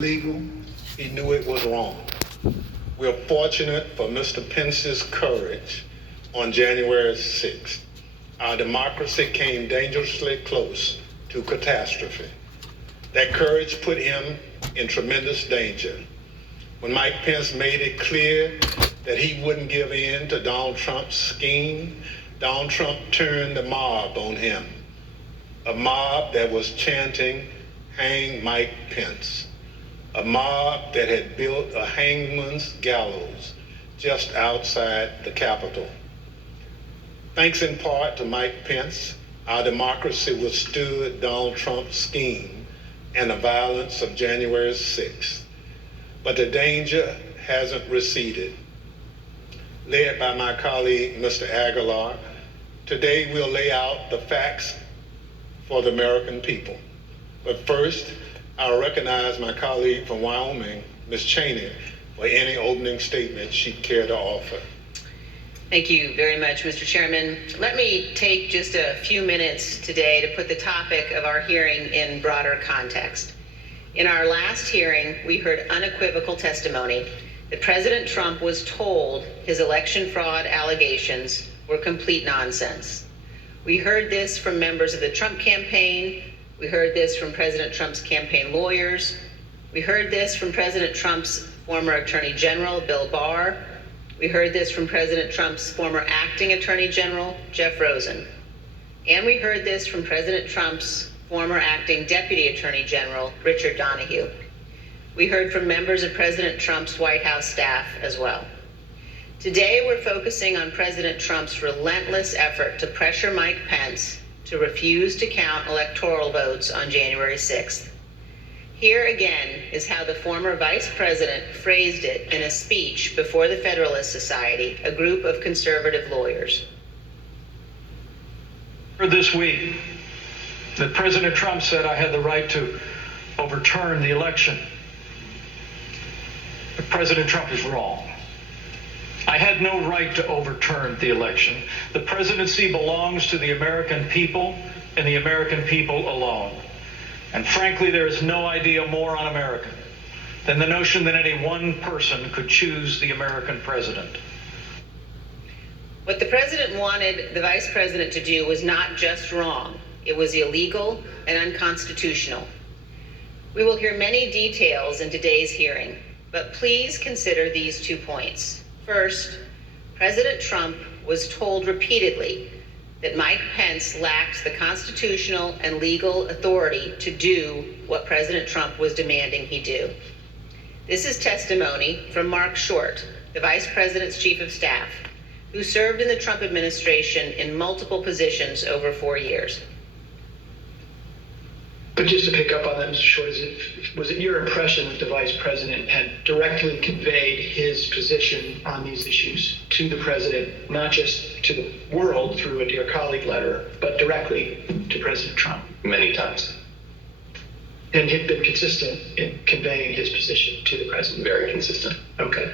Legal, he knew it was wrong. We're fortunate for Mr. Pence's courage on January 6th. Our democracy came dangerously close to catastrophe. That courage put him in tremendous danger. When Mike Pence made it clear that he wouldn't give in to Donald Trump's scheme, Donald Trump turned the mob on him. A mob that was chanting, "Hang Mike Pence." A mob that had built a hangman's gallows just outside the Capitol. Thanks in part to Mike Pence, our democracy withstood Donald Trump's scheme and the violence of January 6th. But the danger hasn't receded. Led by my colleague, Mr. Aguilar, today we'll lay out the facts for the American people. But first, I'll recognize my colleague from Wyoming, Ms. Cheney, for any opening statement she'd care to offer. Thank you very much, Mr. Chairman. Let me take just a few minutes today to put the topic of our hearing in broader context. In our last hearing, we heard unequivocal testimony that President Trump was told his election fraud allegations were complete nonsense. We heard this from members of the Trump campaign. We heard this from President Trump's campaign lawyers. We heard this from President Trump's former Attorney General, Bill Barr. We heard this from President Trump's former acting Attorney General, Jeff Rosen. And we heard this from President Trump's former acting Deputy Attorney General, Richard Donahue. We heard from members of President Trump's White House staff as well. Today, we're focusing on President Trump's relentless effort to pressure Mike Pence to refuse to count electoral votes on January 6th. Here again is how the former vice president phrased it in a speech before the Federalist Society, a group of conservative lawyers. This week, that President Trump said I had the right to overturn the election. But President Trump is wrong. I had no right to overturn the election. The presidency belongs to the American people and the American people alone. And frankly, there is no idea more un-American than the notion that any one person could choose the American president. What the president wanted the vice president to do was not just wrong, it was illegal and unconstitutional. We will hear many details in today's hearing, but please consider these 2 points. First, President Trump was told repeatedly that Mike Pence lacked the constitutional and legal authority to do what President Trump was demanding he do. This is testimony from Mark Short, the Vice President's Chief of Staff, who served in the Trump administration in multiple positions over 4 years. But just to pick up on that, Mr. Short, was it your impression that the Vice President had directly conveyed his position on these issues to the President, not just to the world through a Dear Colleague letter, but directly to President Trump? Many times. And had been consistent in conveying his position to the President? Very consistent. Okay.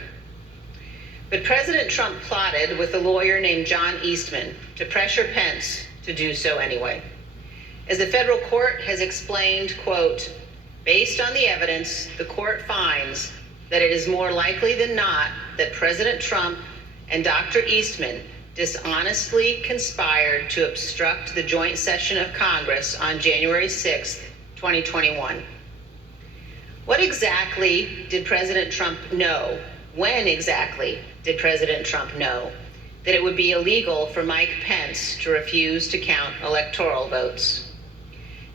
But President Trump plotted with a lawyer named John Eastman to pressure Pence to do so anyway. As the federal court has explained, quote, based on the evidence, the court finds that it is more likely than not that President Trump and Dr. Eastman dishonestly conspired to obstruct the joint session of Congress on January 6th, 2021. What exactly did President Trump know? When exactly did President Trump know that it would be illegal for Mike Pence to refuse to count electoral votes?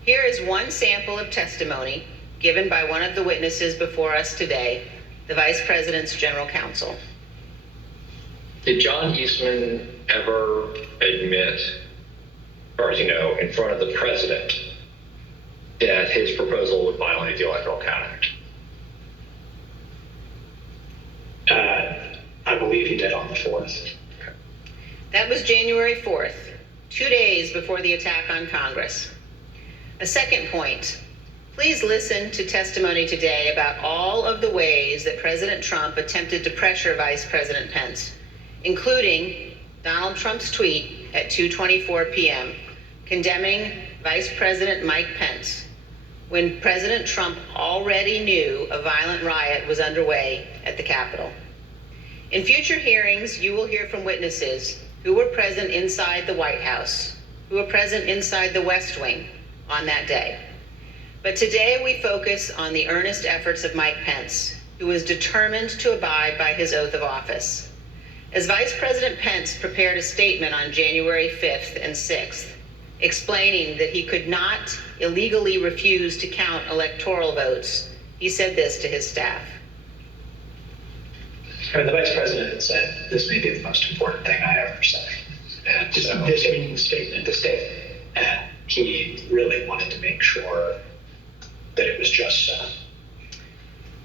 Here is one sample of testimony given by one of the witnesses before us today, the Vice President's General Counsel. Did John Eastman ever admit, as far as you know, in front of the president, that his proposal would violate the Electoral Count Act? I believe he did on the 4th. Okay. That was January 4th, 2 days before the attack on Congress. A second point, please listen to testimony today about all of the ways that President Trump attempted to pressure Vice President Pence, including Donald Trump's tweet at 2:24 p.m. condemning Vice President Mike Pence, when President Trump already knew a violent riot was underway at the Capitol. In future hearings, you will hear from witnesses who were present inside the White House, who were present inside the West Wing on that day. But today we focus on the earnest efforts of Mike Pence, who was determined to abide by his oath of office. As Vice President Pence prepared a statement on January 5th and 6th, explaining that he could not illegally refuse to count electoral votes, he said this to his staff. And the Vice President said, this may be the most important thing I ever said. And so, this meaning the statement. The statement. And he really wanted to make sure that it was just so.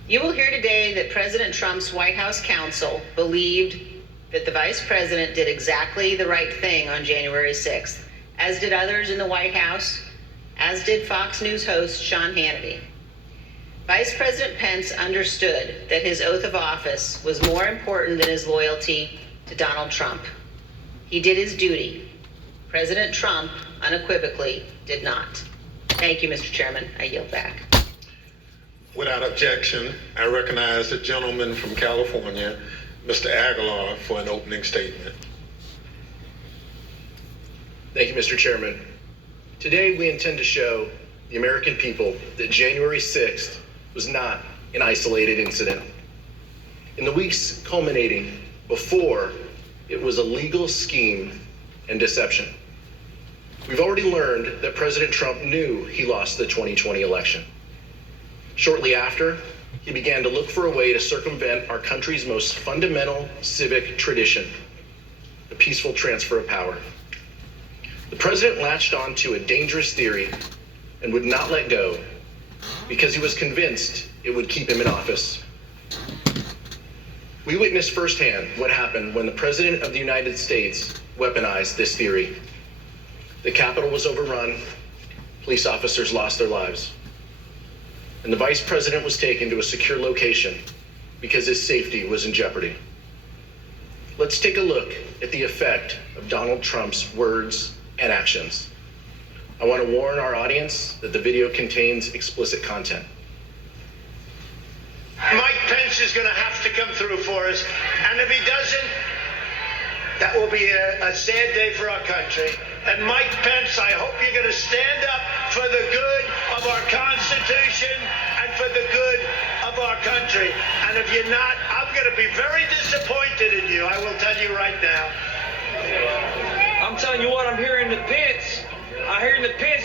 You will hear today that President Trump's White House counsel believed that the Vice President did exactly the right thing on January 6th, as did others in the White House, as did Fox News host Sean Hannity. Vice President Pence understood that his oath of office was more important than his loyalty to Donald Trump. He did his duty. President Trump unequivocally did not. Thank you, Mr. Chairman. I yield back. Without objection, I recognize the gentleman from California, Mr. Aguilar, for an opening statement. Thank you, Mr. Chairman. Today, we intend to show the American people that January 6th was not an isolated incident. In the weeks culminating before, it was a legal scheme and deception. We've already learned that President Trump knew he lost the 2020 election. Shortly after, he began to look for a way to circumvent our country's most fundamental civic tradition, the peaceful transfer of power. The president latched on to a dangerous theory and would not let go because he was convinced it would keep him in office. We witnessed firsthand what happened when the President of the United States weaponized this theory. The Capitol was overrun, police officers lost their lives, and the Vice President was taken to a secure location because his safety was in jeopardy. Let's take a look at the effect of Donald Trump's words and actions. I want to warn our audience that the video contains explicit content. Mike Pence is going to have to come through for us, and if he doesn't, that will be a sad day for our country. And Mike Pence, I hope you're going to stand up for the good of our Constitution and for the good of our country. And if you're not, I'm going to be very disappointed in you. I will tell you right now. I'm telling you what, I'm hearing the Pence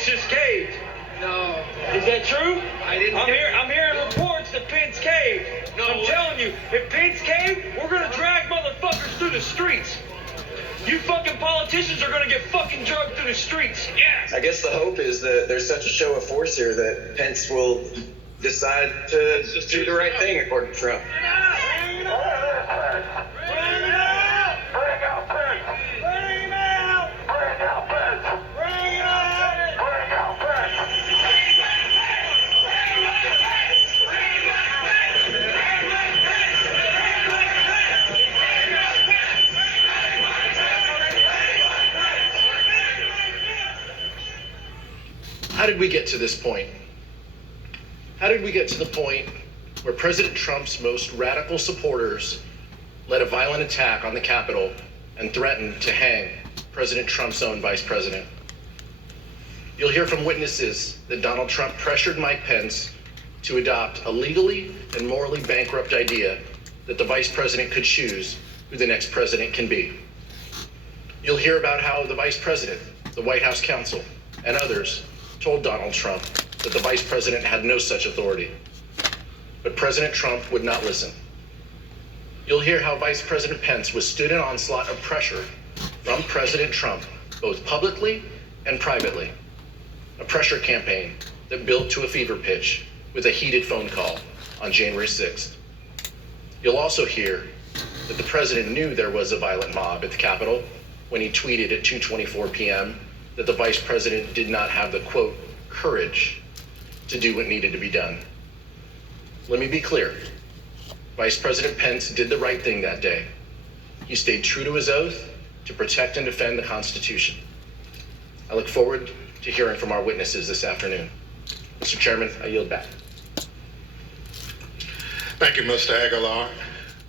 just caved. No. Is that true? I didn't. I'm hearing reports that Pence caved. No. I'm telling you, if Pence caved, we're gonna drag motherfuckers through the streets. You fucking politicians are gonna get fucking drugged through the streets. Yes. I guess the hope is that there's such a show of force here that Pence will decide to do the right thing, according to Trump. How did we get to this point? How did we get to the point where President Trump's most radical supporters led a violent attack on the Capitol and threatened to hang President Trump's own vice president? You'll hear from witnesses that Donald Trump pressured Mike Pence to adopt a legally and morally bankrupt idea that the vice president could choose who the next president can be. You'll hear about how the vice president, the White House counsel, and others told Donald Trump that the vice president had no such authority. But President Trump would not listen. You'll hear how Vice President Pence withstood an onslaught of pressure from President Trump, both publicly and privately. A pressure campaign that built to a fever pitch with a heated phone call on January 6th. You'll also hear that the president knew there was a violent mob at the Capitol when he tweeted at 2:24 p.m. that the vice president did not have the, quote, courage to do what needed to be done. Let me be clear. Vice President Pence did the right thing that day. He stayed true to his oath to protect and defend the Constitution. I look forward to hearing from our witnesses this afternoon. Mr. Chairman, I yield back. Thank you, Mr. Aguilar.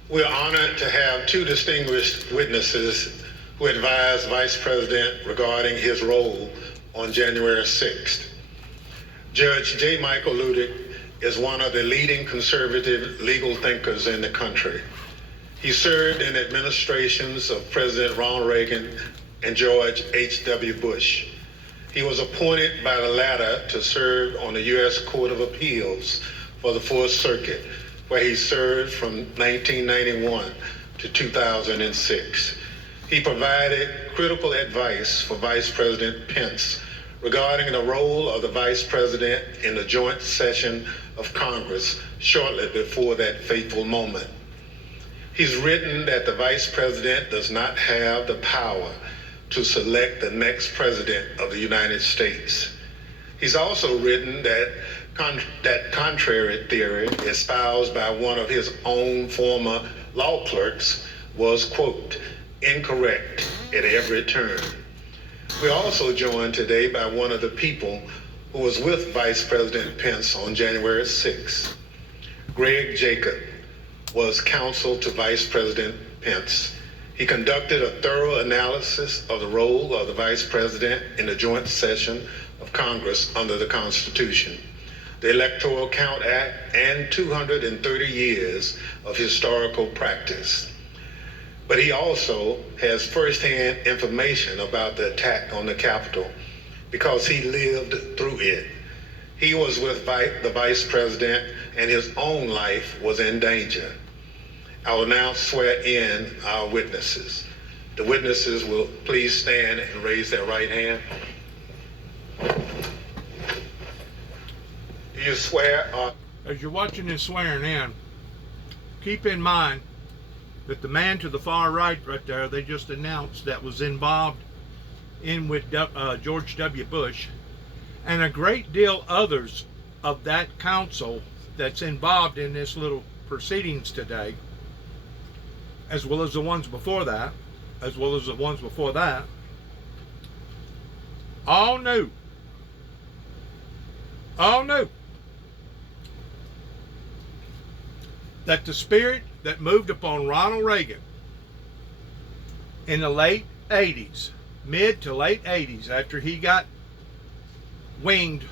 We're honored to have two distinguished witnesses who advised Vice President regarding his role on January 6th. Judge J. Michael Ludick is one of the leading conservative legal thinkers in the country. He served in administrations of President Ronald Reagan and George H.W. Bush. He was appointed by the latter to serve on the U.S. Court of Appeals for the Fourth Circuit, where he served from 1991 to 2006. He provided critical advice for Vice President Pence regarding the role of the Vice President in the joint session of Congress shortly before that fateful moment. He's written that the Vice President does not have the power to select the next President of the United States. He's also written that contrary theory espoused by one of his own former law clerks was, quote, incorrect at every turn. We're also joined today by one of the people who was with Vice President Pence on January 6th. Greg Jacob was counsel to Vice President Pence. He conducted a thorough analysis of the role of the Vice President in the joint session of Congress under the Constitution, the Electoral Count Act, and 230 years of historical practice. But he also has firsthand information about the attack on the Capitol because he lived through it. He was with the Vice President and his own life was in danger. I will now swear in our witnesses. The witnesses will please stand and raise their right hand. Do you swear on? As you're watching this swearing in, keep in mind that the man to the far right there, they just announced that was involved in with George W. Bush, and a great deal others of that council that's involved in this little proceedings today, as well as the ones before that, all knew that the spirit that moved upon Ronald Reagan in the late 80s, mid to late 80s, after he got winged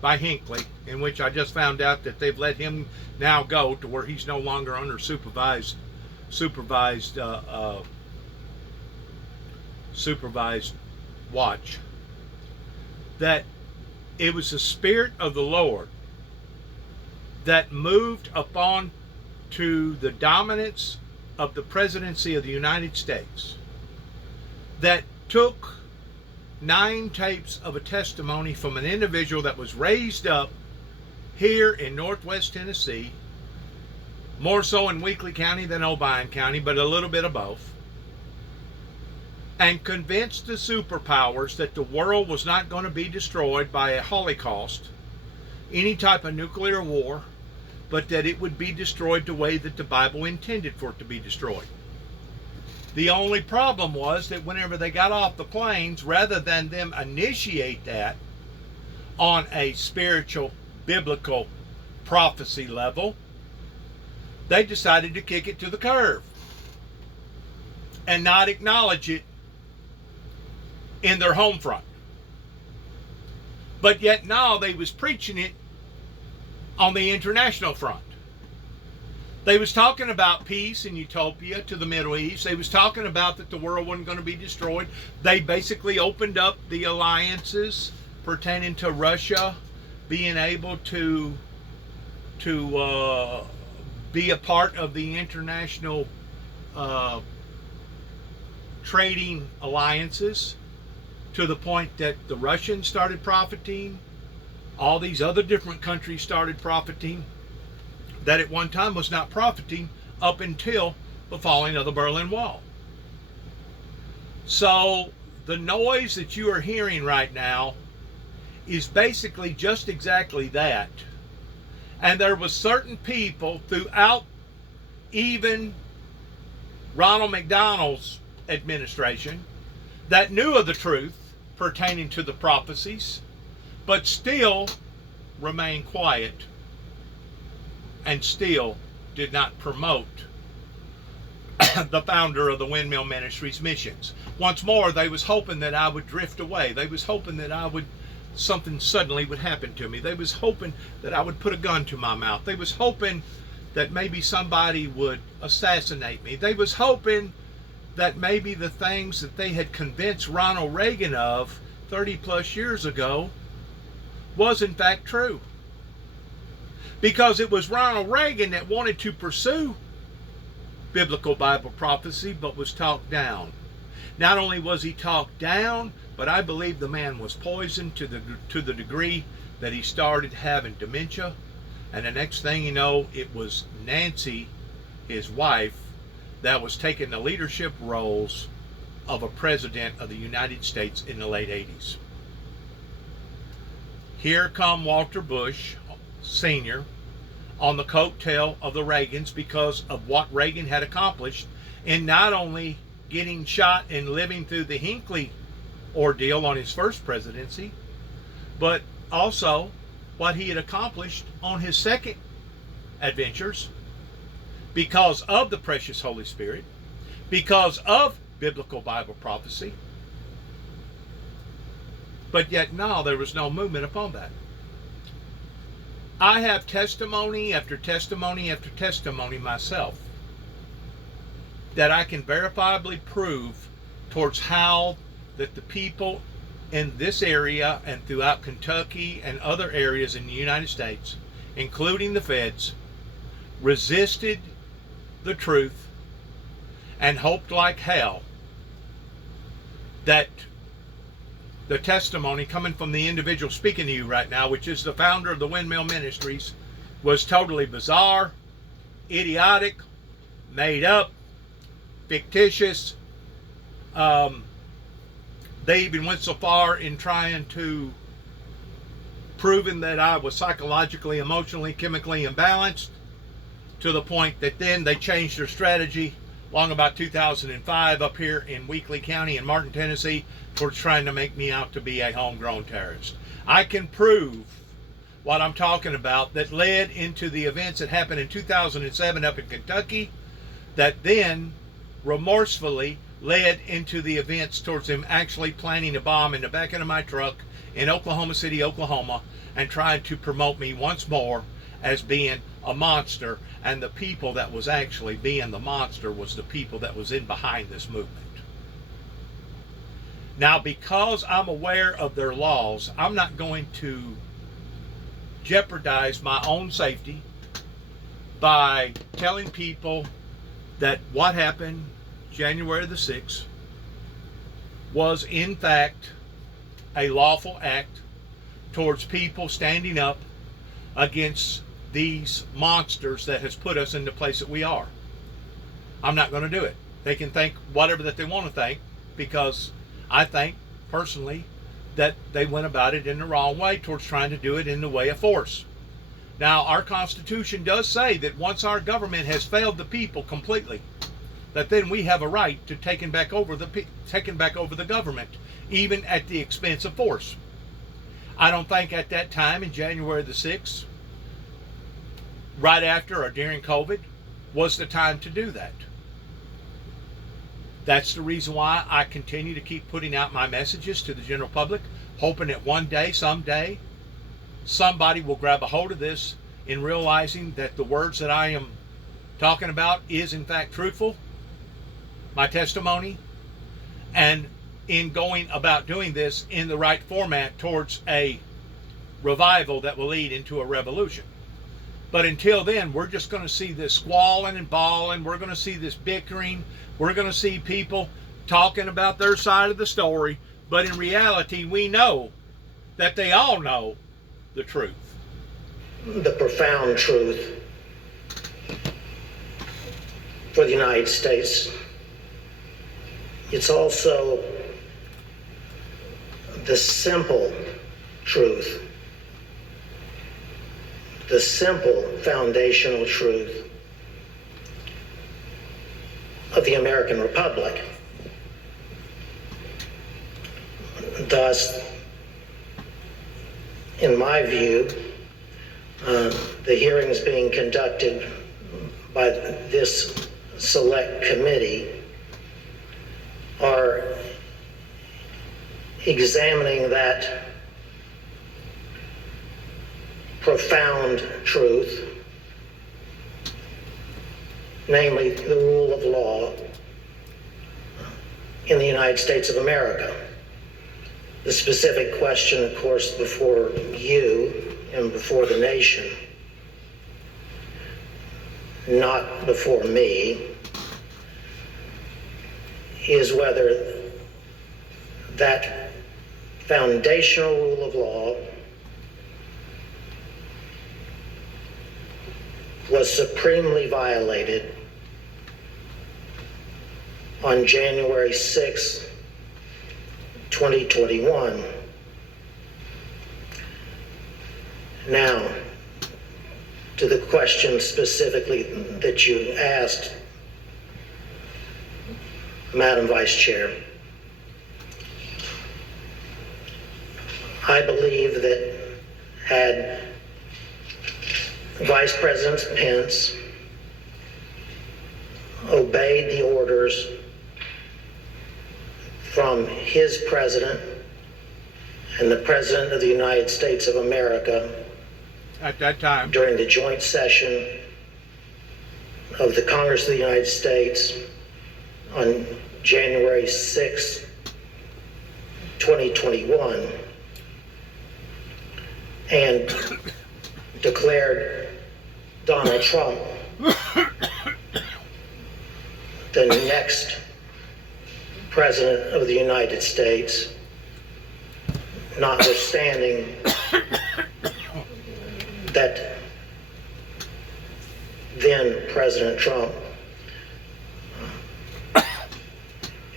by Hinckley, in which I just found out that they've let him now go to where he's no longer under supervised watch, that it was the Spirit of the Lord that moved upon to the dominance of the presidency of the United States, that took 9 tapes of a testimony from an individual that was raised up here in Northwest Tennessee, more so in Weakley County than Obion County, but a little bit of both, and convinced the superpowers that the world was not going to be destroyed by a Holocaust, any type of nuclear war, but that it would be destroyed the way that the Bible intended for it to be destroyed. The only problem was that whenever they got off the planes, rather than them initiate that on a spiritual, biblical prophecy level, they decided to kick it to the curb and not acknowledge it in their home front. But yet now they was preaching it on the international front. They was talking about peace and utopia to the Middle East. They was talking about that the world wasn't going to be destroyed. They basically opened up the alliances pertaining to Russia being able to be a part of the international trading alliances, to the point that the Russians started profiting, all these other different countries started profiting, that at one time was not profiting up until the falling of the Berlin Wall. So the noise that you are hearing right now is basically just exactly that. And there was certain people throughout even Ronald McDonald's administration that knew of the truth pertaining to the prophecies, but still remained quiet and still did not promote the founder of the Windmill Ministries missions. Once more, they was hoping that I would drift away. They was hoping that something suddenly would happen to me. They was hoping that I would put a gun to my mouth. They was hoping that maybe somebody would assassinate me. They was hoping that maybe the things that they had convinced Ronald Reagan of 30 plus years ago was in fact true. Because it was Ronald Reagan that wanted to pursue biblical Bible prophecy, but was talked down. Not only was he talked down, but I believe the man was poisoned to the degree that he started having dementia. And the next thing you know, it was Nancy, his wife, that was taking the leadership roles of a president of the United States in the late 80s. Here come Walter Bush, Sr., on the coattail of the Reagans because of what Reagan had accomplished in not only getting shot and living through the Hinckley ordeal on his first presidency, but also what he had accomplished on his second adventures because of the precious Holy Spirit, because of biblical Bible prophecy. But yet now there was no movement upon that. I have testimony after testimony after testimony myself that I can verifiably prove towards how that the people in this area and throughout Kentucky and other areas in the United States, including the feds, resisted the truth and hoped like hell that the testimony coming from the individual speaking to you right now, which is the founder of the Windmill Ministries, was totally bizarre, idiotic, made up, fictitious. They even went so far in trying to proving that I was psychologically, emotionally, chemically imbalanced, to the point that then they changed their strategy long about 2005 up here in Weakley County in Martin, Tennessee, towards trying to make me out to be a homegrown terrorist. I can prove what I'm talking about that led into the events that happened in 2007 up in Kentucky, that then remorsefully led into the events towards him actually planting a bomb in the back of my truck in Oklahoma City, Oklahoma, and trying to promote me once more as being a monster, and the people that was actually being the monster was the people that was in behind this movement. Now, because I'm aware of their laws, I'm not going to jeopardize my own safety by telling people that what happened January the 6th was in fact a lawful act towards people standing up against these monsters that has put us in the place that we are. I'm not going to do it. They can think whatever that they want to think, because I think personally that they went about it in the wrong way towards trying to do it in the way of force. Now, our Constitution does say that once our government has failed the people completely, that then we have a right to taking back over the government, even at the expense of force. I don't think at that time in January the 6th, right after or during COVID, was the time to do that. That's the reason why I continue to keep putting out my messages to the general public, hoping that one day, someday, somebody will grab a hold of this in realizing that the words that I am talking about is in fact truthful, my testimony, and in going about doing this in the right format towards a revival that will lead into a revolution. But until then, we're just going to see this squalling and bawling. We're going to see this bickering. We're going to see people talking about their side of the story. But in reality, we know that they all know the truth. The profound truth for the United States. It's also the simple truth, the simple foundational truth of the American Republic. Thus, in my view, the hearings being conducted by this select committee are examining that profound truth, namely the rule of law in the United States of America. The specific question, of course, before you and before the nation, not before me, is whether that foundational rule of law was supremely violated on January 6, 2021. Now, to the question specifically that you asked, Madam Vice Chair, I believe that had Vice President Pence obeyed the orders from his president and the President of the United States of America at that time during the joint session of the Congress of the United States on January 6, 2021, and declared Donald Trump the next President of the United States, notwithstanding that then President Trump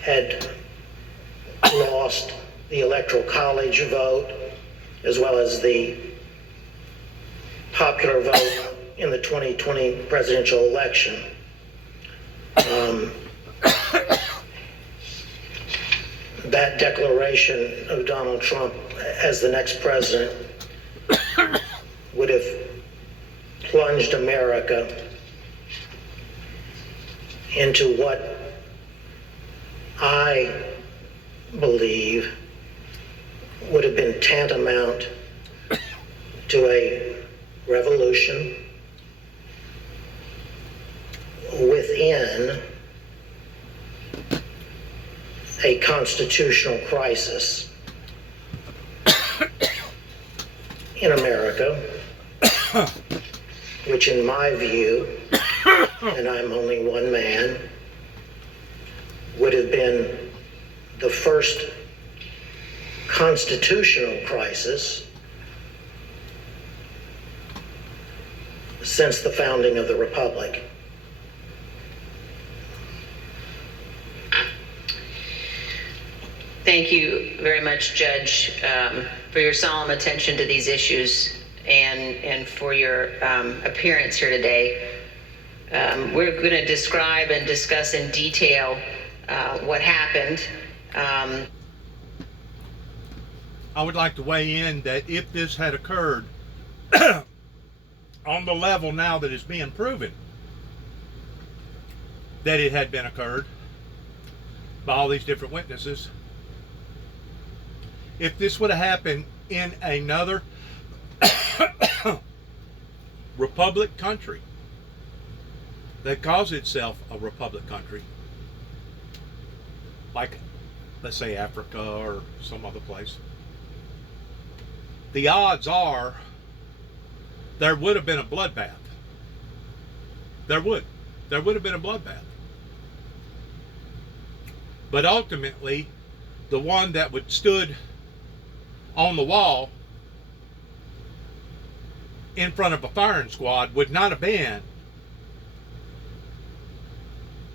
had lost the Electoral College vote as well as the popular vote in the 2020 presidential election. That declaration of Donald Trump as the next president would have plunged America into what I believe would have been tantamount to a revolution within a constitutional crisis in America, which in my view, and I'm only one man, would have been the first constitutional crisis since the founding of the Republic. Thank you very much, Judge, for your solemn attention to these issues and for your appearance here today. We're going to describe and discuss in detail what happened. I would like to weigh in that if this had occurred on the level now that is being proven that it had been occurred by all these different witnesses, if this would have happened in another republic country that calls itself a republic country, like let's say Africa or some other place, the odds are there would have been a bloodbath. There would have been a bloodbath. But ultimately, the one that would stood on the wall in front of a firing squad would not have been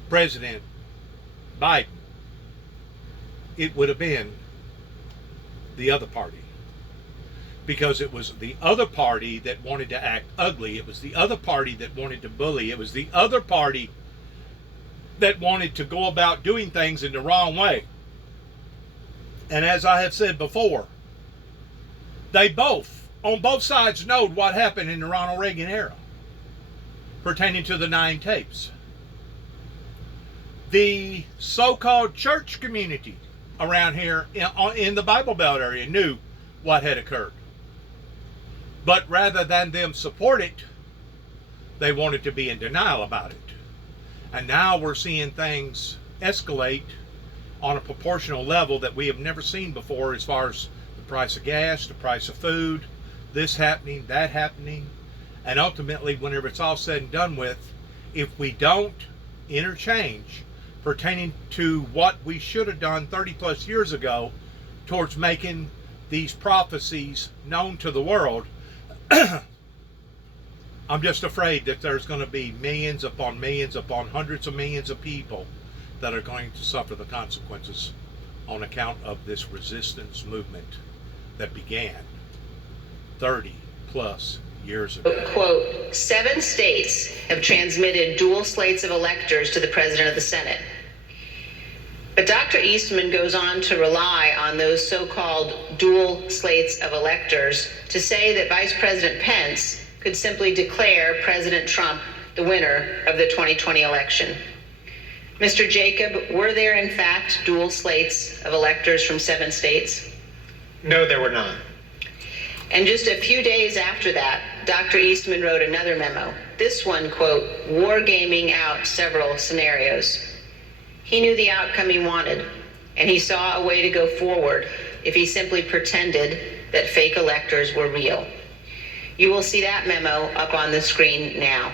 President Biden. It would have been the other party. Because it was the other party that wanted to act ugly. It was the other party that wanted to bully. It was the other party that wanted to go about doing things in the wrong way. And as I have said before, they both on both sides knowed what happened in the Ronald Reagan era pertaining to the 9 tapes. The so-called church community around here in the Bible Belt area knew what had occurred. But rather than them support it, they wanted to be in denial about it. And now we're seeing things escalate on a proportional level that we have never seen before, as far as the price of gas, the price of food, this happening, that happening. And ultimately, whenever it's all said and done with, if we don't interchange pertaining to what we should have done 30 plus years ago towards making these prophecies known to the world, I'm just afraid that there's going to be millions upon hundreds of millions of people that are going to suffer the consequences on account of this resistance movement that began 30 plus years ago. Quote, 7 states have transmitted dual slates of electors to the President of the Senate. But Dr. Eastman goes on to rely on those so-called dual slates of electors to say that Vice President Pence could simply declare President Trump the winner of the 2020 election. Mr. Jacob, were there in fact dual slates of electors from 7 states? No, there were not. And just a few days after that, Dr. Eastman wrote another memo. This one, quote, wargaming out several scenarios. He knew the outcome he wanted, and he saw a way to go forward if he simply pretended that fake electors were real. You will see that memo up on the screen now.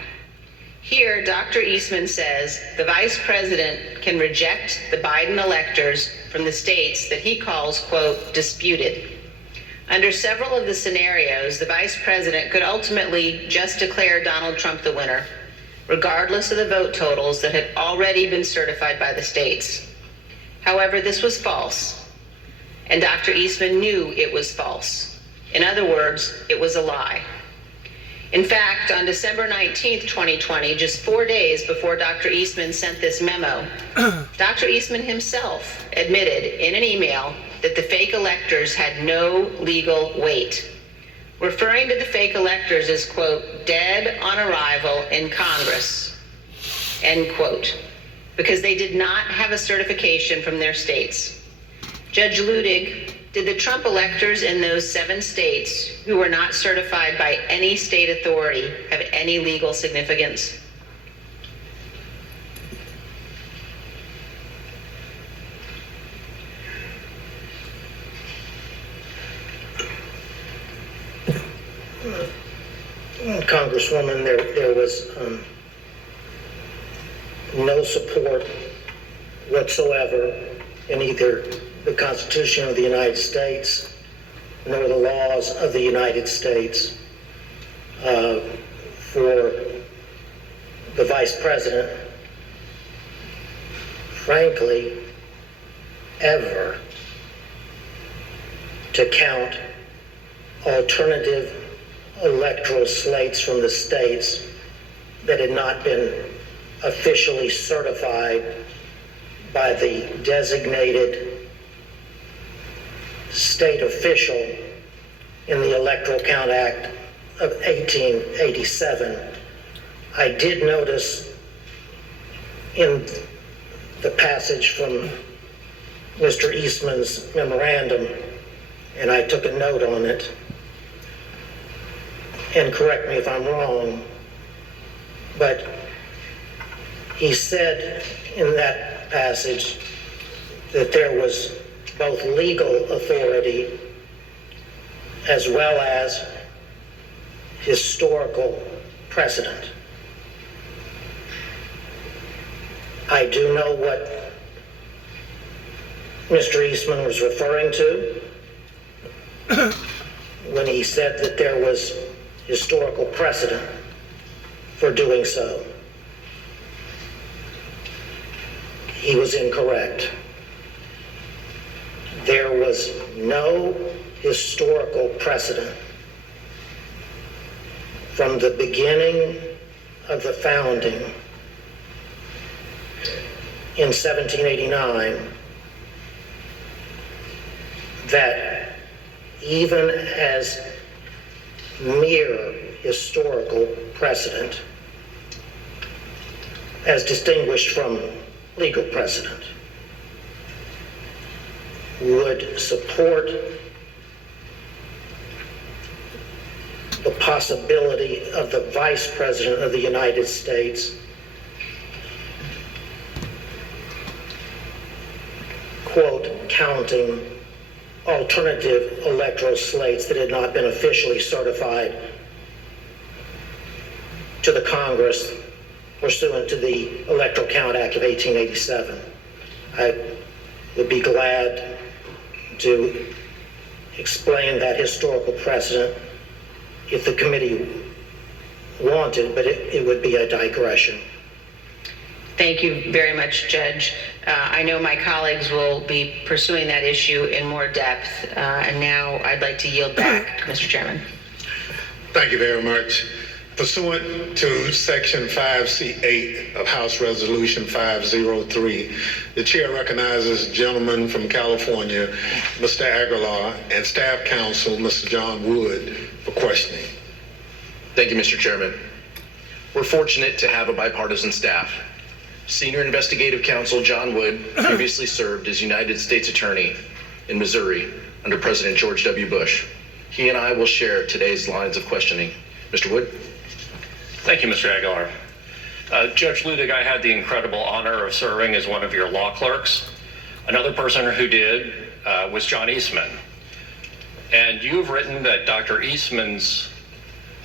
Here, Dr. Eastman says the vice president can reject the Biden electors from the states that he calls, quote, disputed. Under several of the scenarios, the vice president could ultimately just declare Donald Trump the winner, regardless of the vote totals that had already been certified by the states. However, this was false, and Dr. Eastman knew it was false. In other words, it was a lie. In fact, on December 19th, 2020, just 4 days before Dr. Eastman sent this memo, Dr. Eastman himself admitted in an email that the fake electors had no legal weight, referring to the fake electors as, quote, dead on arrival in Congress, end quote, because they did not have a certification from their states. Judge Ludig, did the Trump electors in those 7 states who were not certified by any state authority have any legal significance? Congresswoman, there was no support whatsoever in either the Constitution of the United States nor the laws of the United States for the vice president, frankly, ever to count alternative electoral slates from the states that had not been officially certified by the designated state official in the Electoral Count Act of 1887. I did notice in the passage from Mr. Eastman's memorandum, and I took a note on it, and correct me if I'm wrong, but he said in that passage that there was both legal authority as well as historical precedent. I do know what Mr. Eastman was referring to when he said that there was historical precedent for doing so. He was incorrect. There was no historical precedent from the beginning of the founding in 1789 that even as mere historical precedent as distinguished from legal precedent would support the possibility of the Vice President of the United States, quote, counting alternative electoral slates that had not been officially certified to the Congress pursuant to the Electoral Count Act of 1887. I would be glad to explain that historical precedent if the committee wanted, but it would be a digression. Thank you very much, Judge. I know my colleagues will be pursuing that issue in more depth, and now I'd like to yield back to Mr. Chairman. Thank you very much. Pursuant to Section 5C8 of House Resolution 503, the chair recognizes the gentleman from California, Mr. Aguilar, and staff counsel, Mr. John Wood, for questioning. Thank you, Mr. Chairman. We're fortunate to have a bipartisan staff. Senior Investigative Counsel John Wood previously served as United States Attorney in Missouri under President George W. Bush. He and I will share today's lines of questioning. Mr. Wood. Thank you, Mr. Aguilar. Judge Ludig, I had the incredible honor of serving as one of your law clerks. Another person who did was John Eastman. And you've written that Dr. Eastman's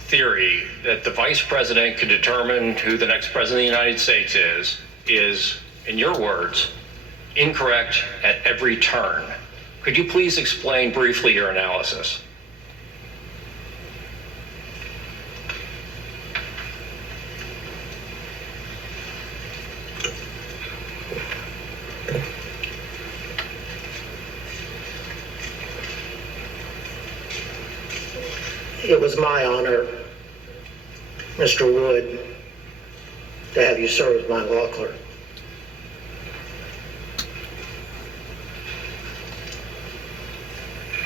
theory that the vice president could determine who the next president of the United States is, in your words, incorrect at every turn. Could you please explain briefly your analysis? It was my honor, Mr. Wood, to have you serve as my law clerk.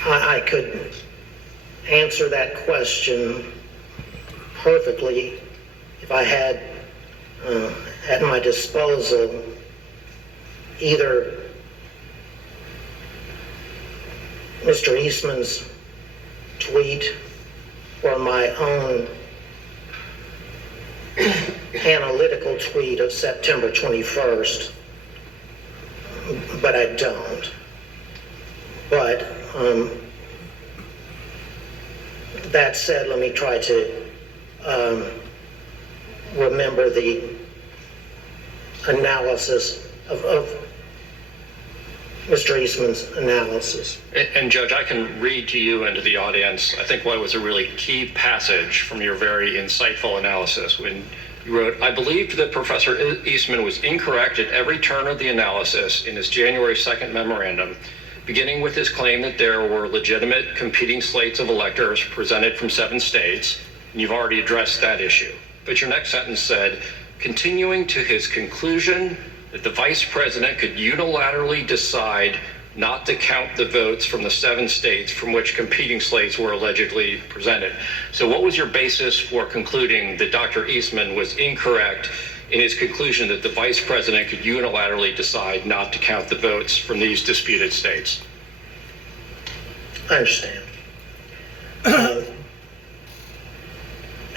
I could answer that question perfectly if I had at my disposal either Mr. Eastman's tweet or my own analytical tweet of September 21st, but I don't. But that said, let me try to remember the analysis of Mr. Eastman's analysis. And Judge, I can read to you and to the audience, I think what was a really key passage from your very insightful analysis when you wrote, I believed that Professor Eastman was incorrect at every turn of the analysis in his January 2nd memorandum, beginning with his claim that there were legitimate competing slates of electors presented from 7 states, and you've already addressed that issue. But your next sentence said, continuing to his conclusion that the vice president could unilaterally decide not to count the votes from the 7 states from which competing slates were allegedly presented. So what was your basis for concluding that Dr. Eastman was incorrect in his conclusion that the vice president could unilaterally decide not to count the votes from these disputed states? I understand.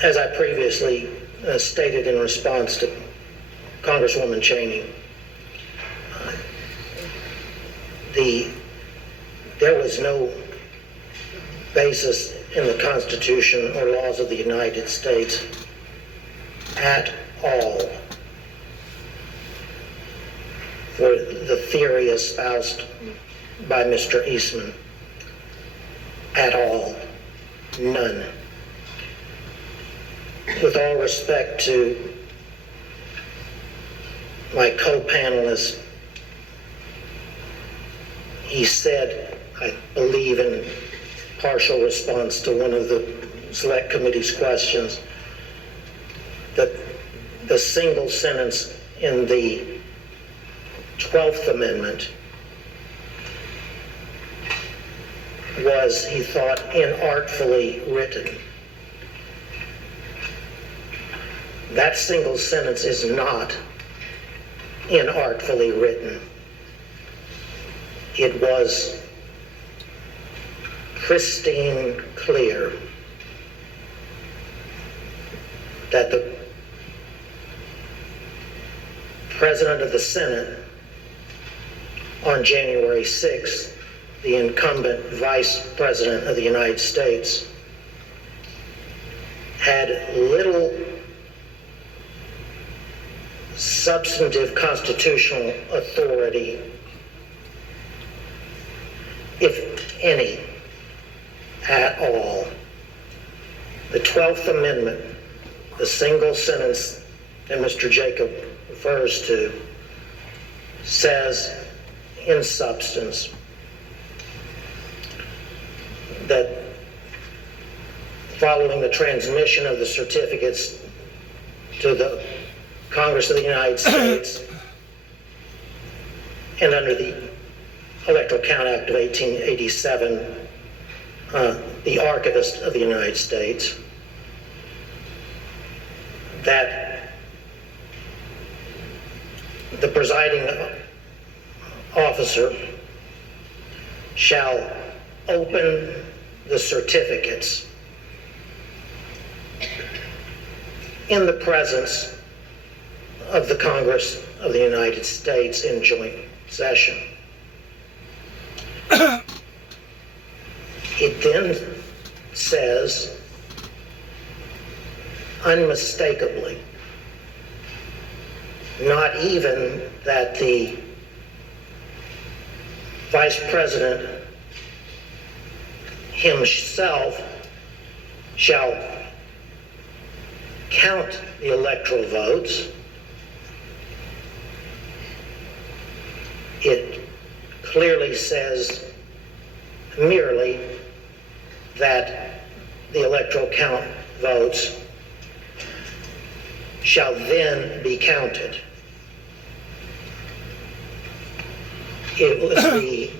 As I previously stated in response to Congresswoman Cheney, there was no basis in the Constitution or laws of the United States at all for the theory espoused by Mr. Eastman. At all. None. With all respect to my co-panelist, he said, I believe in partial response to one of the Select Committee's questions, that the single sentence in the 12th Amendment was, he thought, inartfully written. That single sentence is not inartfully written. It was pristine clear that the President of the Senate on January 6th, the incumbent Vice President of the United States, had little substantive constitutional authority, if any, at all. The 12th Amendment, the single sentence that Mr. Jacob refers to, says in substance that following the transmission of the certificates to the Congress of the United States and under the Electoral Count Act of 1887, the Archivist of the United States, that the presiding officer shall open the certificates in the presence of the Congress of the United States in joint session. It then says unmistakably, not even that the Vice President himself shall count the electoral votes. It clearly says merely that the electoral count votes shall then be counted. It was the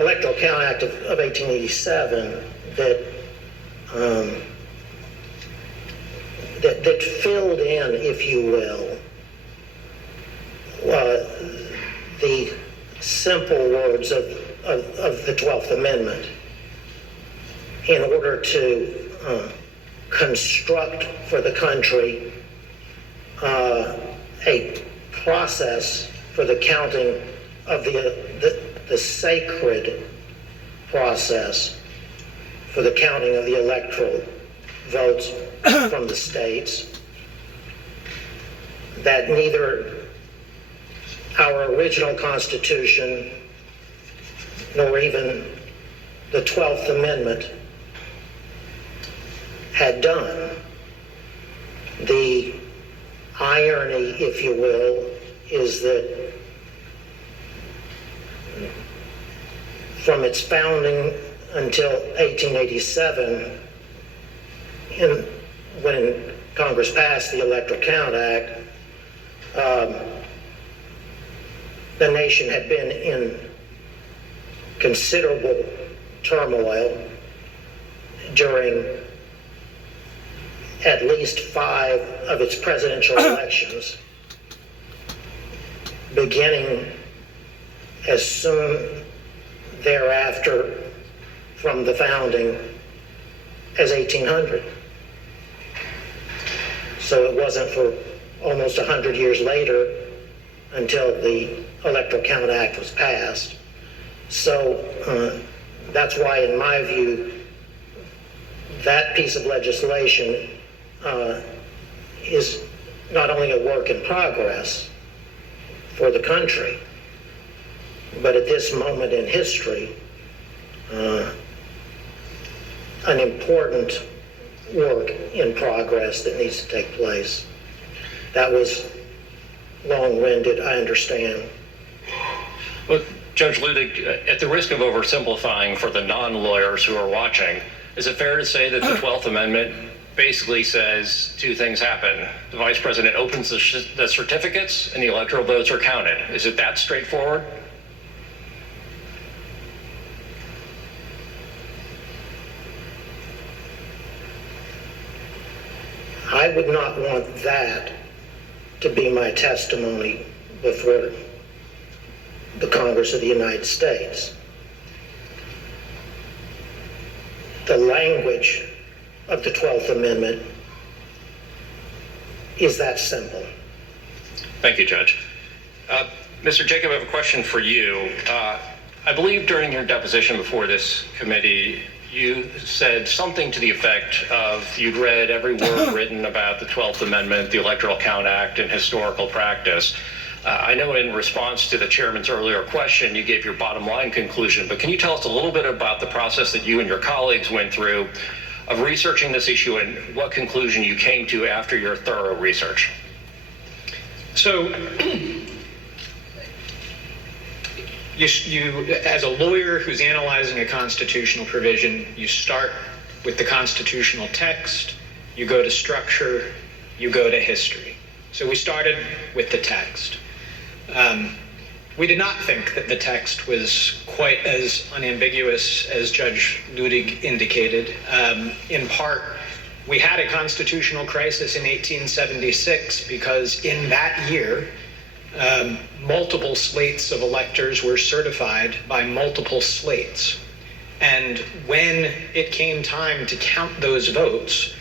Electoral Count Act of 1887 that filled in, if you will, the simple words of the 12th Amendment in order to construct for the country a process for the counting of the sacred process for the counting of the electoral votes from the states, that neither our original Constitution nor even the 12th Amendment had done. The irony, if you will, is that from its founding until 1887, when Congress passed the Electoral Count Act, the nation had been in considerable turmoil during at least 5 of its presidential elections, beginning as soon thereafter from the founding as 1800. So it wasn't for almost 100 years later until the Electoral Count Act was passed. So that's why, in my view, that piece of legislation is not only a work in progress for the country, but at this moment in history, an important work in progress that needs to take place. That was long-winded, I understand. Well, Judge Ludig, at the risk of oversimplifying for the non-lawyers who are watching, is it fair to say that the 12th Amendment basically says 2 things happen? The Vice President opens the certificates and the electoral votes are counted. Is it that straightforward? I would not want that to be my testimony before the Congress of the United States. The language of the 12th Amendment is that simple. Thank you, Judge. Mr. Jacob, I have a question for you. I believe during your deposition before this committee, you said something to the effect of you'd read every word written about the 12th Amendment, the Electoral Count Act, and historical practice. I know in response to the chairman's earlier question, you gave your bottom line conclusion, but can you tell us a little bit about the process that you and your colleagues went through of researching this issue and what conclusion you came to after your thorough research? So, you, as a lawyer who's analyzing a constitutional provision, you start with the constitutional text, you go to structure, you go to history. So we started with the text. We did not think that the text was quite as unambiguous as Judge Ludig indicated. In part, we had a constitutional crisis in 1876 because in that year, multiple slates of electors were certified by multiple slates. And when it came time to count those votes,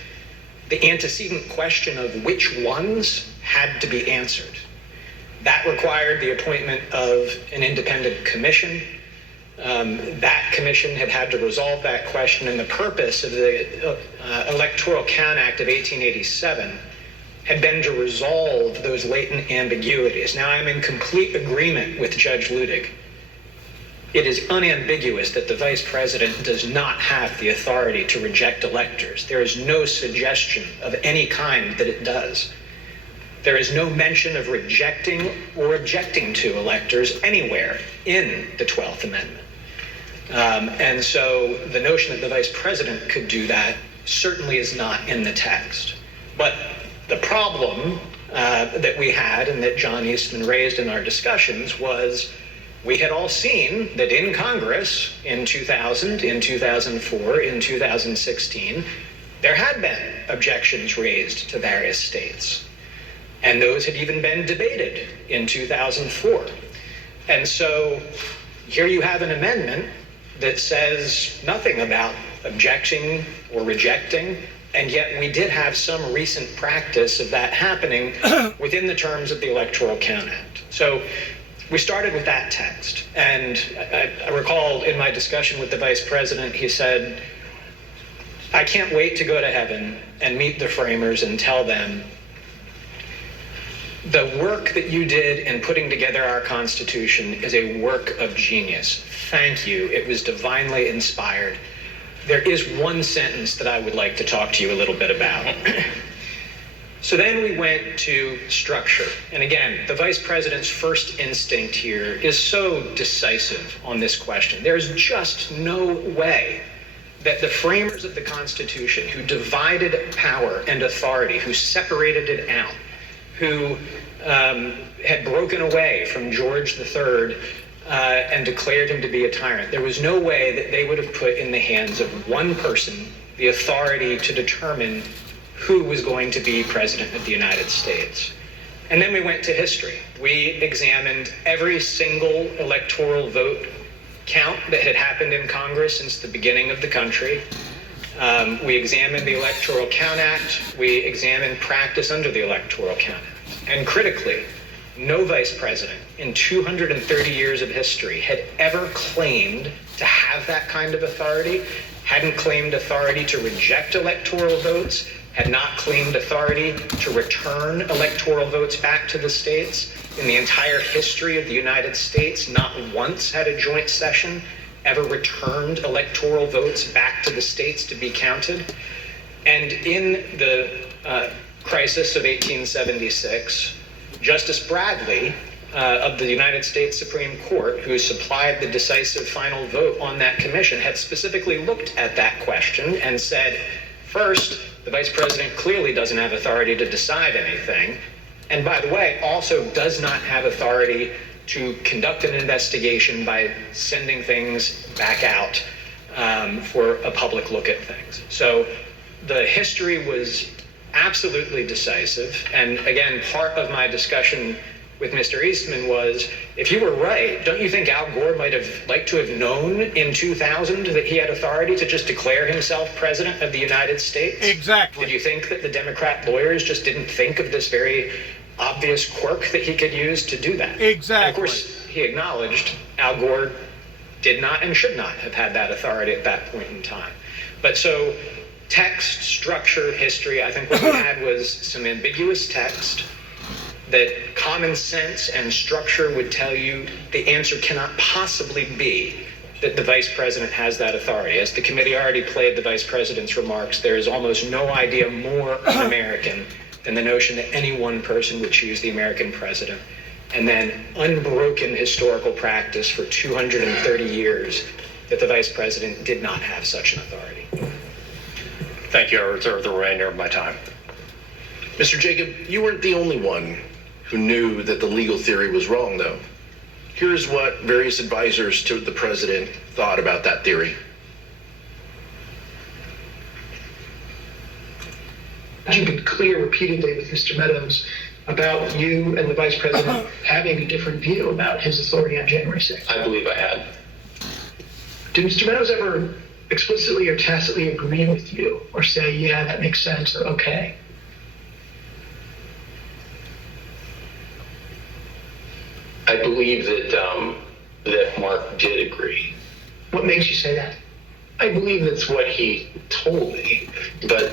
the antecedent question of which ones had to be answered. That required the appointment of an independent commission. That commission had to resolve that question, and the purpose of the Electoral Count Act of 1887 had been to resolve those latent ambiguities. Now, I'm in complete agreement with Judge Ludig. It is unambiguous that the vice president does not have the authority to reject electors. There is no suggestion of any kind that it does. There is no mention of rejecting or objecting to electors anywhere in the 12th Amendment. And so the notion that the vice president could do that certainly is not in the text. But the problem that we had and that John Eastman raised in our discussions was we had all seen that in Congress in 2000, in 2004, in 2016, there had been objections raised to various states. And those had even been debated in 2004. And so here you have an amendment that says nothing about objecting or rejecting, and yet we did have some recent practice of that happening within the terms of the Electoral Count Act. So we started with that text, and I recall in my discussion with the vice president, he said, I can't wait to go to heaven and meet the framers and tell them the work that you did in putting together our Constitution is a work of genius. Thank you. It was divinely inspired. There is one sentence that I would like to talk to you a little bit about. So then we went to structure. And again, the vice president's first instinct here is so decisive on this question. There's just no way that the framers of the Constitution, who divided power and authority, who separated it out, who had broken away from George III and declared him to be a tyrant, there was no way that they would have put in the hands of one person the authority to determine who was going to be president of the United States. And then we went to history. We examined every single electoral vote count that had happened in Congress since the beginning of the country. We examined the Electoral Count Act. We examined practice under the Electoral Count Act. And critically, no vice president in 230 years of history had ever claimed to have that kind of authority, hadn't claimed authority to reject electoral votes, had not claimed authority to return electoral votes back to the states. In the entire history of the United States, not once had a joint session ever returned electoral votes back to the states to be counted. And in the crisis of 1876, Justice Bradley of the United States Supreme Court, who supplied the decisive final vote on that commission, had specifically looked at that question and said, first, the vice president clearly doesn't have authority to decide anything, and by the way, also does not have authority to conduct an investigation by sending things back out for a public look at things. So the history was absolutely decisive. And again, part of my discussion with Mr. Eastman was, if you were right, don't you think Al Gore might have liked to have known in 2000 that he had authority to just declare himself president of the United States? Exactly. Did you think that the Democrat lawyers just didn't think of this very obvious quirk that he could use to do that? Exactly. And of course, he acknowledged Al Gore did not and should not have had that authority at that point in time. But so text, structure, history, I think what we had was some ambiguous text that common sense and structure would tell you the answer cannot possibly be that the vice president has that authority. As the committee already played the vice president's remarks, there is almost no idea more un-American than the notion that any one person would choose the American president. And then unbroken historical practice for 230 years that the vice president did not have such an authority. Thank you. I reserve the remainder of my time. Mr. Jacob, you weren't the only one who knew that the legal theory was wrong, though. Here's what various advisors to the president thought about that theory. You've been clear repeatedly with Mr. Meadows about you and the vice president having a different view about his authority on January 6th. I believe I had. Did Mr. Meadows ever explicitly or tacitly agree with you or say, yeah, that makes sense, or okay? I believe that Mark did agree. What makes you say that? I believe that's what he told me, but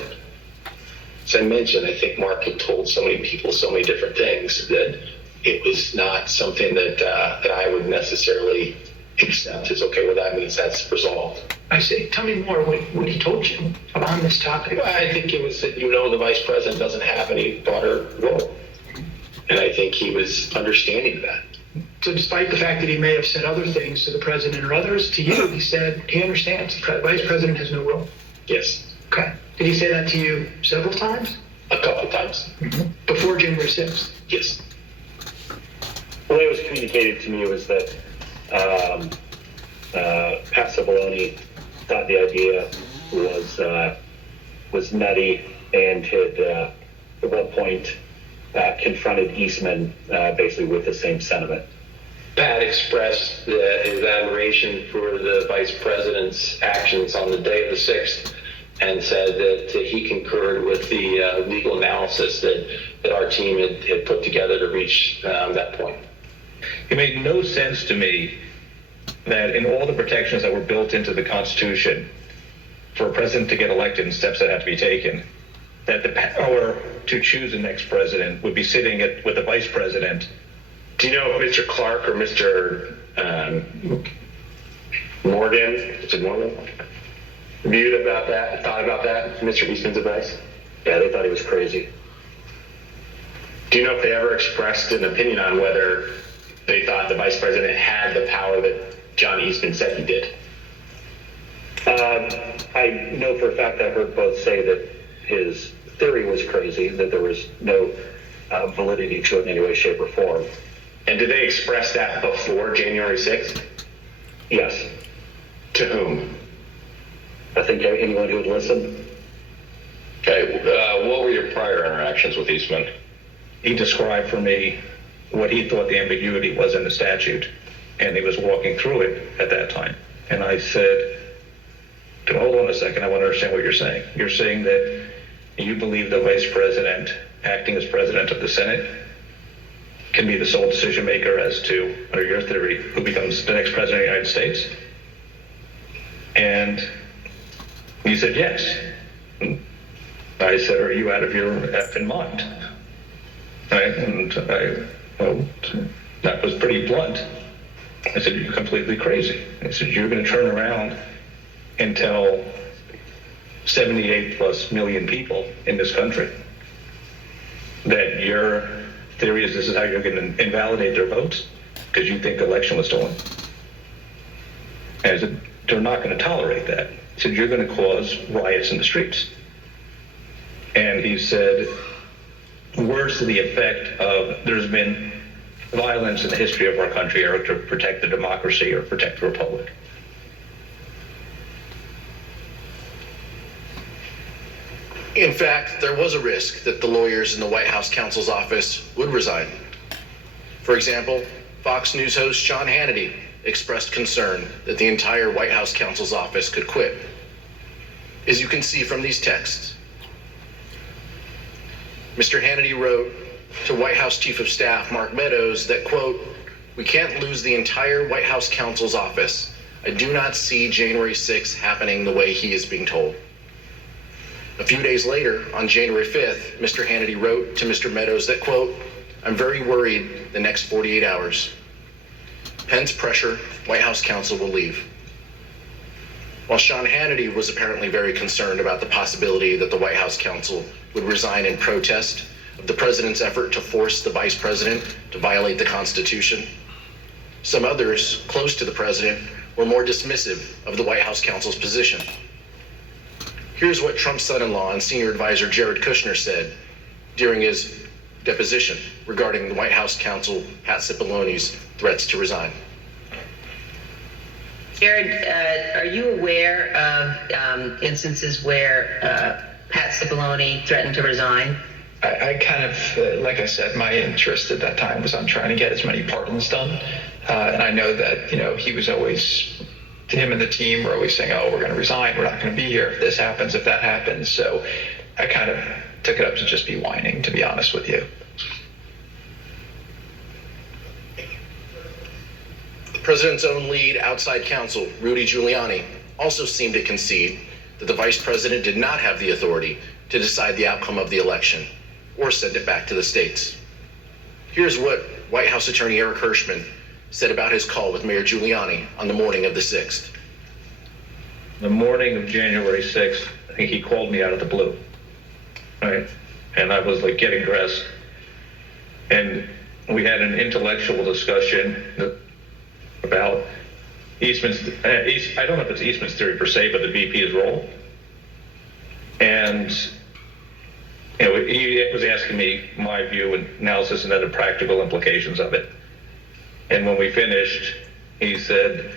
as I mentioned, I think Mark had told so many people so many different things that it was not something that I would necessarily accept as, okay, well, that means that's resolved. I see. Tell me more what he told you on this topic. Well, I think it was that, the vice president doesn't have any broader role. And I think he was understanding that. So despite the fact that he may have said other things to the president or others, to you, he said he understands the vice president has no role. Yes. Okay. Did he say that to you several times? A couple times. Mm-hmm. Before January 6th? Yes. The way it was communicated to me was that Pat Cipollone thought the idea was nutty and had at one point confronted Eastman basically with the same sentiment. Pat expressed his admiration for the vice president's actions on the day of the 6th and said that he concurred with the legal analysis that our team had put together to reach that point. It made no sense to me that in all the protections that were built into the Constitution for a president to get elected and steps that have to be taken, that the power to choose the next president would be sitting with the vice president. Do you know if Mr. Clark or Mr. Morgan viewed about that, thought about that, Mr. Eastman's advice? Yeah, they thought he was crazy. Do you know if they ever expressed an opinion on whether they thought the vice president had the power that John Eastman said he did? I know for a fact I heard both say that his theory was crazy, that there was no validity to it in any way, shape, or form. And did they express that before January 6th? Yes. To whom? I think anyone who would listen. Okay, what were your prior interactions with Eastman? He described for me what he thought the ambiguity was in the statute, and he was walking through it at that time. And I said, hold on a second, I want to understand what you're saying. You're saying that you believe the vice president, acting as president of the Senate, can be the sole decision maker as to, under your theory, who becomes the next president of the United States? And he said, yes. I said, are you out of your effing mind? Right? And that was pretty blunt. I said, you're completely crazy. I said, you're going to turn around and tell 78 plus million people in this country that your theory is this is how you're going to invalidate their votes because you think the election was stolen. And I said, they're not going to tolerate that. He said, you're going to cause riots in the streets. And he said, words to the effect of there's been violence in the history of our country or to protect the democracy or protect the republic. In fact, there was a risk that the lawyers in the White House counsel's office would resign. For example, Fox News host Sean Hannity expressed concern that the entire White House counsel's office could quit. As you can see from these texts, Mr. Hannity wrote to White House Chief of Staff Mark Meadows that, quote, "We can't lose the entire White House counsel's office. I do not see January 6th happening the way he is being told." A few days later, on January 5th, Mr. Hannity wrote to Mr. Meadows that, quote, "I'm very worried the next 48 hours. Pence pressure, White House counsel will leave." While Sean Hannity was apparently very concerned about the possibility that the White House counsel would resign in protest of the president's effort to force the vice president to violate the Constitution, some others close to the president were more dismissive of the White House counsel's position. Here's what Trump's son-in-law and senior advisor Jared Kushner said during his deposition regarding the White House counsel Pat Cipollone's threats to resign. Jared, are you aware of instances where Pat Cipollone threatened to resign? I kind of, like I said, my interest at that time was on trying to get as many pardons done. And I know that, he was always, him and the team were always saying, oh, we're going to resign. We're not going to be here if this happens, if that happens. So I kind of took it up to just be whining, to be honest with you. The president's own lead outside counsel, Rudy Giuliani, also seemed to concede that the vice president did not have the authority to decide the outcome of the election or send it back to the states. Here's what White House attorney Eric Hirschman said about his call with Mayor Giuliani on the morning of the 6th. The morning of January 6th, I think he called me out of the blue, right? And I was like getting dressed, and we had an intellectual discussion about Eastman's, I don't know if it's Eastman's theory per se, but the VP's role. And he was asking me my view and analysis and other practical implications of it. And when we finished, he said,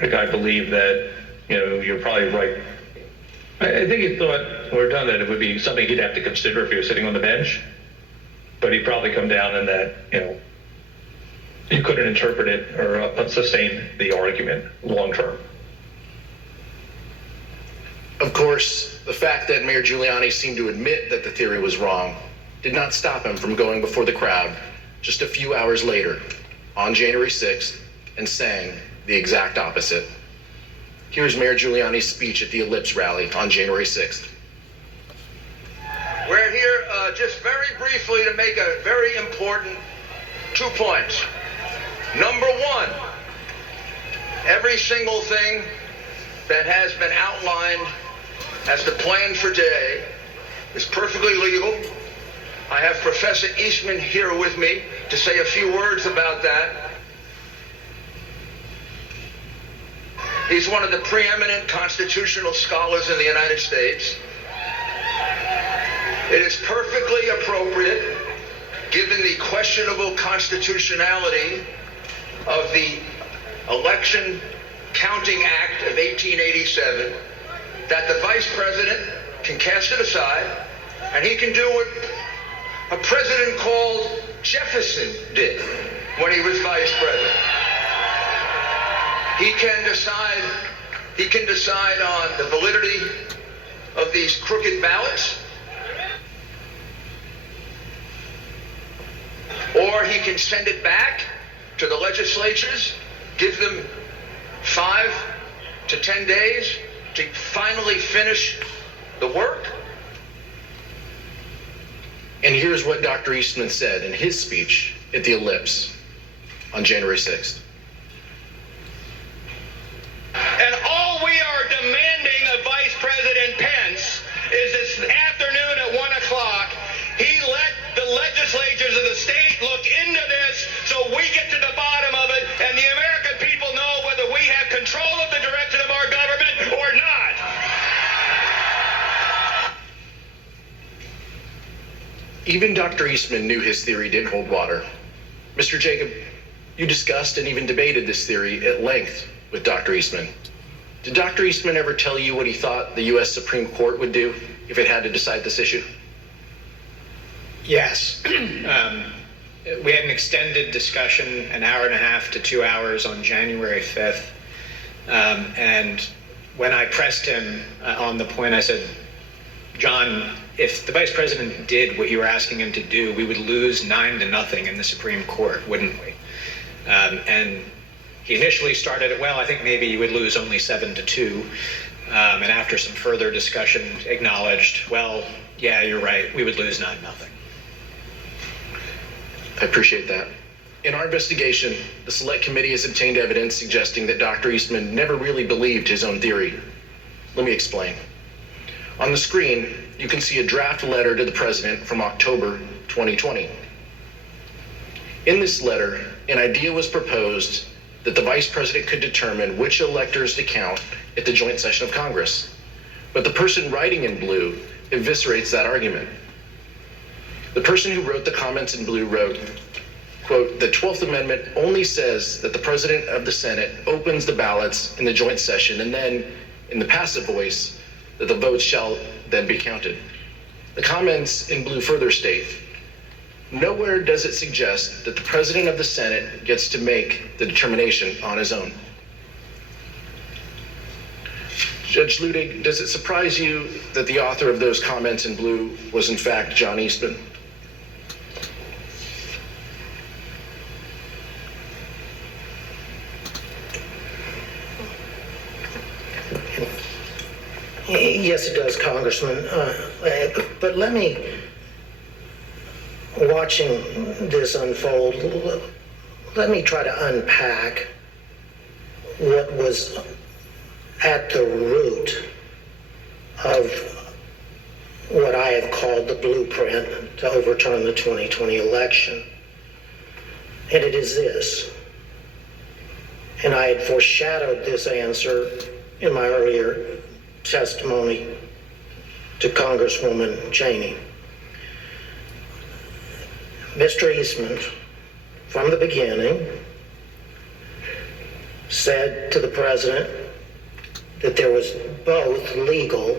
I believe that, you're probably right. I think he thought when we're done that it would be something he'd have to consider if he was sitting on the bench. But he'd probably come down in that, you couldn't interpret it or sustain the argument long term. Of course, the fact that Mayor Giuliani seemed to admit that the theory was wrong did not stop him from going before the crowd just a few hours later on January 6th and saying the exact opposite. Here's Mayor Giuliani's speech at the Ellipse rally on January 6th. We're here just very briefly to make a very important 2 points. Number one, every single thing that has been outlined as the plan for today is perfectly legal. I have Professor Eastman here with me to say a few words about that. He's one of the preeminent constitutional scholars in the United States. It is perfectly appropriate, given the questionable constitutionality of the Election Counting Act of 1887, that the vice president can cast it aside, and he can do what a president called Jefferson did when he was vice president. He can decide on the validity of these crooked ballots, or he can send it back to the legislatures, give them 5 to 10 days to finally finish the work. And here's what Dr. Eastman said in his speech at the Ellipse on January 6th. And all we are demanding of Vice President Pence is this afternoon at 1 o'clock, he let the legislatures of the state look into this so we get to the bottom of it and the American people know whether we have control of the direction of our government or not. Even Dr. Eastman knew his theory didn't hold water. Mr. Jacob, you discussed and even debated this theory at length with Dr. Eastman. Did Dr. Eastman ever tell you what he thought the U.S. Supreme Court would do? if it had to decide this issue? Yes. We had an extended discussion, an hour and a half to 2 hours on January 5th. And when I pressed him on the point, I said, John, if the vice president did what you were asking him to do, we would lose 9-0 in the Supreme Court, wouldn't we? And he initially started it, well, I think maybe you would lose only 7-2. And after some further discussion, acknowledged, well, yeah, you're right, we would lose 9-0. I appreciate that. In our investigation, the Select Committee has obtained evidence suggesting that Dr. Eastman never really believed his own theory. Let me explain. On the screen, you can see a draft letter to the president from October 2020. In this letter, an idea was proposed that the vice president could determine which electors to count at the joint session of Congress. But the person writing in blue eviscerates that argument. The person who wrote the comments in blue wrote, quote, the 12th Amendment only says that the President of the Senate opens the ballots in the joint session and then, in the passive voice, that the votes shall then be counted. The comments in blue further state, nowhere does it suggest that the President of the Senate gets to make the determination on his own. Judge Ludig, does it surprise you that the author of those comments in blue was in fact John Eastman? Yes, it does, Congressman. But let me, watching this unfold, let me try to unpack what was at the root of what I have called the blueprint to overturn the 2020 election. And it is this. And I had foreshadowed this answer in my earlier testimony to Congresswoman Cheney. Mr. Eastman, from the beginning, said to the president that there was both legal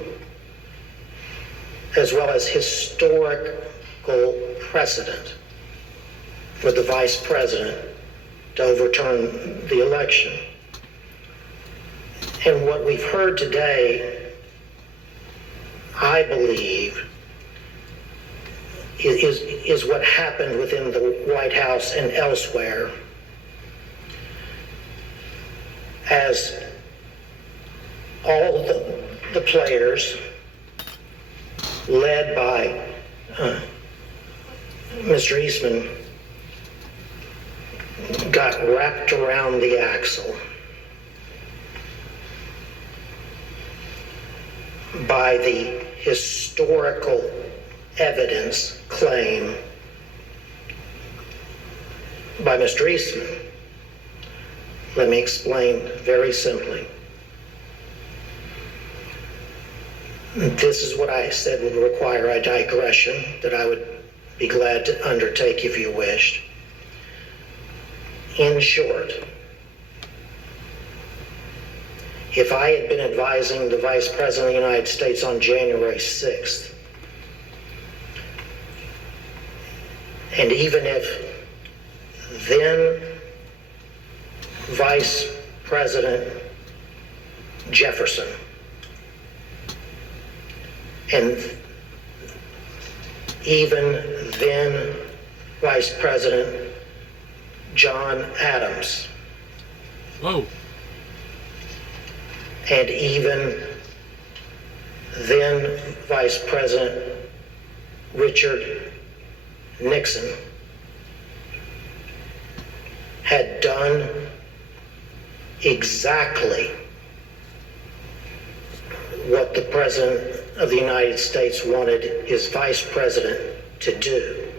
as well as historical precedent for the vice president to overturn the election. And what we've heard today, I believe, is what happened within the White House and elsewhere as all the players led by Mr. Eastman got wrapped around the axle by the historical evidence claim by Mr. Eastman. Let me explain very simply. This is what I said would require a digression that I would be glad to undertake if you wished. In short, if I had been advising the Vice President of the United States on January 6th, and even if then Vice President Jefferson and even then Vice President John Adams, and even then Vice President Richard Nixon had done exactly what the President of the United States wanted his Vice President to do,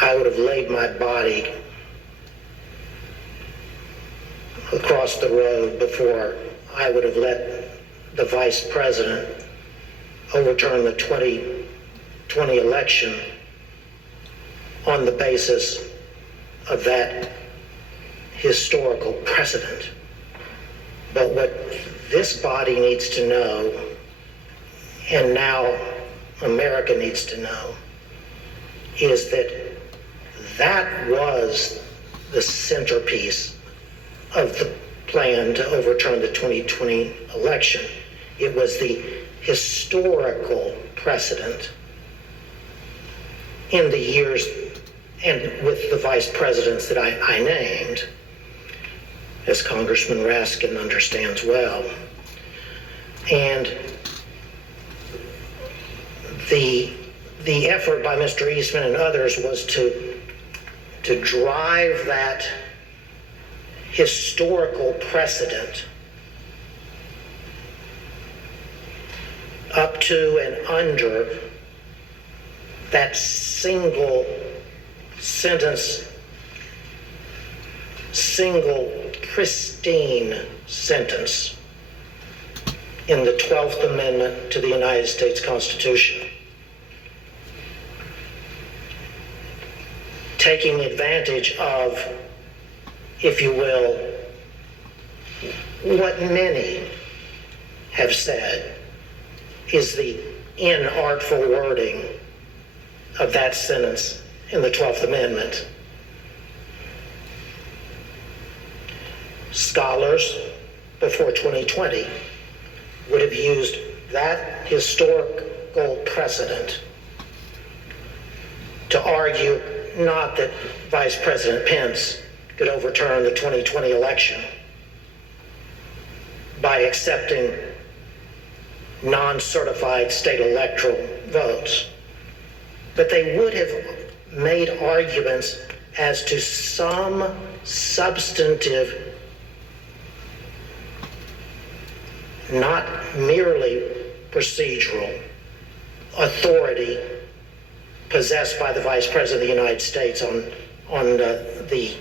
I would have laid my body across the road before I would have let the Vice President overturn the 2020 election on the basis of that historical precedent. But what this body needs to know, and now America needs to know, is that that was the centerpiece of the plan to overturn the 2020 election. It was the historical precedent in the years and with the vice presidents that I named, as Congressman Raskin understands well. And the effort by Mr. Eastman and others was to drive that historical precedent up to and under that single sentence, single pristine sentence in the 12th Amendment to the United States Constitution. Taking advantage of, if you will, what many have said is the inartful wording of that sentence in the 12th Amendment. Scholars before 2020 would have used that historical precedent to argue not that Vice President Pence could overturn the 2020 election by accepting non-certified state electoral votes, but they would have made arguments as to some substantive, not merely procedural, authority possessed by the Vice President of the United States on the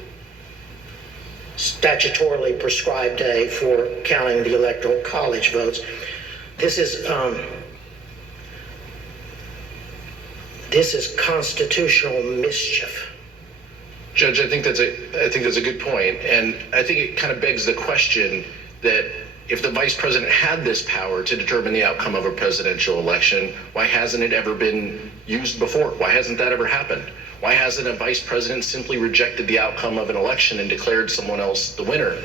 statutorily prescribed day for counting the Electoral College votes. This is constitutional mischief. Judge, I think that's a good point, and I think it kind of begs the question that if the vice president had this power to determine the outcome of a presidential election, why hasn't it ever been used before? Why hasn't that ever happened? Why hasn't a vice president simply rejected the outcome of an election and declared someone else the winner?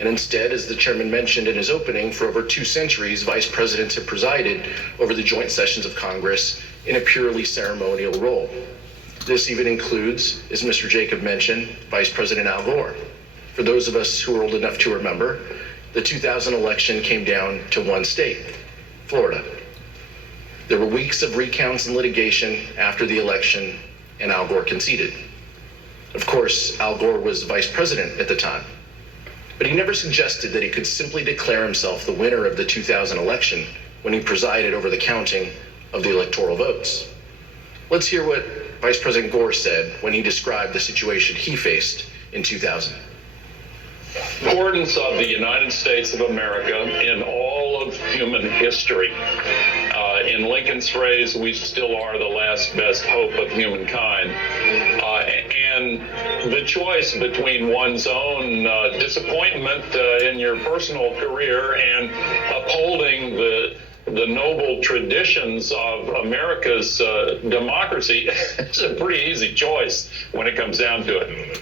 And instead, as the chairman mentioned in his opening, for over 2 centuries, vice presidents have presided over the joint sessions of Congress in a purely ceremonial role. This even includes, as Mr. Jacob mentioned, Vice President Al Gore. For those of us who are old enough to remember, the 2000 election came down to one state, Florida. There were weeks of recounts and litigation after the election, and Al Gore conceded. Of course, Al Gore was vice president at the time, but he never suggested that he could simply declare himself the winner of the 2000 election when he presided over the counting of the electoral votes. Let's hear what Vice President Gore said when he described the situation he faced in 2000. The importance of the United States of America in all of human history. In Lincoln's phrase, we still are the last best hope of humankind. And the choice between one's own disappointment in your personal career and upholding the noble traditions of America's democracy is a pretty easy choice when it comes down to it.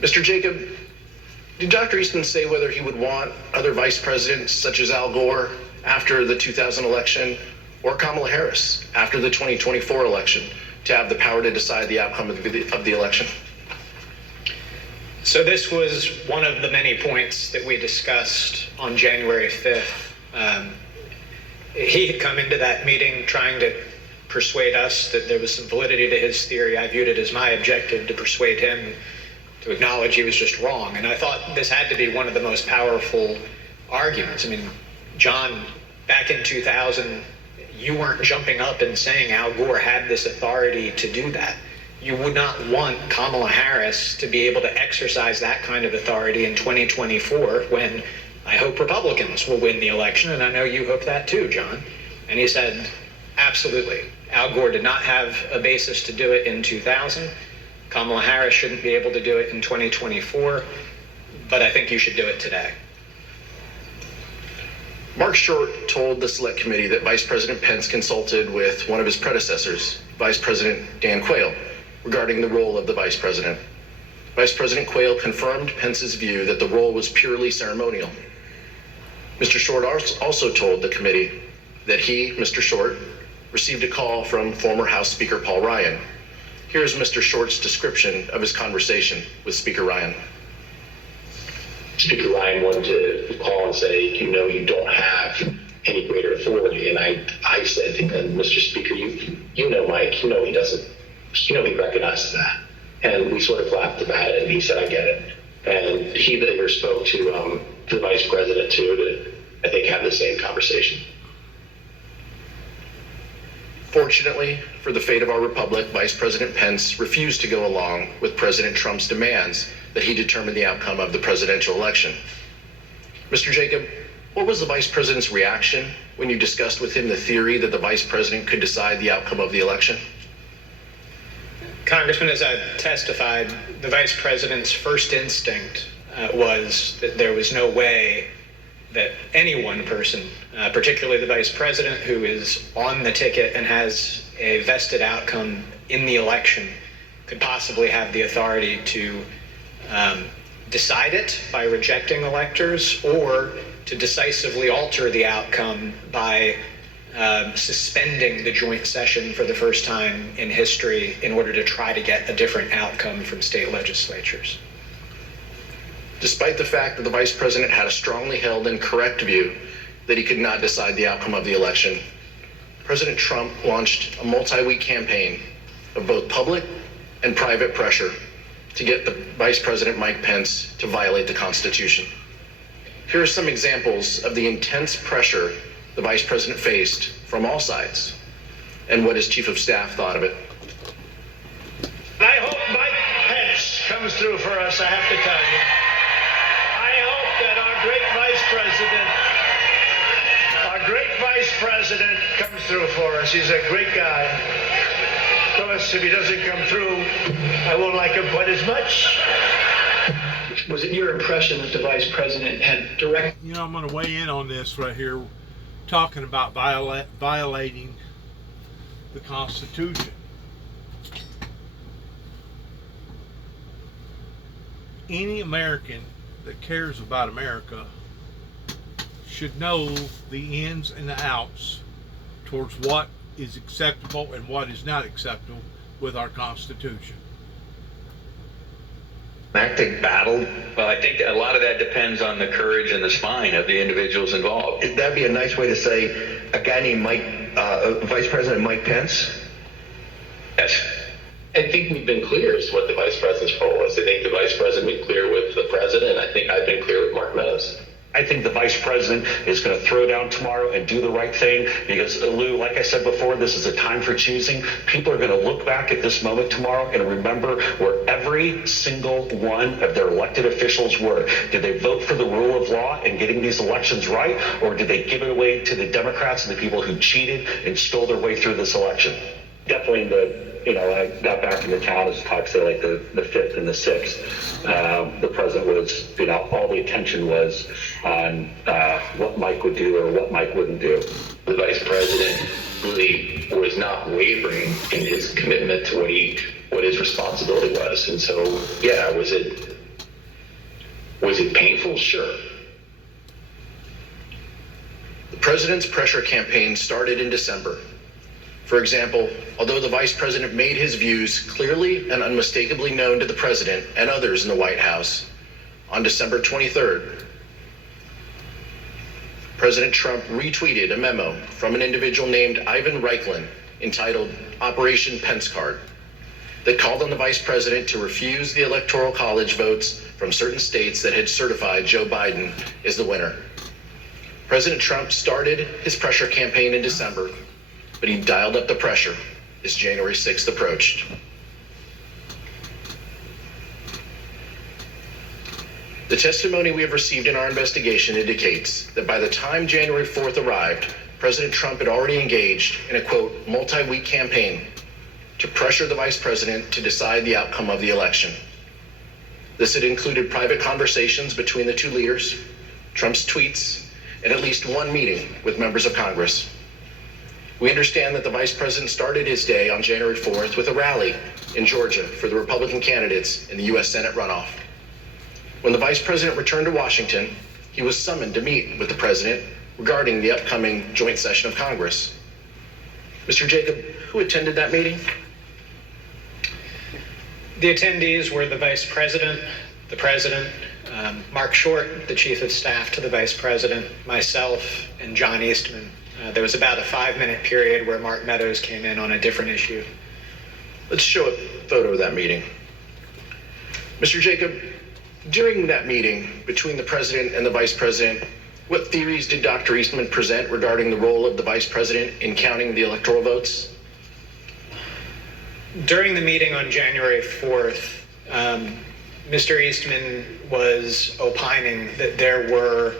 Mr. Jacob, did Dr. Eastman say whether he would want other vice presidents such as Al Gore after the 2000 election or Kamala Harris after the 2024 election to have the power to decide the outcome of the election? So this was one of the many points that we discussed on January 5th. He had come into that meeting trying to persuade us that there was some validity to his theory. I viewed it as my objective to persuade him to acknowledge he was just wrong. And I thought this had to be one of the most powerful arguments. I mean, John, back in 2000, you weren't jumping up and saying Al Gore had this authority to do that. You would not want Kamala Harris to be able to exercise that kind of authority in 2024 when I hope Republicans will win the election, and I know you hope that too, John. And he said, absolutely. Al Gore did not have a basis to do it in 2000. Kamala Harris shouldn't be able to do it in 2024. but I think you should do it today. Mark Short told the Select Committee that Vice President Pence consulted with one of his predecessors, Vice President Dan Quayle, regarding the role of the Vice President. Vice President Quayle confirmed Pence's view that the role was purely ceremonial. Mr. Short also told the committee that he, Mr. Short, received a call from former House Speaker Paul Ryan. Here's Mr. Short's description of his conversation with Speaker Ryan. Speaker Ryan wanted to call and say, you know, you don't have any greater authority. And I said to him, Mr. Speaker, you know Mike, you know he doesn't, you know he recognizes that. And we sort of laughed about it, and he said, I get it. And he later spoke to the Vice President, too, to, I think, have the same conversation. Fortunately for the fate of our republic, Vice President Pence refused to go along with President Trump's demands that he determine the outcome of the presidential election. Mr. Jacob, what was the Vice President's reaction when you discussed with him the theory that the Vice President could decide the outcome of the election? Congressman, as I've testified, the Vice President's first instinct was that there was no way that any one person, particularly the Vice President, who is on the ticket and has a vested outcome in the election, could possibly have the authority to decide it by rejecting electors or to decisively alter the outcome by suspending the joint session for the first time in history in order to try to get a different outcome from state legislatures. Despite the fact that the Vice President had a strongly held and correct view that he could not decide the outcome of the election, President Trump launched a multi-week campaign of both public and private pressure to get the Vice President Mike Pence to violate the Constitution. Here are some examples of the intense pressure the Vice President faced from all sides and what his Chief of Staff thought of it. I hope Mike Pence comes through for us, I have to tell you. I hope that our great Vice President comes through for us. He's a great guy. Of course, if he doesn't come through, I won't like him quite as much. Was it your impression that the Vice President had direct... You know, I'm going to weigh in on this right here, talking about violating the Constitution. Any American that cares about America should know the ins and the outs towards what is acceptable and what is not acceptable with our Constitution. Acting battle? Well, I think a lot of that depends on the courage and the spine of the individuals involved. That'd be a nice way to say a guy named Vice President Mike Pence? Yes. I think we've been clear as to what the Vice President's role was. I think the Vice President been clear with the President. I think I've been clear with Mark Meadows. I think the Vice President is going to throw down tomorrow and do the right thing because, Lou, like I said before, this is a time for choosing. People are going to look back at this moment tomorrow and remember where every single one of their elected officials were. Did they vote for the rule of law and getting these elections right, or did they give it away to the Democrats and the people who cheated and stole their way through this election? Definitely I got back into town as talk say like the 5th and the 6th. The president was, all the attention was on what Mike would do or what Mike wouldn't do. The Vice President really was not wavering in his commitment to what his responsibility was. And so, yeah, was it painful? Sure. The president's pressure campaign started in December. For example, although the Vice President made his views clearly and unmistakably known to the President and others in the White House, on December 23rd, President Trump retweeted a memo from an individual named Ivan Reichlen entitled Operation Pence Card that called on the Vice President to refuse the Electoral College votes from certain states that had certified Joe Biden as the winner. President Trump started his pressure campaign in December, but he dialed up the pressure as January 6th approached. The testimony we have received in our investigation indicates that by the time January 4th arrived, President Trump had already engaged in a, quote, multi-week campaign to pressure the Vice President to decide the outcome of the election. This had included private conversations between the two leaders, Trump's tweets, and at least one meeting with members of Congress. We understand that the Vice President started his day on January 4th with a rally in Georgia for the Republican candidates in the U.S. Senate runoff. When the Vice President returned to Washington, he was summoned to meet with the President regarding the upcoming joint session of Congress. Mr. Jacob, who attended that meeting? The attendees were the Vice President, the President, Mark Short, the Chief of Staff to the Vice President, myself, and John Eastman. There was about a 5-minute period where Mark Meadows came in on a different issue. Let's show a photo of that meeting. Mr. Jacob, during that meeting between the President and the Vice President, what theories did Dr. Eastman present regarding the role of the Vice President in counting the electoral votes? During the meeting on January 4th, Mr. Eastman was opining that there were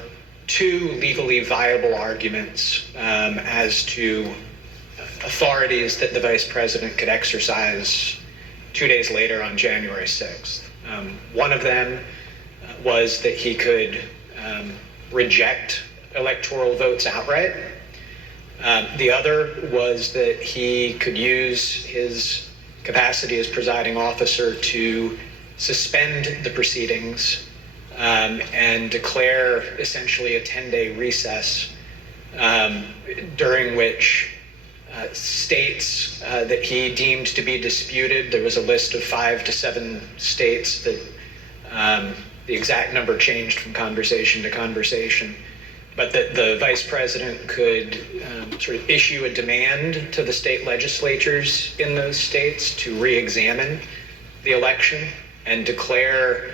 two legally viable arguments as to authorities that the Vice President could exercise 2 days later on January 6th. One of them was that he could reject electoral votes outright. The other was that he could use his capacity as presiding officer to suspend the proceedings and declare essentially a 10-day recess during which states that he deemed to be disputed, there was a list of 5 to 7 states that the exact number changed from conversation to conversation, but that the Vice President could sort of issue a demand to the state legislatures in those states to re-examine the election and declare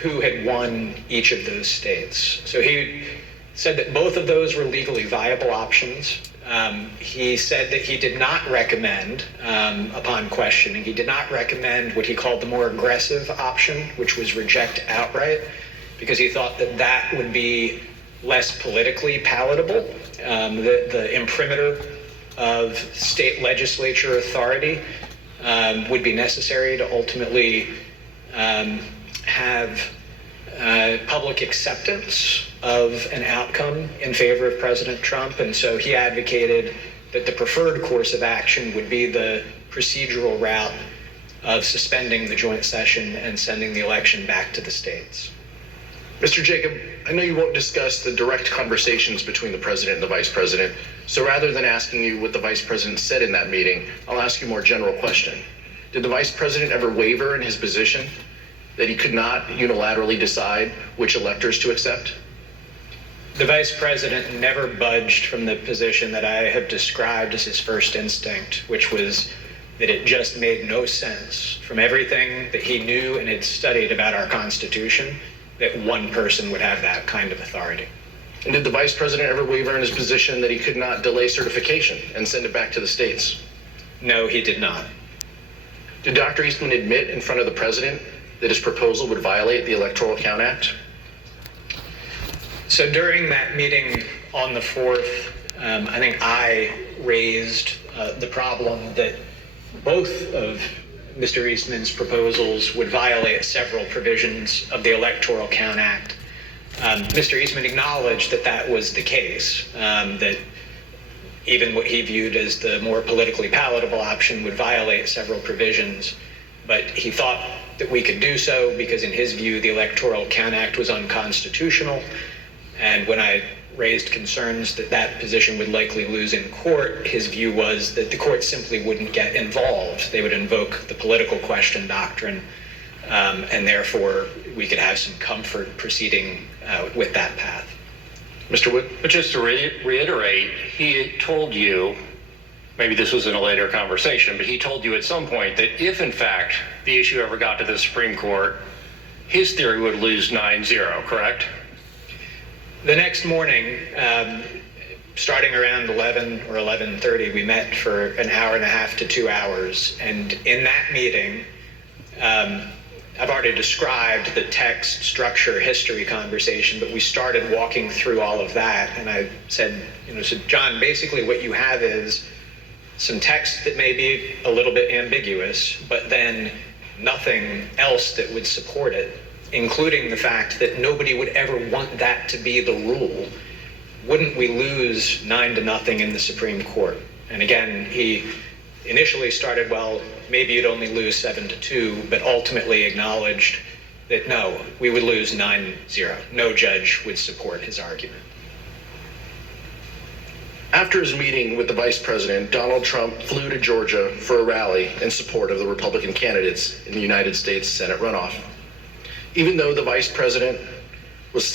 who had won each of those states. So he said that both of those were legally viable options. He said that he did not recommend, upon questioning, he did not recommend what he called the more aggressive option, which was reject outright, because he thought that that would be less politically palatable. The imprimatur of state legislature authority would be necessary to ultimately have public acceptance of an outcome in favor of President Trump, and so he advocated that the preferred course of action would be the procedural route of suspending the joint session and sending the election back to the states. Mr. Jacob, I know you won't discuss the direct conversations between the President and the Vice President, so rather than asking you what the Vice President said in that meeting, I'll ask you a more general question. Did the Vice President ever waver in his position that he could not unilaterally decide which electors to accept? The Vice President never budged from the position that I have described as his first instinct, which was that it just made no sense from everything that he knew and had studied about our Constitution that one person would have that kind of authority. And did the Vice President ever waver in his position that he could not delay certification and send it back to the states? No, he did not. Did Dr. Eastman admit in front of the President that his proposal would violate the Electoral Count Act? So during that meeting on the 4th, I think I raised the problem that both of Mr. Eastman's proposals would violate several provisions of the Electoral Count Act. Mr. Eastman acknowledged that that was the case, that even what he viewed as the more politically palatable option would violate several provisions, but he thought that we could do so because in his view the Electoral Count Act was unconstitutional, and when I raised concerns that that position would likely lose in court, his view was that the court simply wouldn't get involved. They would invoke the political question doctrine, and therefore we could have some comfort proceeding with that path. Mr. Wood? But just to reiterate, he told you, maybe this was in a later conversation, but he told you at some point that if in fact the issue ever got to the Supreme Court, his theory would lose 9-0, correct? The next morning, starting around 11 or 11:30, we met for an hour and a half to 2 hours. And in that meeting, I've already described the text, structure, history conversation, but we started walking through all of that. And I said, so John, basically what you have is some text that may be a little bit ambiguous, but then nothing else that would support it, including the fact that nobody would ever want that to be the rule, wouldn't we lose 9-0 in the Supreme Court? And again, he initially started, well, maybe you'd only lose 7-2, but ultimately acknowledged that no, we would lose 9-0. No judge would support his argument. After his meeting with the vice president, Donald Trump flew to Georgia for a rally in support of the Republican candidates in the United States Senate runoff. Even though the vice president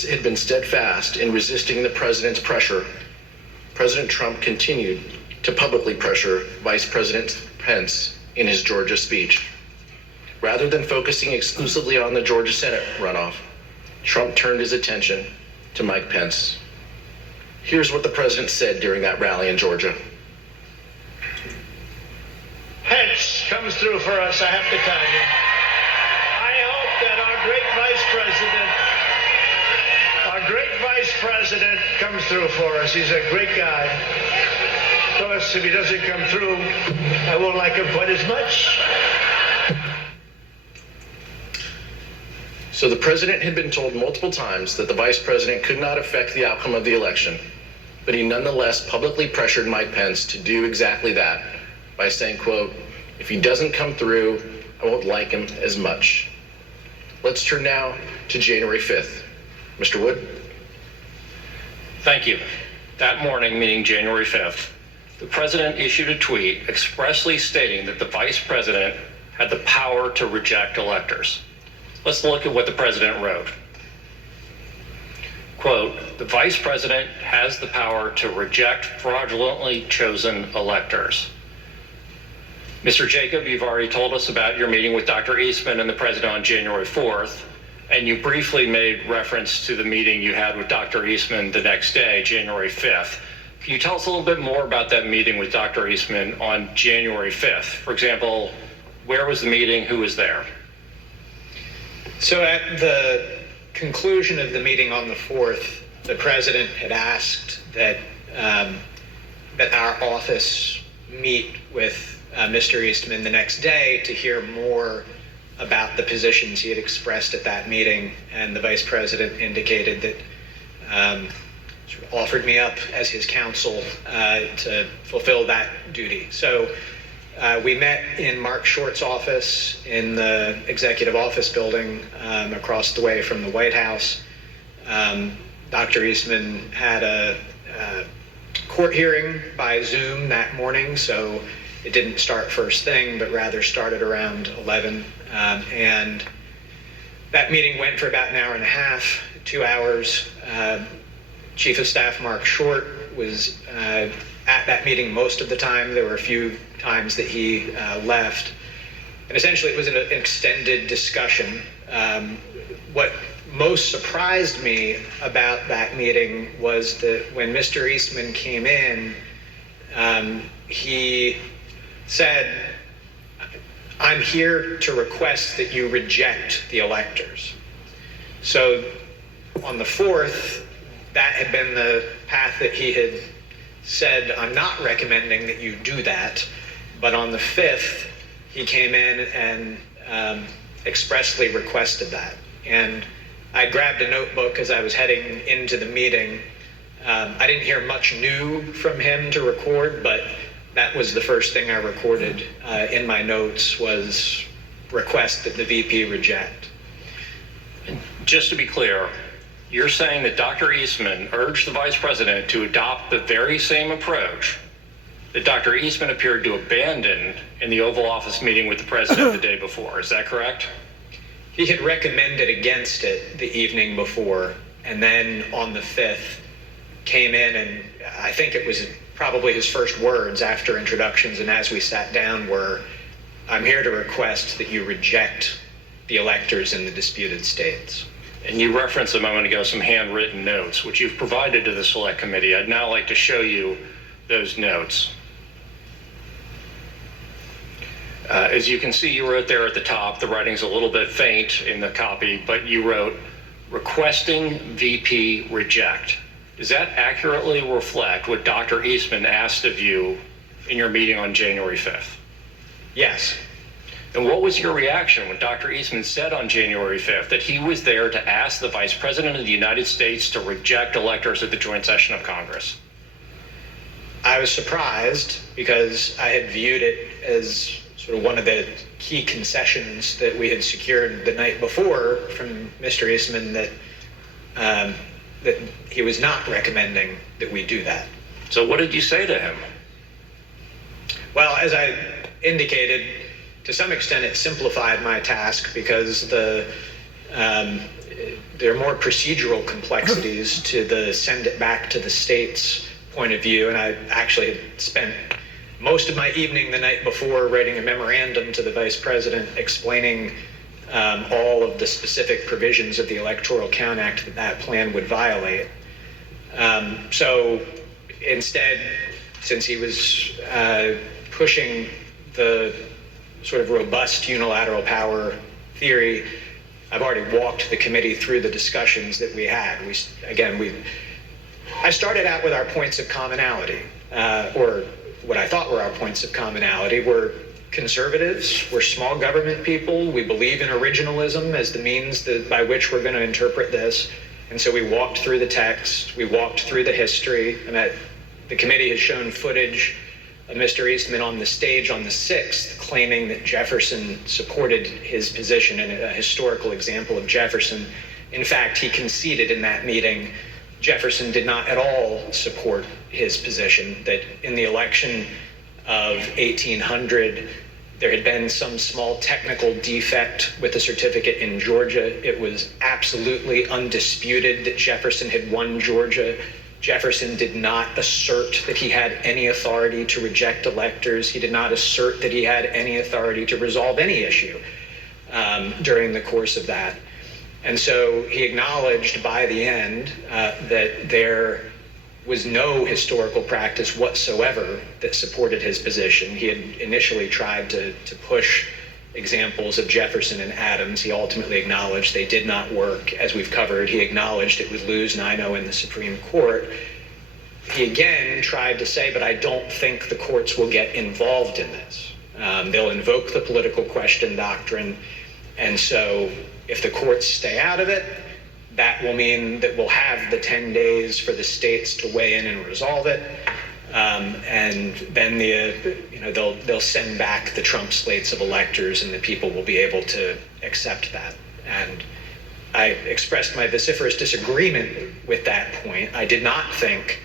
had been steadfast in resisting the president's pressure, President Trump continued to publicly pressure Vice President Pence in his Georgia speech. Rather than focusing exclusively on the Georgia Senate runoff, Trump turned his attention to Mike Pence. Here's what the president said during that rally in Georgia. Pence comes through for us, I have to tell you. I hope that our great vice president comes through for us. He's a great guy. Of course, if he doesn't come through, I won't like him quite as much. So the president had been told multiple times that the vice president could not affect the outcome of the election, but he nonetheless publicly pressured Mike Pence to do exactly that by saying, quote, "If he doesn't come through, I won't like him as much." Let's turn now to January 5th. Mr. Wood? Thank you. That morning, meaning January 5th, the president issued a tweet expressly stating that the vice president had the power to reject electors. Let's look at what the president wrote. Quote, "The vice president has the power to reject fraudulently chosen electors." Mr. Jacob, you've already told us about your meeting with Dr. Eastman and the president on January 4th, and you briefly made reference to the meeting you had with Dr. Eastman the next day, January 5th. Can you tell us a little bit more about that meeting with Dr. Eastman on January 5th? For example, where was the meeting? Who was there? So at the conclusion of the meeting on the 4th, the president had asked that that our office meet with Mr. Eastman the next day to hear more about the positions he had expressed at that meeting, and the vice president indicated that sort of offered me up as his counsel to fulfill that duty. So we met in Mark Short's office in the executive office building across the way from the White House. Dr. Eastman had a court hearing by Zoom that morning, so it didn't start first thing, but rather started around 11. And that meeting went for about an hour and a half, 2 hours. Chief of Staff Mark Short was at that meeting most of the time. There were a few times that he left. And essentially it was an extended discussion. What most surprised me about that meeting was that when Mr. Eastman came in, he said, "I'm here to request that you reject the electors." So on the 4th, that had been the path that he had said, "I'm not recommending that you do that." But on the 5th, he came in and expressly requested that. And I grabbed a notebook as I was heading into the meeting. I didn't hear much new from him to record, but that was the first thing I recorded in my notes, was request that the VP reject. Just to be clear, you're saying that Dr. Eastman urged the vice president to adopt the very same approach that Dr. Eastman appeared to abandon in the Oval Office meeting with the president the day before. Is that correct? He had recommended against it the evening before, and then on the 5th came in, and I think it was probably his first words after introductions and as we sat down were, "I'm here to request that you reject the electors in the disputed states." And you referenced a moment ago some handwritten notes, which you've provided to the Select Committee. I'd now like to show you those notes. As you can see, you wrote there at the top, the writing's a little bit faint in the copy, but you wrote, "Requesting VP reject." Does that accurately reflect what Dr. Eastman asked of you in your meeting on January 5th? Yes. And what was your reaction when Dr. Eastman said on January 5th that he was there to ask the Vice President of the United States to reject electors at the joint session of Congress? I was surprised because I had viewed it as sort of one of the key concessions that we had secured the night before from Mr. Eastman that that he was not recommending that we do that. So what did you say to him? Well, as I indicated, to some extent it simplified my task because there are more procedural complexities to the send it back to the states point of view, and I actually had spent most of my evening the night before writing a memorandum to the Vice President explaining all of the specific provisions of the Electoral Count Act that plan would violate. So instead, since he was pushing the sort of robust unilateral power theory, I've already walked the committee through the discussions that we had. I started out with our points of commonality, or what I thought were our points of commonality. We're conservatives, we're small government people, we believe in originalism as the means by which we're going to interpret this. And so we walked through the text, we walked through the history, and that the committee has shown footage of Mr. Eastman on the stage on the 6th claiming that Jefferson supported his position, and a historical example of Jefferson. In fact, he conceded in that meeting Jefferson did not at all support his position, that in the election of 1800, there had been some small technical defect with the certificate in Georgia. It was absolutely undisputed that Jefferson had won Georgia. Jefferson did not assert that he had any authority to reject electors. He did not assert that he had any authority to resolve any issue during the course of that. And so he acknowledged by the end that there was no historical practice whatsoever that supported his position. He had initially tried to push examples of Jefferson and Adams. He ultimately acknowledged they did not work, as we've covered. He acknowledged it would lose 9-0 in the Supreme Court. He again tried to say, but I don't think the courts will get involved in this. They'll invoke the political question doctrine, and so if the courts stay out of it, that will mean that we'll have the 10 days for the states to weigh in and resolve it. And then they'll send back the Trump slates of electors, and the people will be able to accept that. And I expressed my vociferous disagreement with that point. I did not think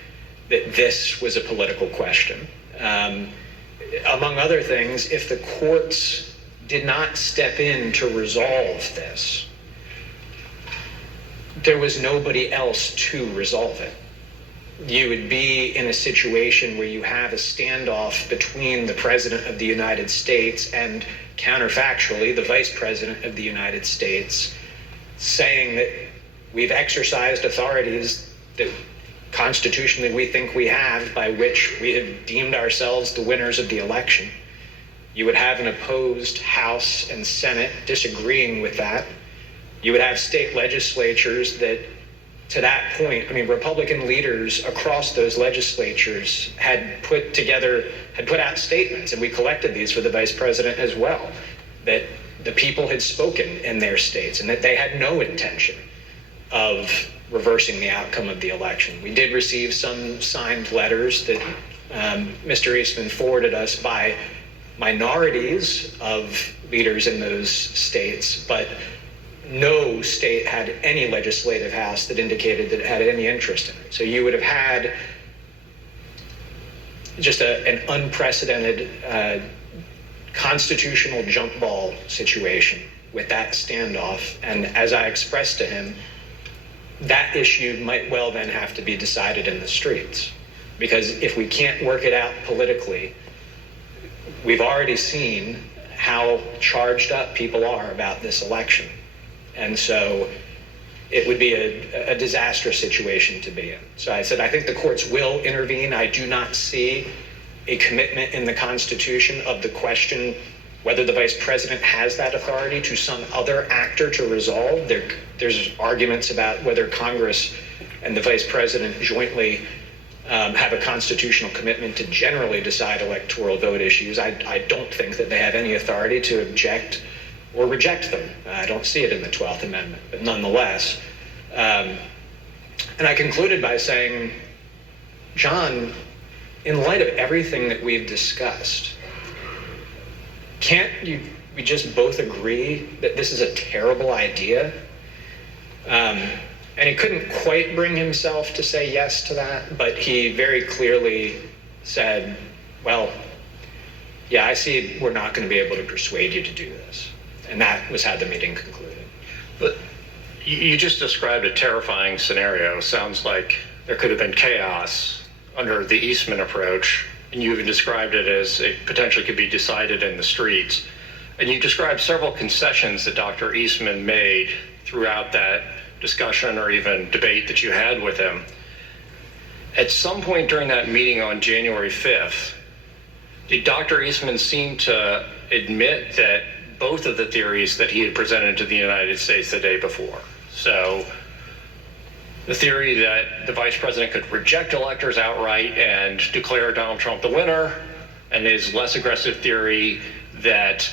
that this was a political question. Among other things, if the courts did not step in to resolve this, there was nobody else to resolve it. You would be in a situation where you have a standoff between the President of the United States and, counterfactually, the Vice President of the United States, saying that we've exercised authorities that constitutionally we think we have, by which we have deemed ourselves the winners of the election. You would have an opposed House and Senate disagreeing with that. You would have state legislatures that, to that point, Republican leaders across those legislatures had put out statements, and we collected these for the Vice President as well, that the people had spoken in their states and that they had no intention of reversing the outcome of the election. We did receive some signed letters that Mr. Eastman forwarded us by minorities of leaders in those states, but no state had any legislative house that indicated that it had any interest in it. So you would have had just an unprecedented constitutional jump ball situation with that standoff. And as I expressed to him, that issue might well then have to be decided in the streets. Because if we can't work it out politically, we've already seen how charged up people are about this election. And so it would be a disastrous situation to be in. So I said, I think the courts will intervene. I do not see a commitment in the Constitution of the question whether the Vice President has that authority to some other actor to resolve. There's arguments about whether Congress and the Vice President jointly have a constitutional commitment to generally decide electoral vote issues. I don't think that they have any authority to object or reject them. I don't see it in the 12th Amendment, but nonetheless. And I concluded by saying, John, in light of everything that we've discussed, can't we just both agree that this is a terrible idea? And he couldn't quite bring himself to say yes to that, but he very clearly said, well, yeah, I see we're not going to be able to persuade you to do this. And that was how the meeting concluded. But you just described a terrifying scenario. Sounds like there could have been chaos under the Eastman approach, and you even described it as it potentially could be decided in the streets. And you described several concessions that Dr. Eastman made throughout that discussion or even debate that you had with him. At some point during that meeting on January 5th, did Dr. Eastman seem to admit that both of the theories that he had presented to the United States the day before? So the theory that the vice president could reject electors outright and declare Donald Trump the winner, and his less aggressive theory that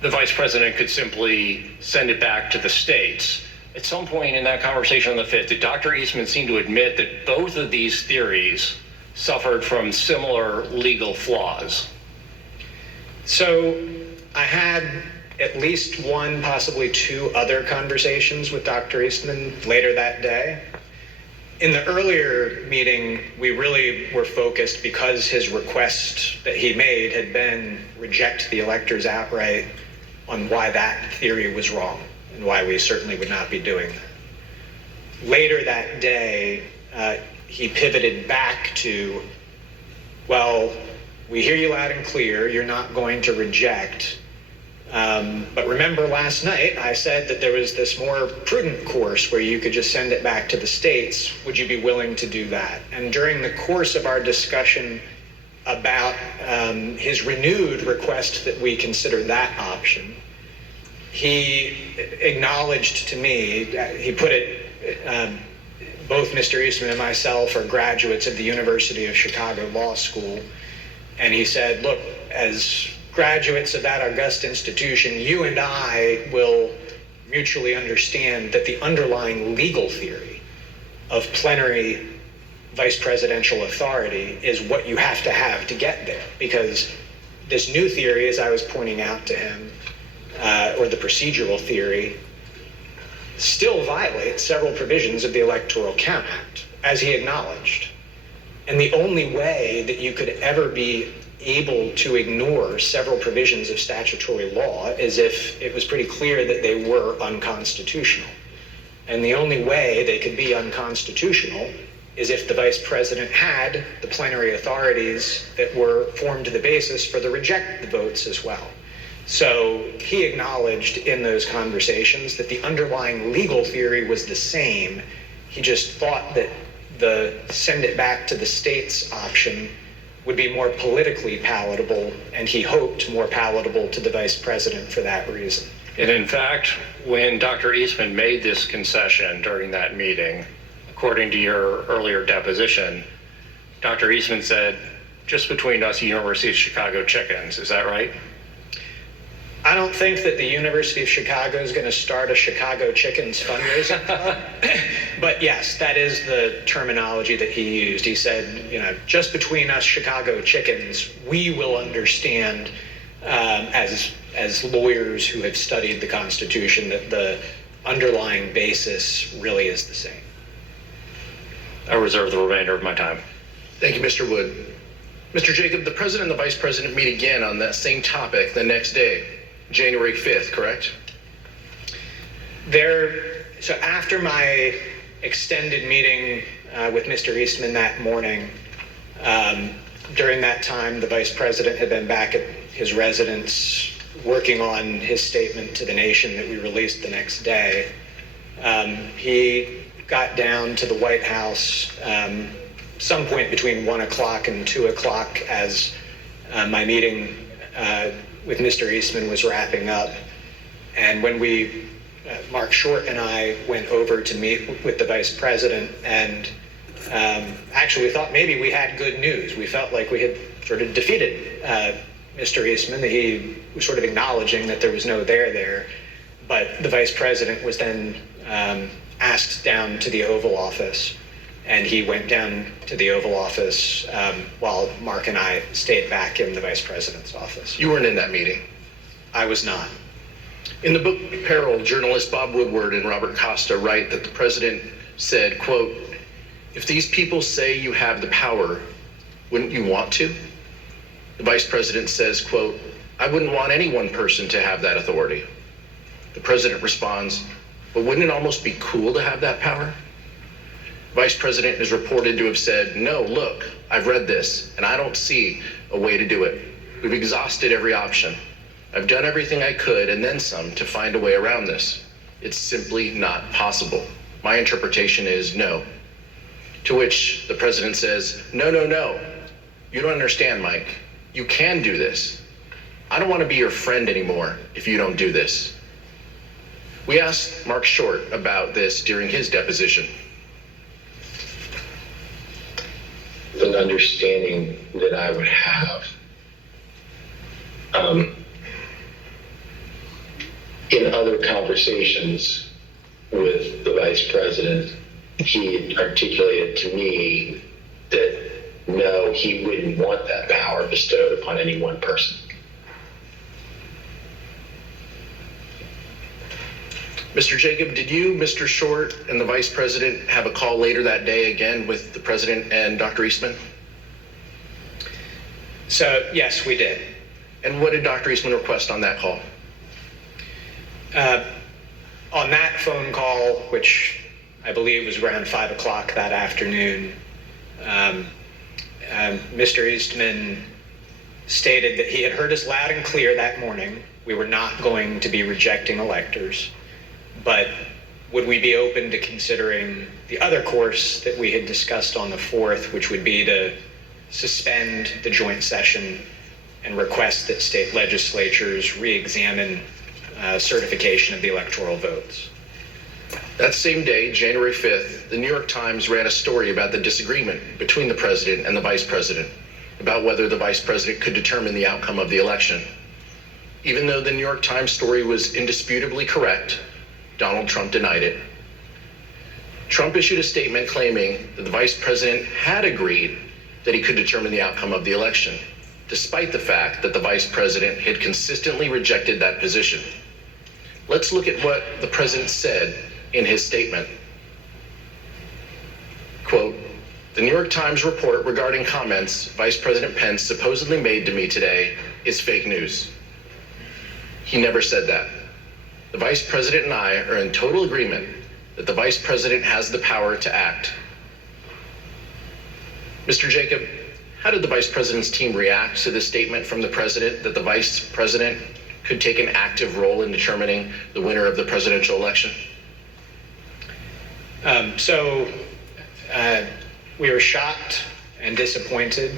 the vice president could simply send it back to the states. At some point in that conversation on the 5th, did Dr. Eastman seem to admit that both of these theories suffered from similar legal flaws? So I had at least one, possibly two other conversations with Dr. Eastman later that day. In the earlier meeting, we really were focused, because his request that he made had been reject the electors outright, on why that theory was wrong and why we certainly would not be doing that. Later that day, he pivoted back to, well, we hear you loud and clear, you're not going to reject. But remember last night, I said that there was this more prudent course where you could just send it back to the states. Would you be willing to do that? And during the course of our discussion about his renewed request that we consider that option, he acknowledged to me, he put it, both Mr. Eastman and myself are graduates of the University of Chicago Law School, and he said, look, as graduates of that august institution, you and I will mutually understand that the underlying legal theory of plenary vice presidential authority is what you have to get there. Because this new theory, as I was pointing out to him, or the procedural theory, still violates several provisions of the Electoral Count Act, as he acknowledged. And the only way that you could ever be able to ignore several provisions of statutory law is if it was pretty clear that they were unconstitutional. And the only way they could be unconstitutional is if the vice president had the plenary authorities that were formed the basis for the reject the votes as well. So he acknowledged in those conversations that the underlying legal theory was the same. He just thought that the send it back to the states option would be more politically palatable, and he hoped more palatable to the vice president for that reason. And in fact, when Dr. Eastman made this concession during that meeting, according to your earlier deposition, Dr. Eastman said, just between us, University of Chicago chickens, is that right? I don't think that the University of Chicago is going to start a Chicago Chickens fundraising club. But yes, that is the terminology that he used. He said, just between us Chicago chickens, we will understand as lawyers who have studied the Constitution that the underlying basis really is the same. I reserve the remainder of my time. Thank you, Mr. Wood. Mr. Jacob, the president and the vice president meet again on that same topic the next day, January 5th, correct? So after my extended meeting with Mr. Eastman that morning, during that time, the vice president had been back at his residence working on his statement to the nation that we released the next day. He got down to the White House some point between 1 o'clock and 2 o'clock as my meeting with Mr. Eastman was wrapping up. And when Mark Short and I went over to meet with the vice president, and Actually, we thought maybe we had good news. We felt like we had sort of defeated Mr. Eastman, that he was sort of acknowledging that there was no there. But the vice president was then asked down to the Oval Office, and he went down to the Oval Office while Mark and I stayed back in the vice president's office. You weren't in that meeting. I was not. In the book Peril, journalists Bob Woodward and Robert Costa write that the president said, quote, "If these people say you have the power, wouldn't you want to?" The vice president says, quote, "I wouldn't want any one person to have that authority." The president responds, "But wouldn't it almost be cool to have that power?" Vice president is reported to have said, "No, look, I've read this, and I don't see a way to do it. We've exhausted every option. I've done everything I could and then some to find a way around this. It's simply not possible. My interpretation is no." To which the president says, "No. You don't understand, Mike. You can do this. I don't want to be your friend anymore if you don't do this." We asked Mark Short about this during his deposition. An understanding that I would have in other conversations with the vice president, he articulated to me that no, he wouldn't want that power bestowed upon any one person. Mr. Jacob, did you, Mr. Short, and the vice president have a call later that day again with the president and Dr. Eastman? So, yes, we did. And what did Dr. Eastman request on that call? On that phone call, which I believe was around 5 o'clock that afternoon, Mr. Eastman stated that he had heard us loud and clear that morning. We were not going to be rejecting electors, but would we be open to considering the other course that we had discussed on the 4th, which would be to suspend the joint session and request that state legislatures re-examine certification of the electoral votes. That same day, January 5th, the New York Times ran a story about the disagreement between the president and the vice president about whether the vice president could determine the outcome of the election. Even though the New York Times story was indisputably correct, Donald Trump denied it. Trump issued a statement claiming that the vice president had agreed that he could determine the outcome of the election, despite the fact that the vice president had consistently rejected that position. Let's look at what the president said in his statement. Quote, "The New York Times report regarding comments Vice President Pence supposedly made to me today is fake news. He never said that. The vice president and I are in total agreement that the vice president has the power to act." Mr. Jacob, how did the vice president's team react to the statement from the president that the vice president could take an active role in determining the winner of the presidential election? We were shocked and disappointed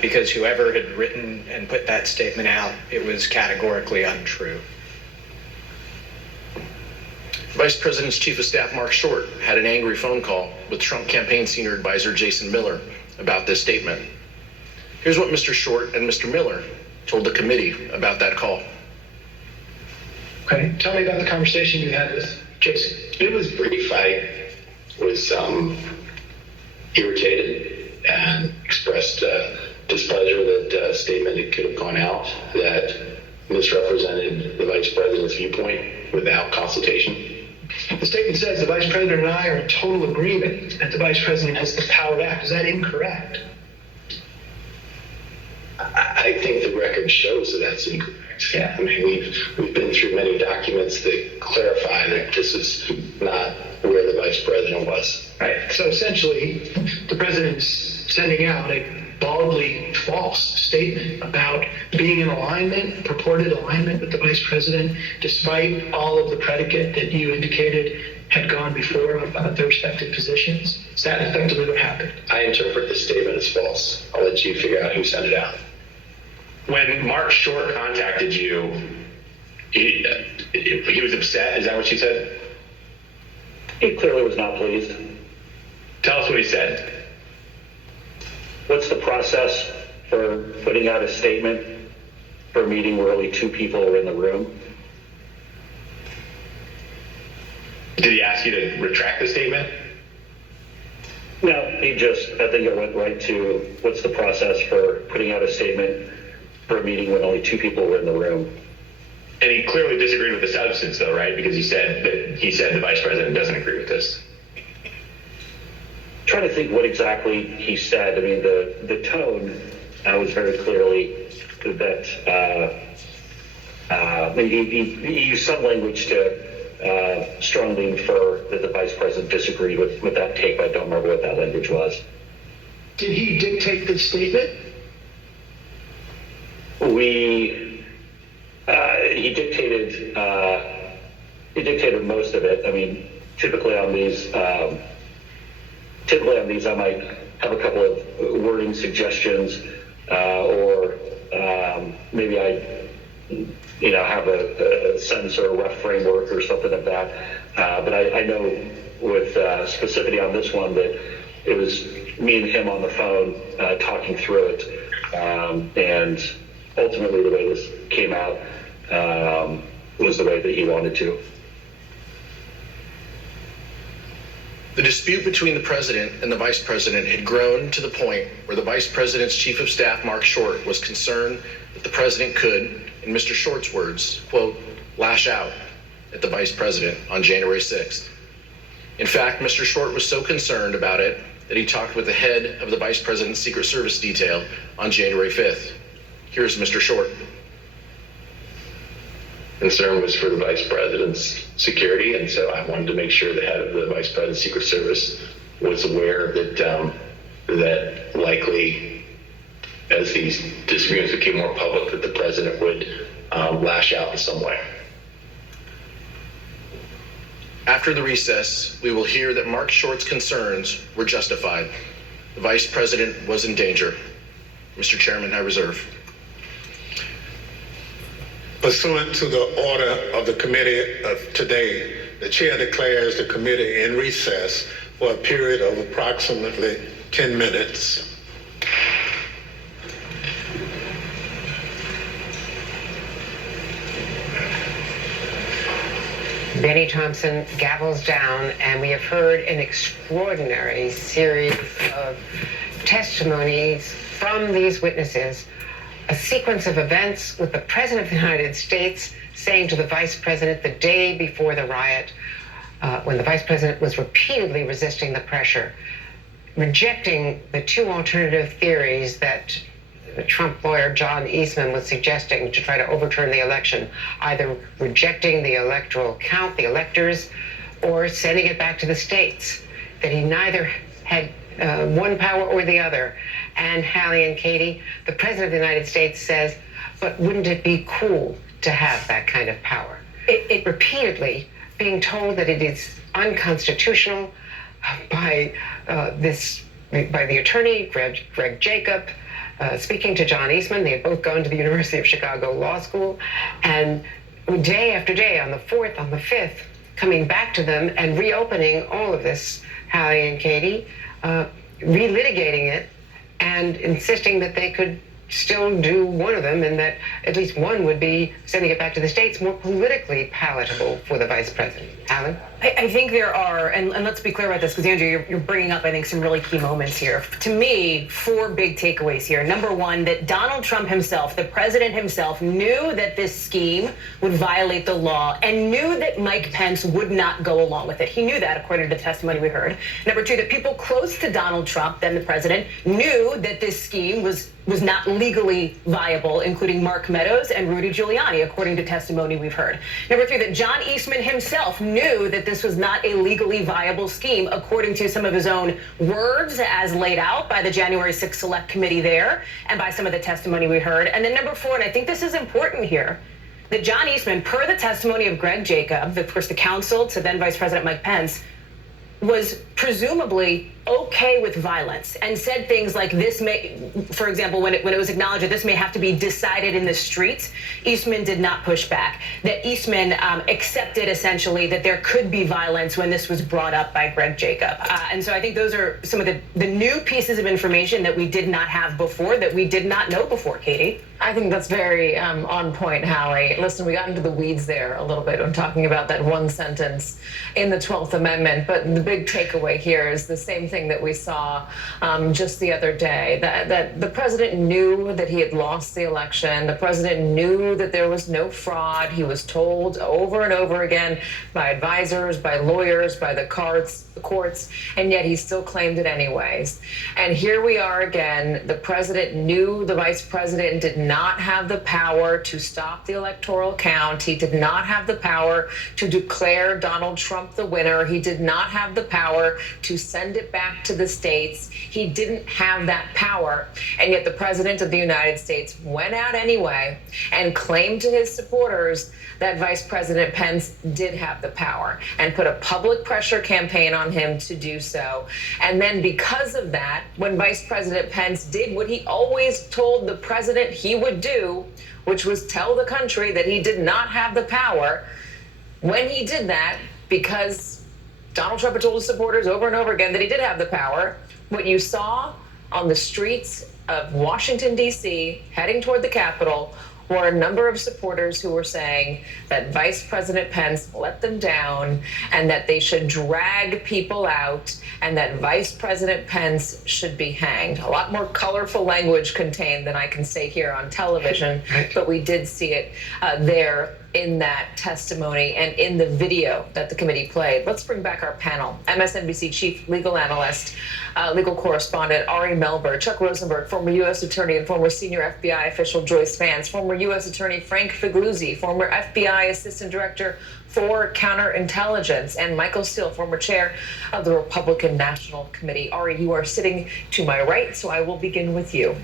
because whoever had written and put that statement out, it was categorically untrue. Vice President's Chief of Staff Mark Short had an angry phone call with Trump campaign senior advisor Jason Miller about this statement. Here's what Mr. Short and Mr. Miller told the committee about that call. Okay, tell me about the conversation you had with Jason. It was brief. I was irritated and expressed displeasure that a statement that could have gone out that misrepresented the vice president's viewpoint without consultation. The statement says the vice president and I are in total agreement that the vice president has the power to act. Is that incorrect? I think the record shows that that's incorrect. Yeah, I mean, we've been through many documents that clarify that this is not where the vice president was. Right. So essentially, the president's sending out a baldly false statement about being in alignment, purported alignment with the vice president, despite all of the predicate that you indicated had gone before about their respective positions. Is that effectively what happened? I interpret the statement as false. I'll let you figure out who sent it out. When Mark Short contacted you, he was upset. Is that what you said? He clearly was not pleased. Tell us what he said. What's the process for putting out a statement for a meeting where only 2 people are in the room? Did he ask you to retract the statement? No, I think I went right to what's the process for putting out a statement for a meeting when only 2 people were in the room. And he clearly disagreed with the substance, though, right? Because he said the vice president doesn't agree with this. Trying to think what exactly he said. I mean, the tone was very clearly that he used some language to strongly infer that the vice president disagreed with that take. I don't remember what that language was. Did he dictate the statement? He dictated most of it. I mean, typically on these, I might have a couple of wording suggestions, or maybe I have a sentence or a rough framework or something like that. But I know with specificity on this one that it was me and him on the phone talking through it, and ultimately the way this came out was the way that he wanted to. The dispute between the president and the vice president had grown to the point where the vice president's chief of staff, Mark Short, was concerned that the president could, in Mr. Short's words, quote, lash out at the vice president on January 6th. In fact, Mr. Short was so concerned about it that he talked with the head of the vice president's Secret Service detail on January 5th. Here's Mr. Short. Concern was for the vice president's security, and so I wanted to make sure the head of the vice president's Secret Service was aware that that likely, as these disagreements became more public, that the president would lash out in some way. After the recess, we will hear that Mark Short's concerns were justified. The vice president was in danger. Mr. Chairman, I reserve. Pursuant to the order of the committee of today, the chair declares the committee in recess for a period of approximately 10 minutes. Benny Thompson gavels down, and we have heard an extraordinary series of testimonies from these witnesses, a sequence of events with the President of the United States saying to the Vice President the day before the riot, when the Vice President was repeatedly resisting the pressure, rejecting the 2 alternative theories that the Trump lawyer John Eastman was suggesting to try to overturn the election, either rejecting the electoral count, the electors, or sending it back to the states, that he neither had one power or the other. And Hallie and Katie, the President of the United States says, but wouldn't it be cool to have that kind of power? It repeatedly being told that it is unconstitutional by the attorney, Greg Jacob, speaking to John Eastman. They had both gone to the University of Chicago Law School, and day after day, on the 4th, on the 5th, coming back to them and reopening all of this, Hallie and Katie, relitigating it and insisting that they could still do one of them, and that at least one would be sending it back to the states, more politically palatable for the vice president. Alan? I think there are, and let's be clear about this, because Andrew, you're bringing up, I think, some really key moments here. To me, 4 big takeaways here. Number 1, that Donald Trump himself, the president himself, knew that this scheme would violate the law and knew that Mike Pence would not go along with it. He knew that, according to the testimony we heard. Number 2, that people close to Donald Trump, then the president, knew that this scheme was not legally viable, including Mark Meadows and Rudy Giuliani, according to testimony we've heard. Number 3, that John Eastman himself knew that this was not a legally viable scheme, according to some of his own words as laid out by the January 6th Select Committee there and by some of the testimony we heard. And then number 4, and I think this is important here, that John Eastman, per the testimony of Greg Jacob, of course the counsel to then Vice President Mike Pence, was presumably okay with violence and said things like this may, for example, when it was acknowledged that this may have to be decided in the streets, Eastman did not push back. That Eastman accepted essentially that there could be violence when this was brought up by Greg Jacob. And so I think those are some of the new pieces of information that we did not have before, that we did not know before, Katie. I think that's very on point, Hallie. Listen, we got into the weeds there a little bit when talking about that one sentence in the 12th Amendment, but the big takeaway here is the same thing that we saw just the other day, that the president knew that he had lost the election. The president knew that there was no fraud. He was told over and over again by advisors, by lawyers, by the courts, and yet he still claimed it anyways. And here we are again. The president knew the vice president did not have the power to stop the electoral count. He did not have the power to declare Donald Trump the winner. He did not have the power to send it back to the states. He didn't have that power. And yet the president of the United States went out anyway and claimed to his supporters that Vice President Pence did have the power and put a public pressure campaign on him to do so. And then because of that, when Vice President Pence did what he always told the president he would do, which was tell the country that he did not have the power, when he did that, because Donald Trump had told his supporters over and over again that he did have the power, what you saw on the streets of Washington, D.C., heading toward the Capitol, were a number of supporters who were saying that Vice President Pence let them down and that they should drag people out and that Vice President Pence should be hanged. A lot more colorful language contained than I can say here on television, but we did see it there in that testimony and in the video that the committee played. Let's bring back our panel. MSNBC chief legal analyst, legal correspondent Ari Melber, Chuck Rosenberg, former U.S. attorney and former senior FBI official Joyce Vance, former U.S. attorney Frank Figluzzi, former FBI assistant director for counterintelligence, and Michael Steele, former chair of the Republican National Committee. Ari, you are sitting to my right, so I will begin with you.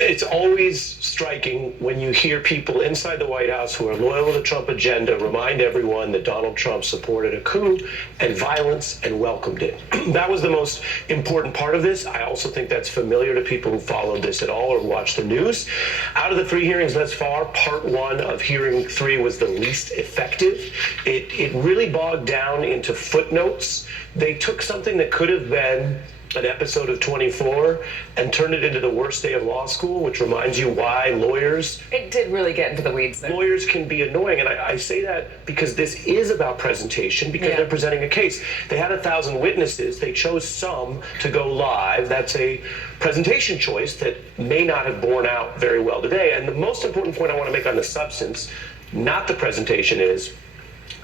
It's always striking when you hear people inside the White House who are loyal to the Trump agenda remind everyone that Donald Trump supported a coup and violence and welcomed it. That was the most important part of this. I also think that's familiar to people who followed this at all or watched the news. Out of the 3 hearings thus far, part 1 of hearing 3 was the least effective. It really bogged down into footnotes. They took something that could have been an episode of 24 and turned it into the worst day of law school, which reminds you why lawyers... It did really get into the weeds there. Lawyers can be annoying, and I say that because this is about presentation, because they're presenting a case. They had 1,000 witnesses. They chose some to go live. That's a presentation choice that may not have borne out very well today. And the most important point I want to make on the substance, not the presentation, is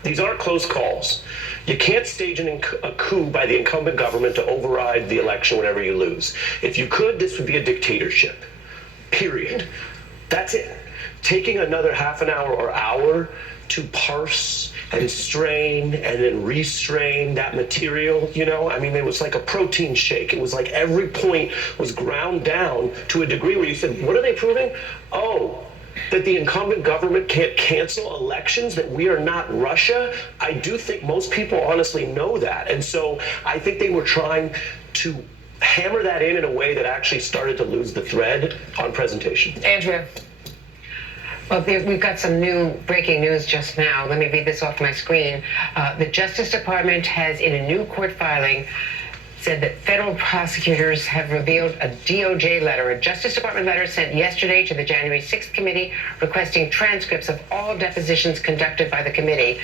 these aren't close calls. You can't stage a coup by the incumbent government to override the election whenever you lose. If you could, this would be a dictatorship, period. That's it. Taking another half an hour or hour to parse and strain and then restrain that material, you know? I mean, it was like a protein shake. It was like every point was ground down to a degree where you said, what are they proving? Oh, that the incumbent government can't cancel elections, that we are not Russia. I do think most people honestly know that. And so I think they were trying to hammer that in a way that actually started to lose the thread on presentation. Andrea. Well, we've got some new breaking news just now. Let me read this off my screen. The Justice Department has, in a new court filing, said that federal prosecutors have revealed a DOJ letter, a Justice Department letter sent yesterday to the January 6th committee requesting transcripts of all depositions conducted by the committee.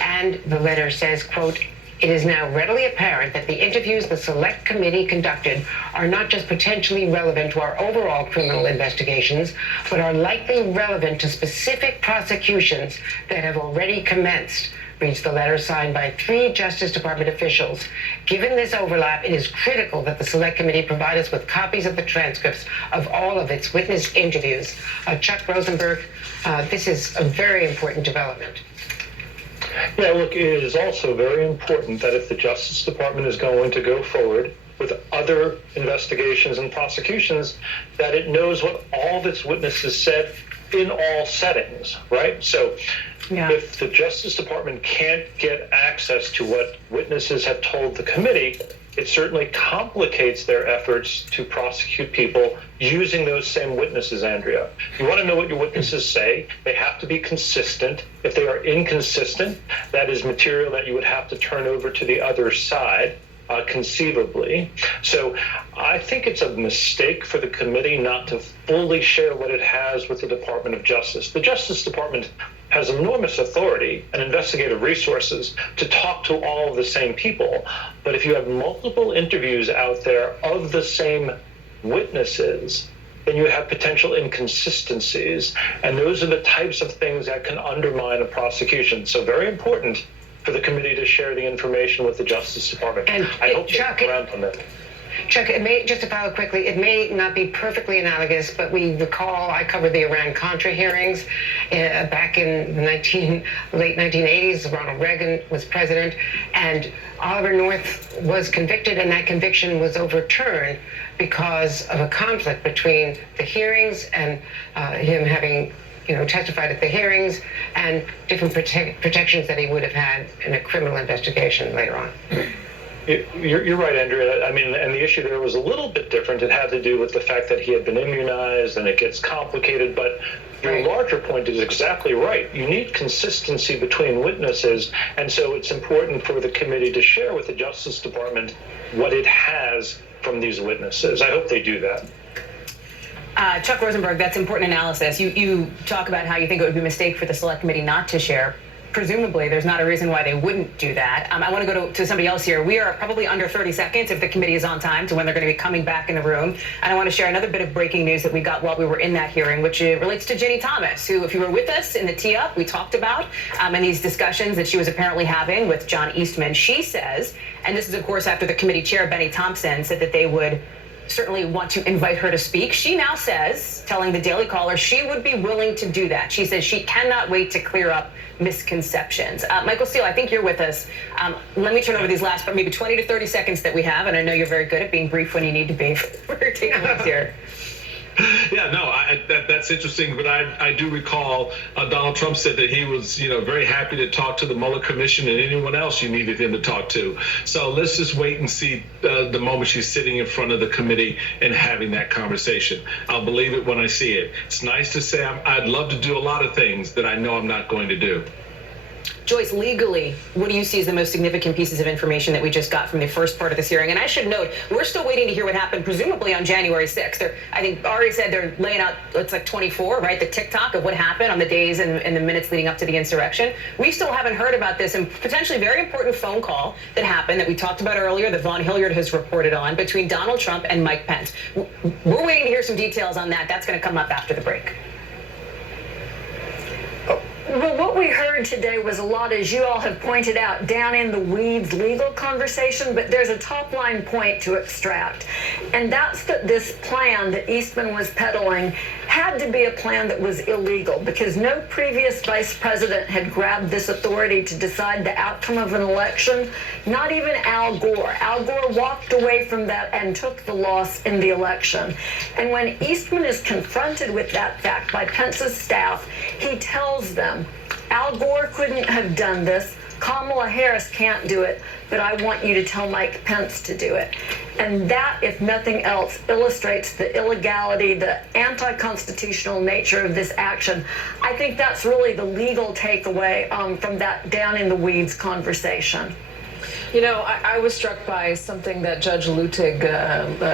And the letter says, quote, "It is now readily apparent that the interviews the Select Committee conducted are not just potentially relevant to our overall criminal investigations, but are likely relevant to specific prosecutions that have already commenced," reads the letter signed by 3 Justice Department officials. Given this overlap, it is critical that the Select Committee provide us with copies of the transcripts of all of its witness interviews. Chuck Rosenberg, this is a very important development. Yeah, look, it is also very important that if the Justice Department is going to go forward with other investigations and prosecutions, that it knows what all of its witnesses said in all settings, right? So if the Justice Department can't get access to what witnesses have told the committee, it certainly complicates their efforts to prosecute people using those same witnesses, Andrea. You want to know what your witnesses say. They have to be consistent. If they are inconsistent, that is material that you would have to turn over to the other side, conceivably. So I think it's a mistake for the committee not to fully share what it has with the Department of Justice. The Justice Department has enormous authority and investigative resources to talk to all of the same people. But if you have multiple interviews out there of the same witnesses, then you have potential inconsistencies. And those are the types of things that can undermine a prosecution. So very important for the committee to share the information with the Justice Department. And I hope they Chuck, get around on that. Chuck, it may, just to follow quickly, it may not be perfectly analogous, but we recall I covered the Iran-Contra hearings back in the late 1980s. Ronald Reagan was president, and Oliver North was convicted, and that conviction was overturned because of a conflict between the hearings and him having testified at the hearings and different protections that he would have had in a criminal investigation later on. You're right, Andrea. I mean, and the issue there was a little bit different. It had to do with the fact that he had been immunized, and it gets complicated. But your larger point is exactly right. You need consistency between witnesses, and so it's important for the committee to share with the Justice Department what it has from these witnesses. I hope they do that. Chuck Rosenberg, that's important analysis. You talk about how you think it would be a mistake for the Select Committee not to share. Presumably, there's not a reason why they wouldn't do that. I want to go to somebody else here. We are probably under 30 seconds if the committee is on time to when they're going to be coming back in the room. And I want to share another bit of breaking news that we got while we were in that hearing, which relates to Ginny Thomas, who, if you were with us in the tee-up, we talked about in these discussions that she was apparently having with John Eastman. She says, and this is, of course, after the committee chair, Benny Thompson, said that they would certainly want to invite her to speak. She now says, telling the Daily Caller, she would be willing to do that. She says she cannot wait to clear up misconceptions. Michael Steele, I think you're with us. Let me turn over these last, but maybe 20 to 30 seconds that we have, and I know you're very good at being brief when you need to be for your takeaways here. Yeah, no, that's interesting. But I do recall Donald Trump said that he was, very happy to talk to the Mueller Commission and anyone else you needed him to talk to. So let's just wait and see the moment she's sitting in front of the committee and having that conversation. I'll believe it when I see it. It's nice to say I'd love to do a lot of things that I know I'm not going to do. Joyce, legally, what do you see as the most significant pieces of information that we just got from the first part of this hearing? And I should note, we're still waiting to hear what happened, presumably on January 6th. I think Ari said they're laying out, it's like 24, right? The tick-tock of what happened on the days and the minutes leading up to the insurrection. We still haven't heard about this and potentially very important phone call that happened that we talked about earlier, that Vaughn Hilliard has reported on, between Donald Trump and Mike Pence. We're waiting to hear some details on that. That's going to come up after the break. Well, what we heard today was a lot, as you all have pointed out, down in the weeds legal conversation, but there's a top line point to extract. And that's that this plan that Eastman was peddling had to be a plan that was illegal because no previous vice president had grabbed this authority to decide the outcome of an election, not even Al Gore. Al Gore walked away from that and took the loss in the election. And when Eastman is confronted with that fact by Pence's staff, he tells them, Al Gore couldn't have done this. Kamala Harris can't do it, but I want you to tell Mike Pence to do it. And that, if nothing else, illustrates the illegality, the anti-constitutional nature of this action. I think that's really the legal takeaway from that down in the weeds conversation. I was struck by something that Judge Lutig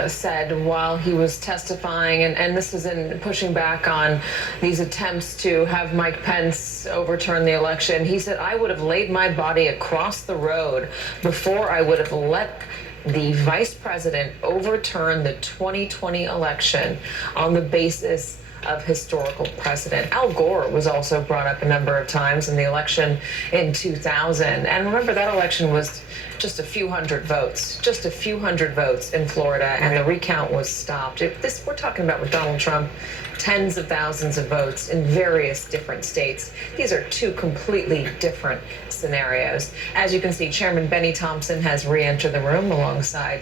said while he was testifying, and this is in pushing back on these attempts to have Mike Pence overturn the election. He said, I would have laid my body across the road before I would have let the vice president overturn the 2020 election on the basis of historical precedent. Al Gore was also brought up a number of times in the election in 2000. And remember, that election was just a few hundred votes in Florida, and the recount was stopped. We're talking about with Donald Trump, tens of thousands of votes in various different states. These are two completely different scenarios. As you can see, Chairman Benny Thompson has re-entered the room alongside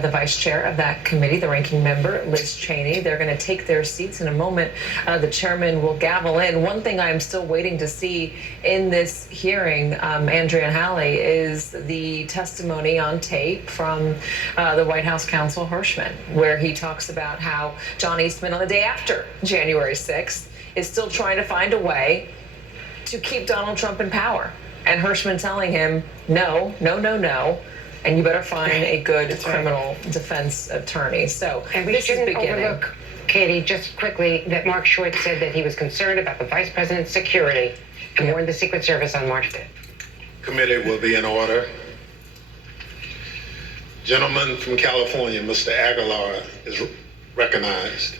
the vice chair of that committee, the ranking member, Liz Cheney. They're going to take their seats in a moment. moment the chairman will gavel in. One thing I'm still waiting to see in this hearing, Andrea and Hallie, is the testimony on tape from the White House counsel Hirschman, where he talks about how John Eastman on the day after January 6th is still trying to find a way to keep Donald Trump in power. And Hirschman telling him, no, no, no, no, and you better find a good criminal defense attorney. So and we this shouldn't is beginning. overlook, Katie, just quickly, that Mark Short said that he was concerned about the vice president's security and warned the Secret Service on March 5th. Committee will be in order. Gentleman from California, Mr. Aguilar, is recognized.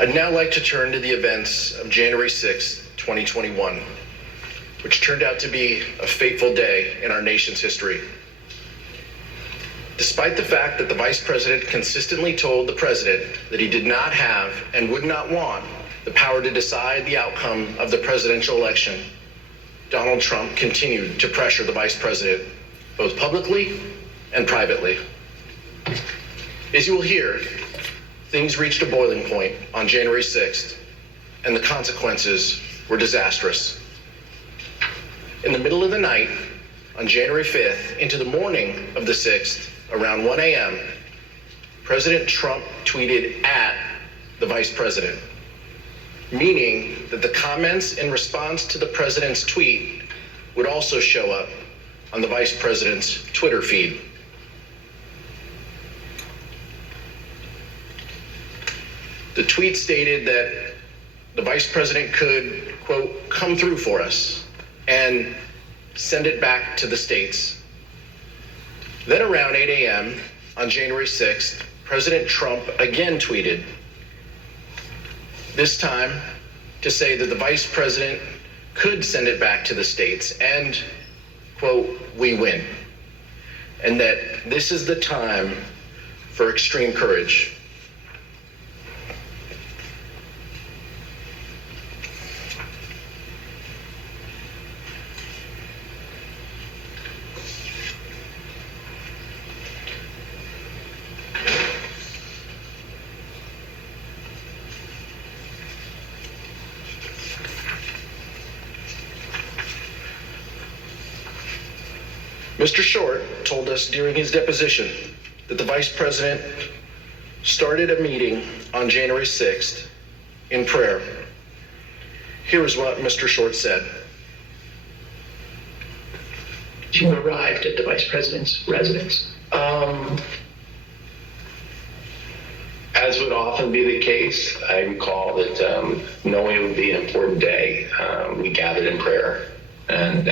I'd now like to turn to the events of January 6, 2021, which turned out to be a fateful day in our nation's history. Despite the fact that the vice president consistently told the president that he did not have and would not want the power to decide the outcome of the presidential election, Donald Trump continued to pressure the vice president, both publicly and privately. As you will hear, things reached a boiling point on January 6th, and the consequences were disastrous. In the middle of the night, on January 5th, into the morning of the 6th, around 1 a.m., President Trump tweeted at the vice president, meaning that the comments in response to the president's tweet would also show up on the vice president's Twitter feed. The tweet stated that the vice president could, quote, come through for us and send it back to the states. Then around 8 a.m. on January 6th, President Trump again tweeted, this time to say that the vice president could send it back to the states and, quote, we win. And that this is the time for extreme courage. Mr. Short told us during his deposition that the vice president started a meeting on January 6th in prayer. Here is what Mr. Short said. You arrived at the vice president's residence. As would often be the case, I recall that knowing it would be an important day, we gathered in prayer. And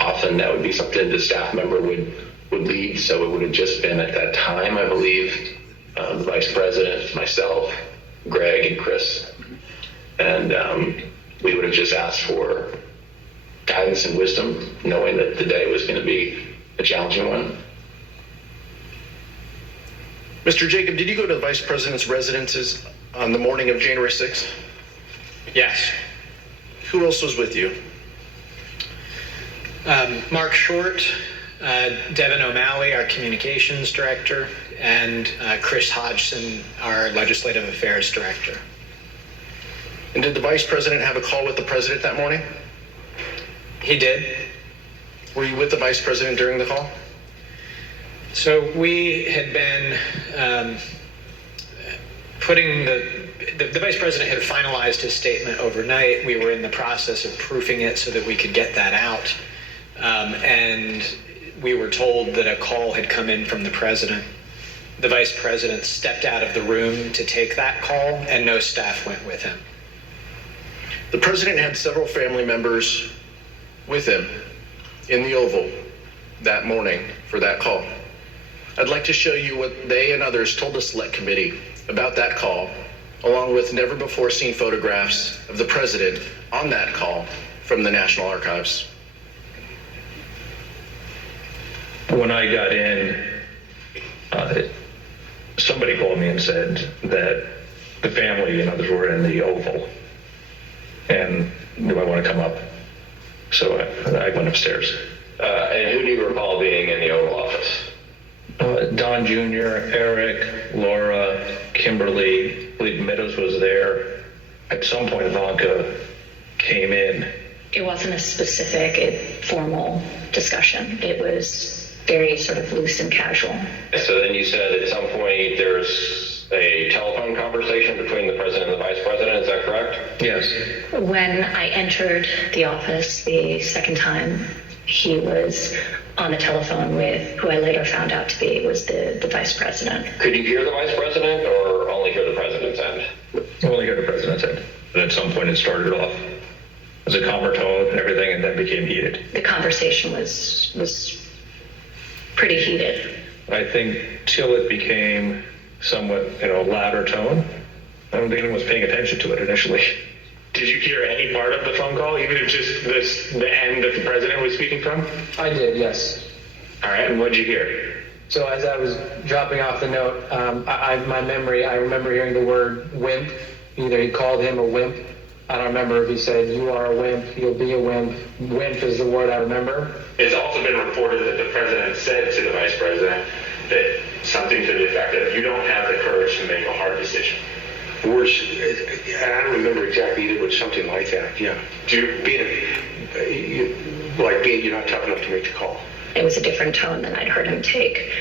often that would be something the staff member would lead. So it would have just been at that time, I believe, the vice president, myself, Greg, and Chris. And we would have just asked for guidance and wisdom, knowing that the day was going to be a challenging one. Mr. Jacob, did you go to the vice president's residences on the morning of January 6th? Yes. Who else was with you? Mark Short, Devin O'Malley, our communications director, and Chris Hodgson, our legislative affairs director. And did the vice president have a call with the president that morning? He did. Were you with the vice president during the call? So we had been putting the vice president had finalized his statement overnight. We were in the process of proofing it so that we could get that out. And we were told that a call had come in from the president. The vice president stepped out of the room to take that call, and no staff went with him. The president had several family members with him in the Oval that morning for that call. I'd like to show you what they and others told the Select Committee about that call, along with never-before-seen photographs of the president on that call from the National Archives. When I got in, somebody called me and said that the family and others were in the Oval, and do I want to come up? So I went upstairs. And who do you recall being in the Oval Office? Don Jr., Eric, Laura, Kimberly, I believe Meadows was there. At some point, Ivanka came in. It wasn't a specific, formal discussion. It was very sort of loose and casual. So then you said at some point there's a telephone conversation between the president and the vice president, is that correct? Yes. When I entered the office the second time, he was on the telephone with who I later found out to be was the vice president. Could you hear the vice president or only hear the president's end? Only heard the president's end. And at some point it started off as a calmer tone and everything, and then became heated. The conversation was pretty heated. I think till it became somewhat, louder tone. I don't think anyone was paying attention to it initially. Did you hear any part of the phone call, even if just the end that the president was speaking from? I did, yes. All right, and what did you hear? So as I was dropping off the note, my memory, I remember hearing the word wimp. Either he called him a wimp. I don't remember if he said, you are a wimp, you'll be a wimp. Wimp is the word I remember. It's also been reported that the president said to the vice president that something to the effect of, you don't have the courage to make a hard decision. Worse, I don't remember exactly either, but something like that, yeah. You're not tough enough to make the call. It was a different tone than I'd heard him take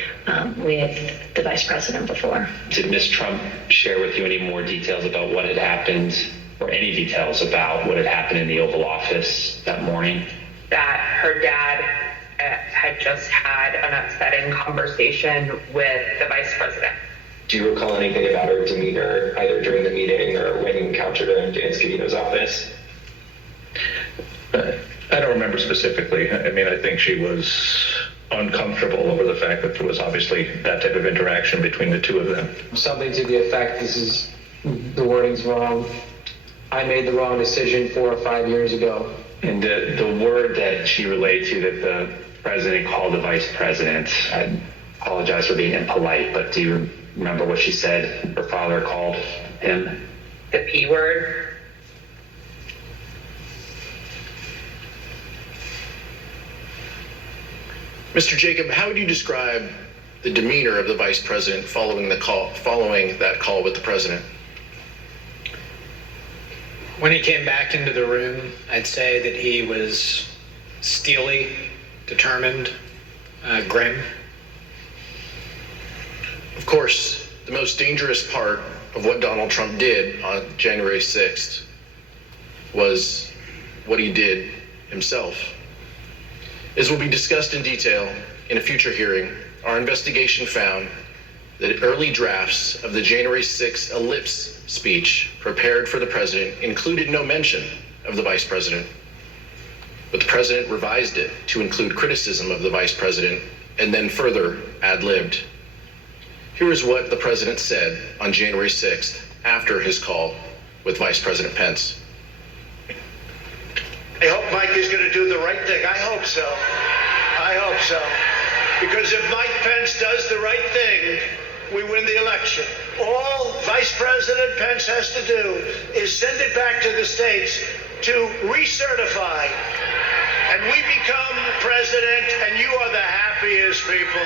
with the vice president before. Did Ms. Trump share with you any more details about what had happened, or any details about what had happened in the Oval Office that morning? That her dad had just had an upsetting conversation with the vice president. Do you recall anything about her demeanor, either during the meeting or when you encountered her in Dan Scavino's office? I don't remember specifically. I mean, I think she was uncomfortable over the fact that there was obviously that type of interaction between the two of them. Something to the effect, the wording's wrong. I made the wrong decision 4 or 5 years ago. And the word that she relayed to that the president called the vice president, I apologize for being impolite, but do you remember what she said her father called him? The P word. Mr. Jacob, how would you describe the demeanor of the vice president following that call with the president? When he came back into the room, I'd say that he was steely, determined, grim. Of course, the most dangerous part of what Donald Trump did on January 6th was what he did himself. As will be discussed in detail in a future hearing, our investigation found that early drafts of the January 6th ellipse speech prepared for the president included no mention of the vice president. But the president revised it to include criticism of the vice president and then further ad-libbed. Here is what the president said on January 6th after his call with Vice President Pence. I hope Mike is going to do the right thing. I hope so. I hope so. Because if Mike Pence does the right thing, we win the election. All Vice President Pence has to do is send it back to the states to recertify. And we become president, and you are the happiest people.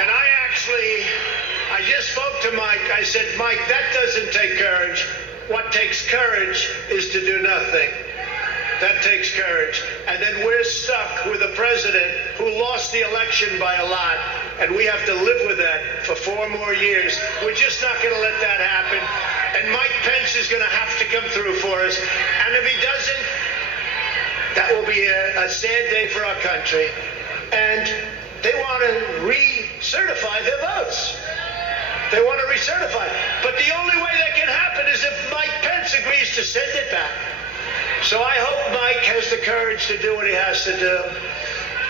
And I just spoke to Mike. I said, Mike, that doesn't take courage. What takes courage is to do nothing. That takes courage. And then we're stuck with a president who lost the election by a lot, and we have to live with that for 4 more years. We're just not going to let that happen. And Mike Pence is going to have to come through for us. And if he doesn't, that will be a sad day for our country. And they want to recertify their votes. They want to recertify. But the only way that can happen is if Mike Pence agrees to send it back. So I hope Mike has the courage to do what he has to do.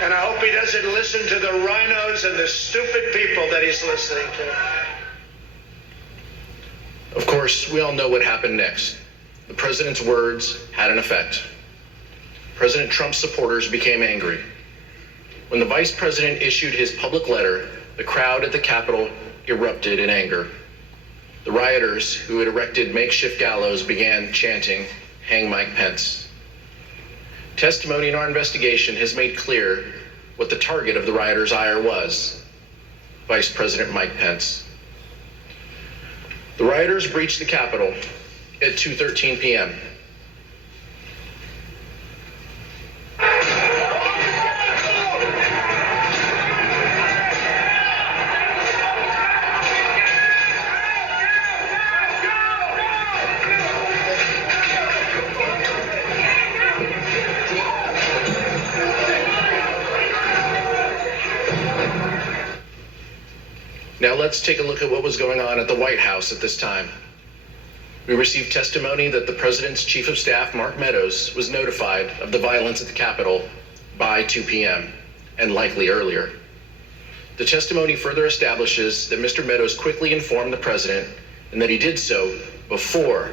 And I hope he doesn't listen to the rhinos and the stupid people that he's listening to. Of course, we all know what happened next. The president's words had an effect. President Trump's supporters became angry. When the vice president issued his public letter, the crowd at the Capitol erupted in anger. The rioters who had erected makeshift gallows began chanting, "Hang Mike Pence." Testimony in our investigation has made clear what the target of the rioters' ire was: Vice President Mike Pence. The rioters breached the Capitol at 2:13 p.m. Now let's take a look at what was going on at the White House at this time. We received testimony that the President's Chief of Staff, Mark Meadows, was notified of the violence at the Capitol by 2 p.m., and likely earlier. The testimony further establishes that Mr. Meadows quickly informed the President, and that he did so before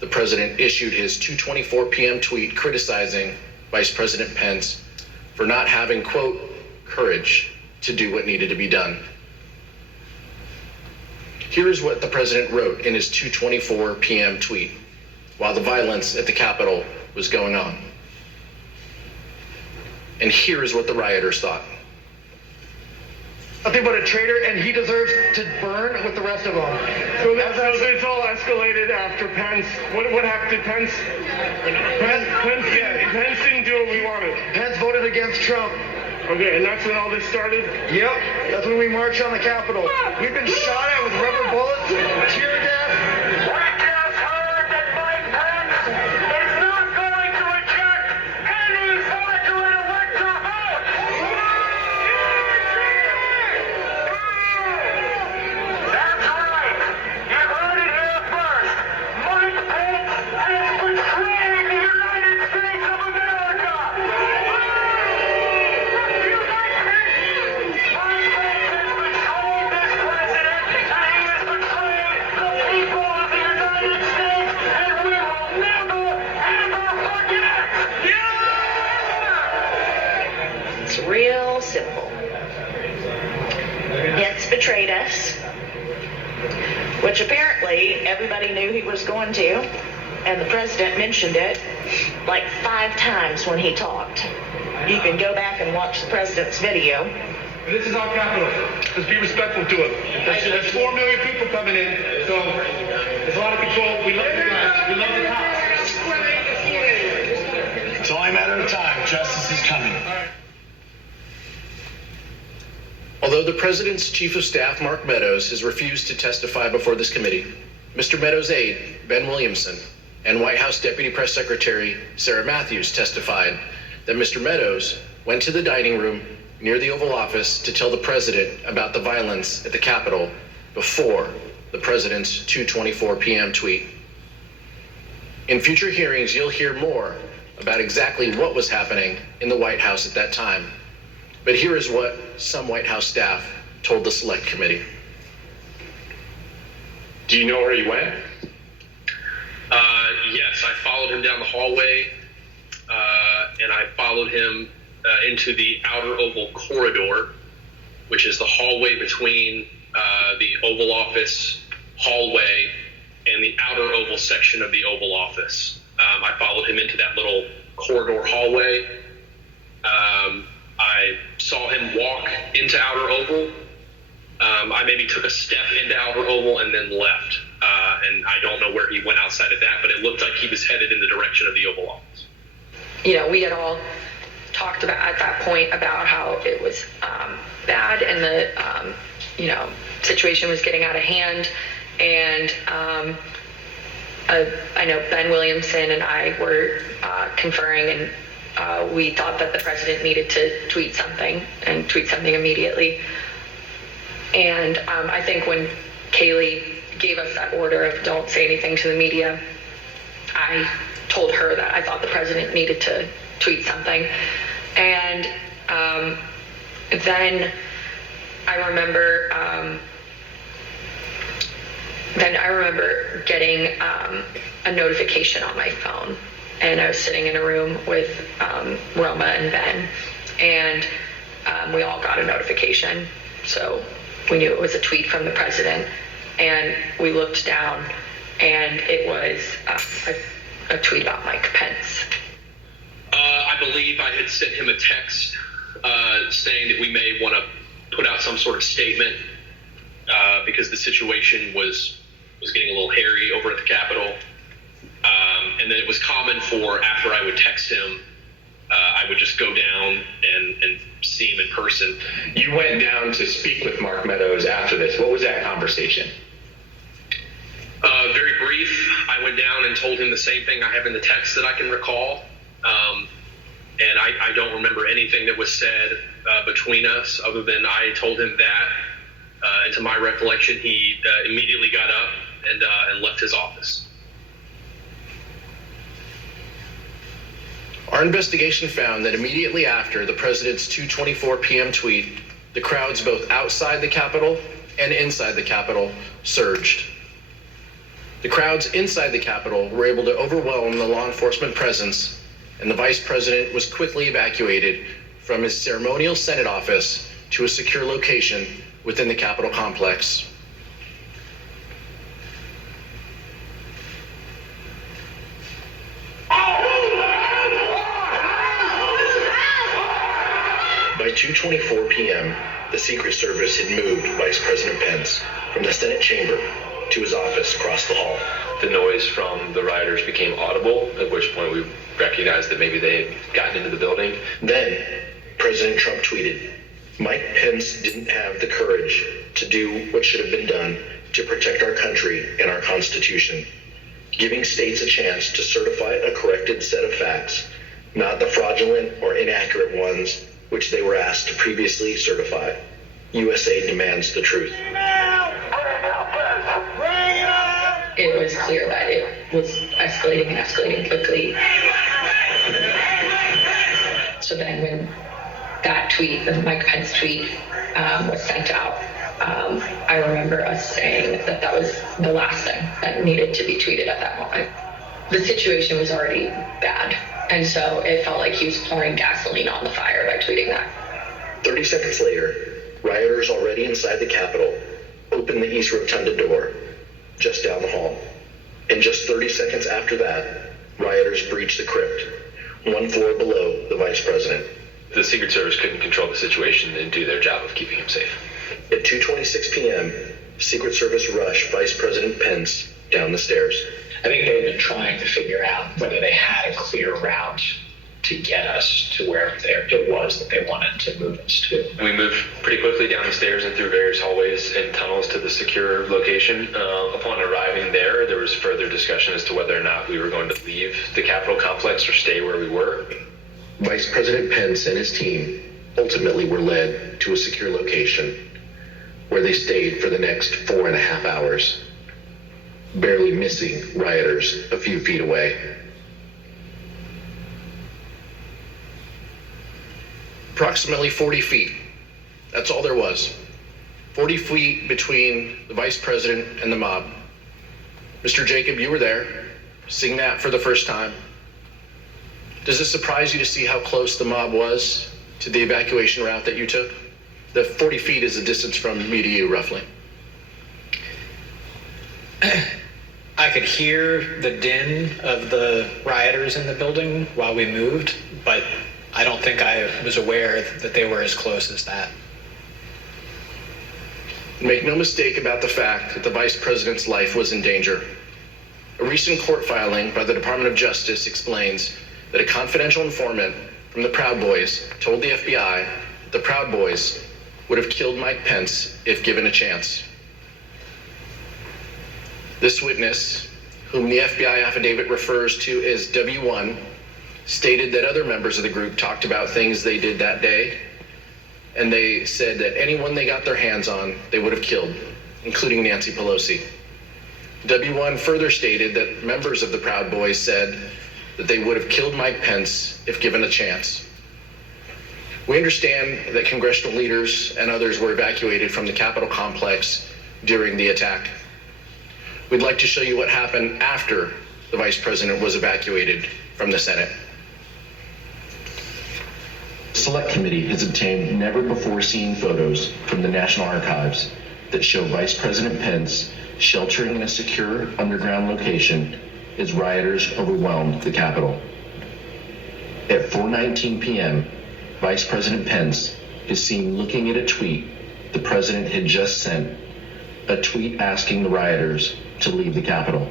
the President issued his 2:24 p.m. tweet criticizing Vice President Pence for not having, quote, courage to do what needed to be done. Here is what the President wrote in his 2:24 p.m. tweet while the violence at the Capitol was going on. And here is what the rioters thought. Nothing but a traitor, and he deserves to burn with the rest of them. So this all escalated after Pence. What happened to Pence? Pence didn't do what we wanted. Pence voted against Trump. Okay, and that's when all this started? Yep, that's when we marched on the Capitol. We've been shot at with rubber bullets, tear gas. We just heard that Mike Pence is not going to reject any fraudulent electoral vote. That's right. You heard it here first. Mike Pence has betrayed the United States of America. It's real simple. Pence betrayed us, which apparently everybody knew he was going to, and the president mentioned it like 5 times when he talked. You can go back and watch the president's video. This is our Capitol. Just be respectful to him. There's 4 million people coming in, so there's a lot of control. We love you guys. We love the cops. It's only a matter of time. Justice is coming. Although the President's Chief of Staff, Mark Meadows, has refused to testify before this committee, Mr. Meadows' aide, Ben Williamson, and White House Deputy Press Secretary Sarah Matthews testified that Mr. Meadows went to the dining room near the Oval Office to tell the President about the violence at the Capitol before the President's 2:24 p.m. tweet. In future hearings, you'll hear more about exactly what was happening in the White House at that time. But here is what some White House staff told the Select Committee. Do you know where he went? Yes, I followed him down the hallway, and I followed him into the outer Oval corridor, which is the hallway between the Oval Office hallway and the outer Oval section of the Oval Office. I followed him into that little corridor hallway. I saw him walk into outer Oval. I maybe took a step into outer Oval and then left. And I don't know where he went outside of that, but it looked like he was headed in the direction of the Oval Office. You know, we had all talked about at that point about how it was bad and the situation was getting out of hand. And I know Ben Williamson and I were conferring, and we thought that the president needed to tweet something immediately. And I think when Kaylee gave us that order of don't say anything to the media, I told her that I thought the president needed to tweet something. And then I remember getting a notification on my phone, and I was sitting in a room with Roma and Ben, and we all got a notification. So we knew it was a tweet from the president, and we looked down, and it was a tweet about Mike Pence. I believe I had sent him a text saying that we may want to put out some sort of statement because the situation was getting a little hairy over at the Capitol. And then it was common for, after I would text him, I would just go down and see him in person. You went down to speak with Mark Meadows after this. What was that conversation? Very brief. I went down and told him the same thing I have in the text that I can recall. And I don't remember anything that was said between us other than I told him that. And to my recollection, he immediately got up and left his office. Our investigation found that immediately after the president's 2:24 p.m. tweet, the crowds both outside the Capitol and inside the Capitol surged. The crowds inside the Capitol were able to overwhelm the law enforcement presence, and the vice president was quickly evacuated from his ceremonial Senate office to a secure location within the Capitol complex. By 2:24 p.m., the Secret Service had moved Vice President Pence from the Senate chamber to his office across the hall. The noise from the rioters became audible, at which point we recognized that maybe they had gotten into the building. Then, President Trump tweeted, "Mike Pence didn't have the courage to do what should have been done to protect our country and our Constitution, giving states a chance to certify a corrected set of facts, not the fraudulent or inaccurate ones which they were asked to previously certify. USA demands the truth." It was clear that it was escalating and escalating quickly. So then when that tweet, the Mike Pence tweet, was sent out, I remember us saying that that was the last thing that needed to be tweeted at that moment. The situation was already bad, and so it felt like he was pouring gasoline on the fire by tweeting that. 30 seconds later, rioters already inside the Capitol opened the East Rotunda door just down the hall. And just 30 seconds after that, rioters breached the crypt, one floor below the vice president. The Secret Service couldn't control the situation and do their job of keeping him safe. At 2:26 p.m., Secret Service rushed Vice President Pence down the stairs. I think they had been trying to figure out whether they had a clear route to get us to wherever it was that they wanted to move us to. We moved pretty quickly down the stairs and through various hallways and tunnels to the secure location. Upon arriving there, there was further discussion as to whether or not we were going to leave the Capitol complex or stay where we were. Vice President Pence and his team ultimately were led to a secure location where they stayed for the next 4.5 hours, barely missing rioters a few feet away. Approximately 40 feet. That's all there was. 40 feet between the vice president and the mob. Mr. Jacob, you were there, seeing that for the first time. Does it surprise you to see how close the mob was to the evacuation route that you took? The 40 feet is the distance from me to you, roughly. I could hear the din of the rioters in the building while we moved, but I don't think I was aware that they were as close as that. Make no mistake about the fact that the vice president's life was in danger. A recent court filing by the Department of Justice explains that a confidential informant from the Proud Boys told the FBI that the Proud Boys would have killed Mike Pence if given a chance. This witness, whom the FBI affidavit refers to as W1, stated that other members of the group talked about things they did that day, and they said that anyone they got their hands on, they would have killed, including Nancy Pelosi. W1 further stated that members of the Proud Boys said that they would have killed Mike Pence if given a chance. We understand that congressional leaders and others were evacuated from the Capitol complex during the attack. We'd like to show you what happened after the vice president was evacuated from the Senate. The Select Committee has obtained never-before-seen photos from the National Archives that show Vice President Pence sheltering in a secure underground location as rioters overwhelmed the Capitol. At 4:19 p.m., Vice President Pence is seen looking at a tweet the president had just sent, a tweet asking the rioters to leave the Capitol.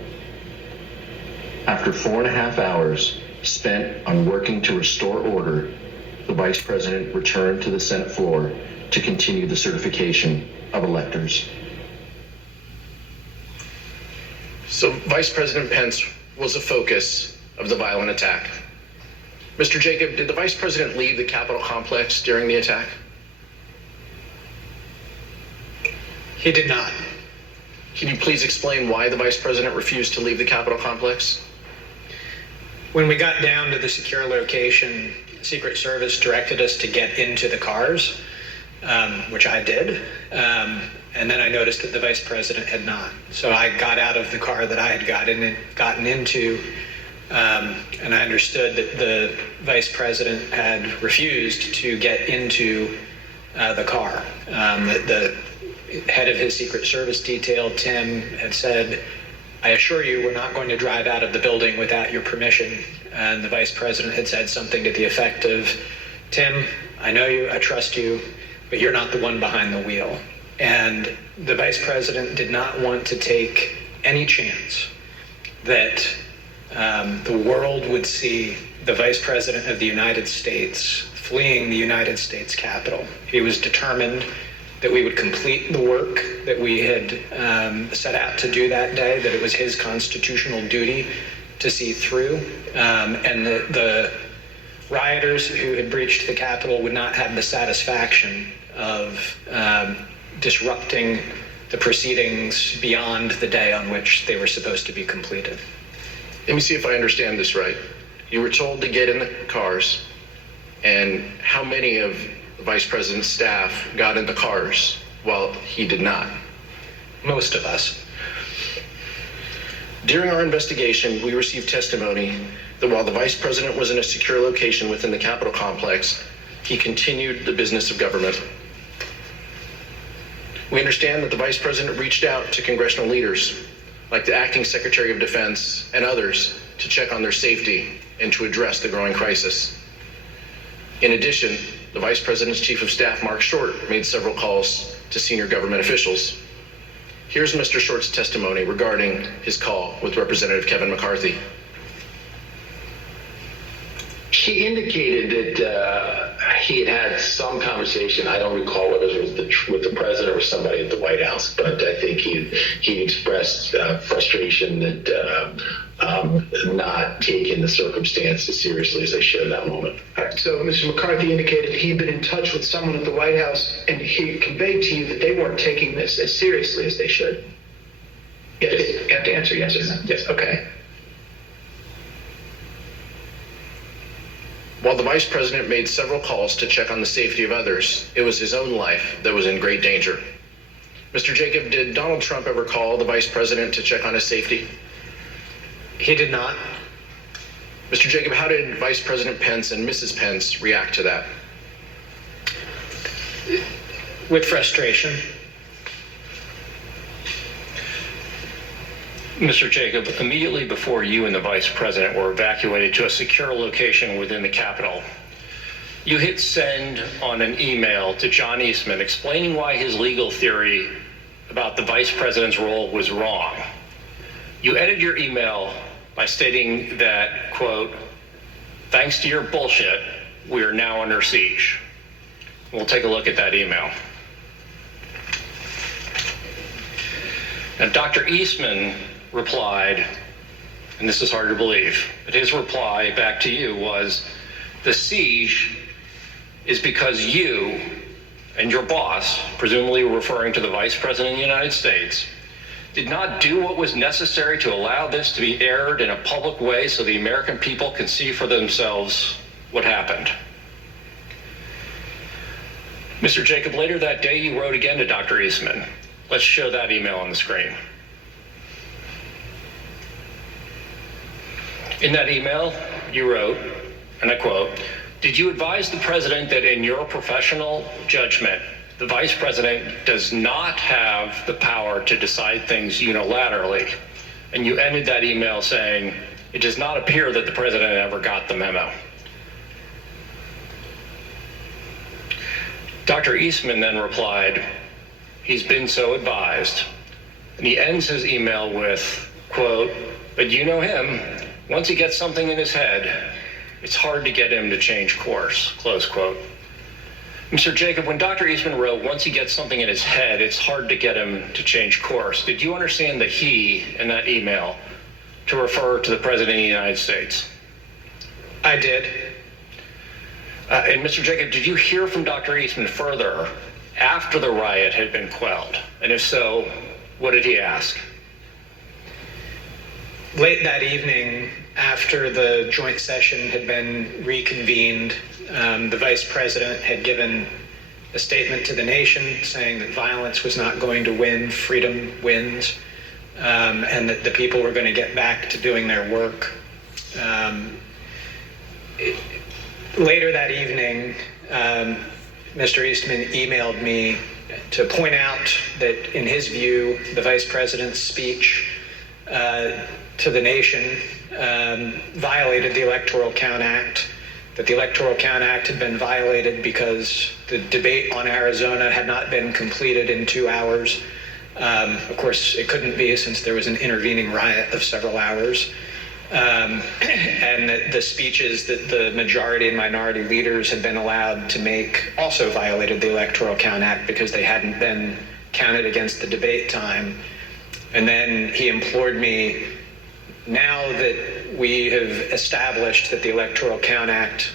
After 4.5 hours spent on working to restore order, the Vice President returned to the Senate floor to continue the certification of electors. So Vice President Pence was a focus of the violent attack. Mr. Jacob, did the Vice President leave the Capitol complex during the attack? He did not. Can you please explain why the Vice President refused to leave the Capitol complex? When we got down to the secure location, Secret Service directed us to get into the cars, which I did. And then I noticed that the Vice President had not. So I got out of the car that I had gotten into, and I understood that the Vice President had refused to get into the car. The head of his Secret Service detail, Tim, had said, "I assure you, we're not going to drive out of the building without your permission." And the Vice President had said something to the effect of, "Tim, I know you, I trust you, but you're not the one behind the wheel." And the Vice President did not want to take any chance that the world would see the Vice President of the United States fleeing the United States Capitol. He was determined that we would complete the work that we had set out to do that day, that it was his constitutional duty to see through, and that the rioters who had breached the Capitol would not have the satisfaction of disrupting the proceedings beyond the day on which they were supposed to be completed. Let me see if I understand this right. You were told to get in the cars, and how many of the Vice President's staff got in the cars while he did not? Most of us. During our investigation, we received testimony that while the Vice President was in a secure location within the Capitol complex, he continued the business of government. We understand that the Vice President reached out to congressional leaders, like the Acting Secretary of Defense and others, to check on their safety and to address the growing crisis. In addition, the Vice President's Chief of Staff, Mark Short, made several calls to senior government officials. Here's Mr. Short's testimony regarding his call with Representative Kevin McCarthy. She indicated that he had had some conversation. I don't recall whether it was with the president or somebody at the White House, but I think he expressed frustration that not taking the circumstance as seriously as they should in that moment. So Mr. McCarthy indicated he'd been in touch with someone at the White House, and he conveyed to you that they weren't taking this as seriously as they should. Yes. You have to answer yes or no. Yes. Okay. While the Vice President made several calls to check on the safety of others, it was his own life that was in great danger. Mr. Jacob, did Donald Trump ever call the Vice President to check on his safety? He did not. Mr. Jacob, how did Vice President Pence and Mrs. Pence react to that? With frustration. Mr. Jacob, immediately before you and the Vice President were evacuated to a secure location within the Capitol, you hit send on an email to John Eastman explaining why his legal theory about the Vice President's role was wrong. You ended your email by stating that, quote, "Thanks to your bullshit, we are now under siege." We'll take a look at that email. Now, Dr. Eastman replied, and this is hard to believe, but his reply back to you was, "The siege is because you and your boss," presumably referring to the Vice President of the United States, "did not do what was necessary to allow this to be aired in a public way so the American people can see for themselves what happened." Mr. Jacob, later that day you wrote again to Dr. Eastman. Let's show that email on the screen. In that email, you wrote, and I quote, "Did you advise the president that in your professional judgment, the vice president does not have the power to decide things unilaterally?" And you ended that email saying, "It does not appear that the president ever got the memo." Dr. Eastman then replied, "He's been so advised." And he ends his email with, quote, "But you know him, once he gets something in his head, it's hard to get him to change course," close quote. Mr. Jacob, when Dr. Eastman wrote, "Once he gets something in his head, it's hard to get him to change course," did you understand the he in that email to refer to the President of the United States? I did. And Mr. Jacob, did you hear from Dr. Eastman further after the riot had been quelled? And if so, what did he ask? Late that evening, after the joint session had been reconvened, the vice president had given a statement to the nation saying that violence was not going to win, freedom wins, and that the people were going to get back to doing their work. Later that evening, Mr. Eastman emailed me to point out that, in his view, the vice president's speech to the nation violated the Electoral Count Act, that the Electoral Count Act had been violated because the debate on Arizona had not been completed in 2 hours. Of course, it couldn't be since there was an intervening riot of several hours. And that the speeches that the majority and minority leaders had been allowed to make also violated the Electoral Count Act because they hadn't been counted against the debate time. And then he implored me, now that we have established that the Electoral Count Act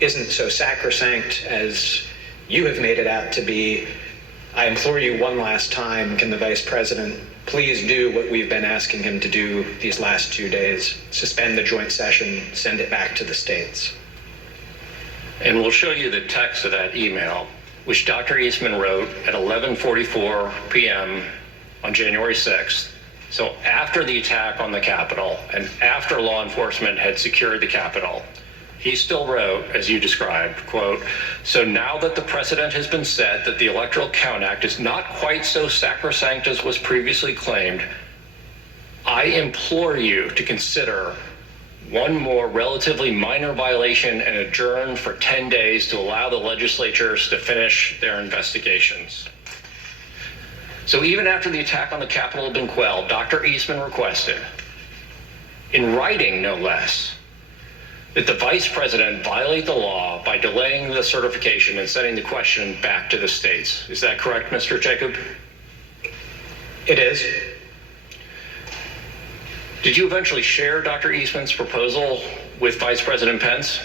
isn't so sacrosanct as you have made it out to be, I implore you one last time, can the vice president please do what we've been asking him to do these last 2 days, suspend the joint session, send it back to the states. And we'll show you the text of that email, which Dr. Eastman wrote at 11:44 p.m. on January 6th. So after the attack on the Capitol and after law enforcement had secured the Capitol, he still wrote, as you described, quote, "So now that the precedent has been set that the Electoral Count Act is not quite so sacrosanct as was previously claimed, I implore you to consider one more relatively minor violation and adjourn for 10 days to allow the legislatures to finish their investigations." So even after the attack on the Capitol had been quelled, Dr. Eastman requested, in writing no less, that the vice president violate the law by delaying the certification and sending the question back to the states. Is that correct, Mr. Jacob? It is. Did you eventually share Dr. Eastman's proposal with Vice President Pence?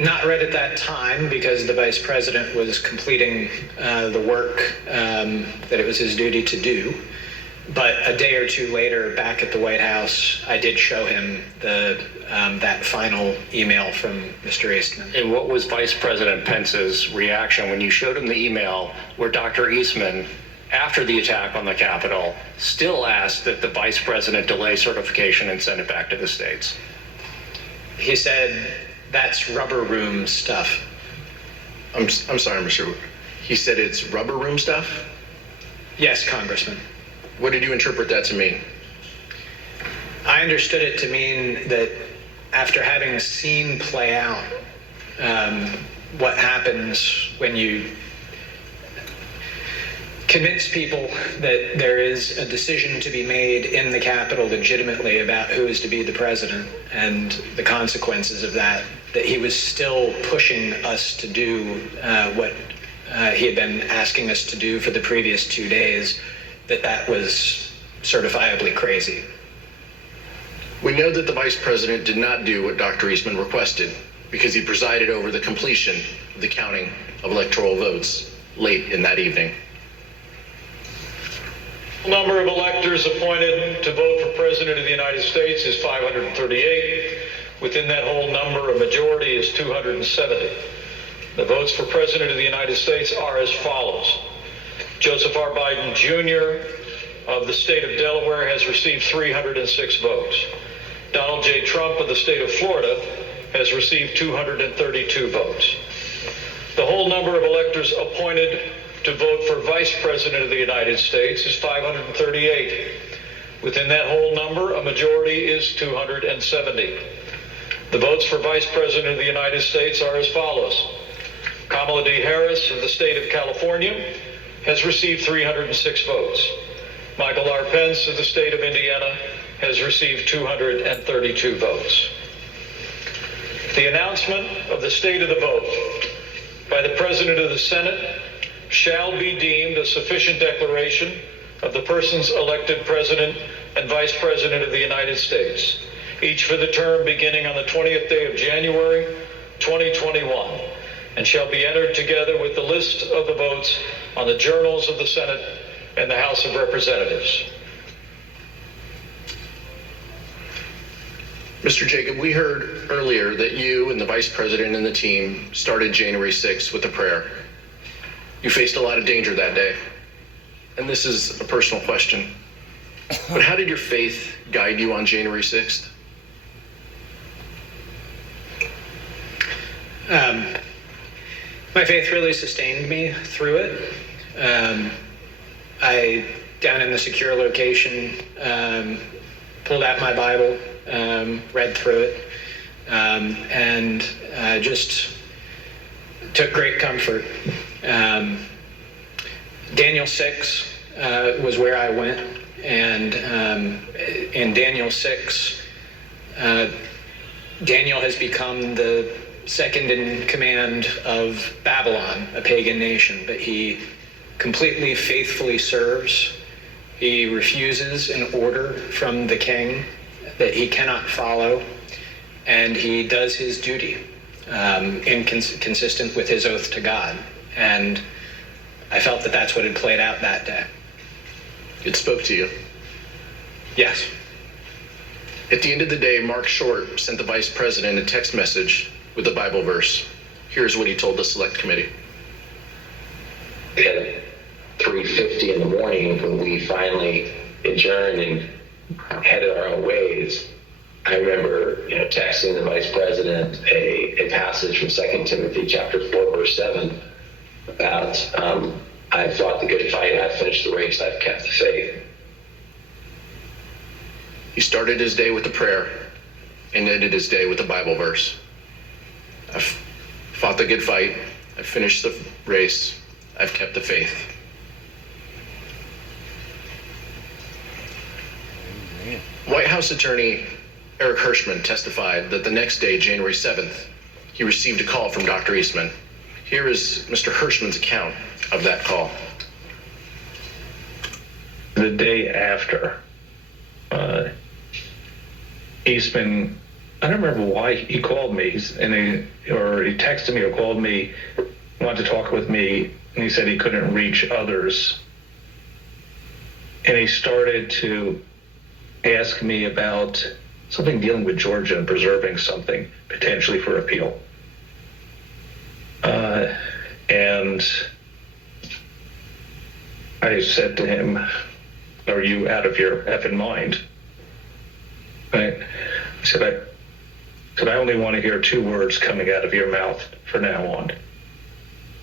Not right at that time, because the vice president was completing the work that it was his duty to do. But a day or two later, back at the White House, I did show him that final email from Mr. Eastman. And what was Vice President Pence's reaction when you showed him the email where Dr. Eastman, after the attack on the Capitol, still asked that the vice president delay certification and send it back to the states? He said, "That's rubber room stuff." I'm sorry, Mr. He said it's rubber room stuff? Yes, Congressman. What did you interpret that to mean? I understood it to mean that after having seen play out what happens when you convince people that there is a decision to be made in the Capitol legitimately about who is to be the president and the consequences of that, that he was still pushing us to do what he had been asking us to do for the previous 2 days, that was certifiably crazy. We know that the vice president did not do what Dr. Eastman requested because he presided over the completion of the counting of electoral votes late in that evening. The number of electors appointed to vote for President of the United States is 538. Within that whole number, a majority is 270. The votes for President of the United States are as follows. Joseph R. Biden Jr. of the state of Delaware has received 306 votes. Donald J. Trump of the state of Florida has received 232 votes. The whole number of electors appointed to vote for Vice President of the United States is 538. Within that whole number, a majority is 270. The votes for Vice President of the United States are as follows. Kamala D. Harris of the state of California has received 306 votes. Michael R. Pence of the state of Indiana has received 232 votes. The announcement of the state of the vote by the President of the Senate shall be deemed a sufficient declaration of the persons elected President and Vice President of the United States, each for the term beginning on the 20th day of January, 2021, and shall be entered together with the list of the votes on the journals of the Senate and the House of Representatives. Mr. Jacob, we heard earlier that you and the Vice President and the team started January 6th with a prayer. You faced a lot of danger that day. And this is a personal question. But how did your faith guide you on January 6th? My faith really sustained me through it. I, down in the secure location, pulled out my Bible, read through it, and just took great comfort. Daniel 6 was where I went, and in Daniel 6, Daniel has become the second in command of Babylon, a pagan nation, but he completely faithfully serves. He refuses an order from the king that he cannot follow, and he does his duty consistent with his oath to God. And I felt that that's what had played out that day. It spoke to you? Yes. At the end of the day, Mark Short sent the Vice President a text message with a Bible verse. Here's what he told the Select Committee. At 3:50 in the morning, when we finally adjourned and headed our own ways, I remember, texting the Vice President a passage from 2 Timothy chapter 4, verse 7 about, I've fought the good fight, I've finished the race, I've kept the faith. He started his day with a prayer and ended his day with a Bible verse. I've fought the good fight, I've finished the race, I've kept the faith. White House Attorney Eric Hirschman testified that the next day, January 7th, he received a call from Dr. Eastman. Here is Mr. Hirschman's account of that call. The day after, Eastman, I don't remember why he called me, he texted me or called me, wanted to talk with me, and he said he couldn't reach others. And he started to ask me about something dealing with Georgia and preserving something potentially for appeal. And I said to him, are you out of your effing mind? Right? I said, I only want to hear two words coming out of your mouth from now on.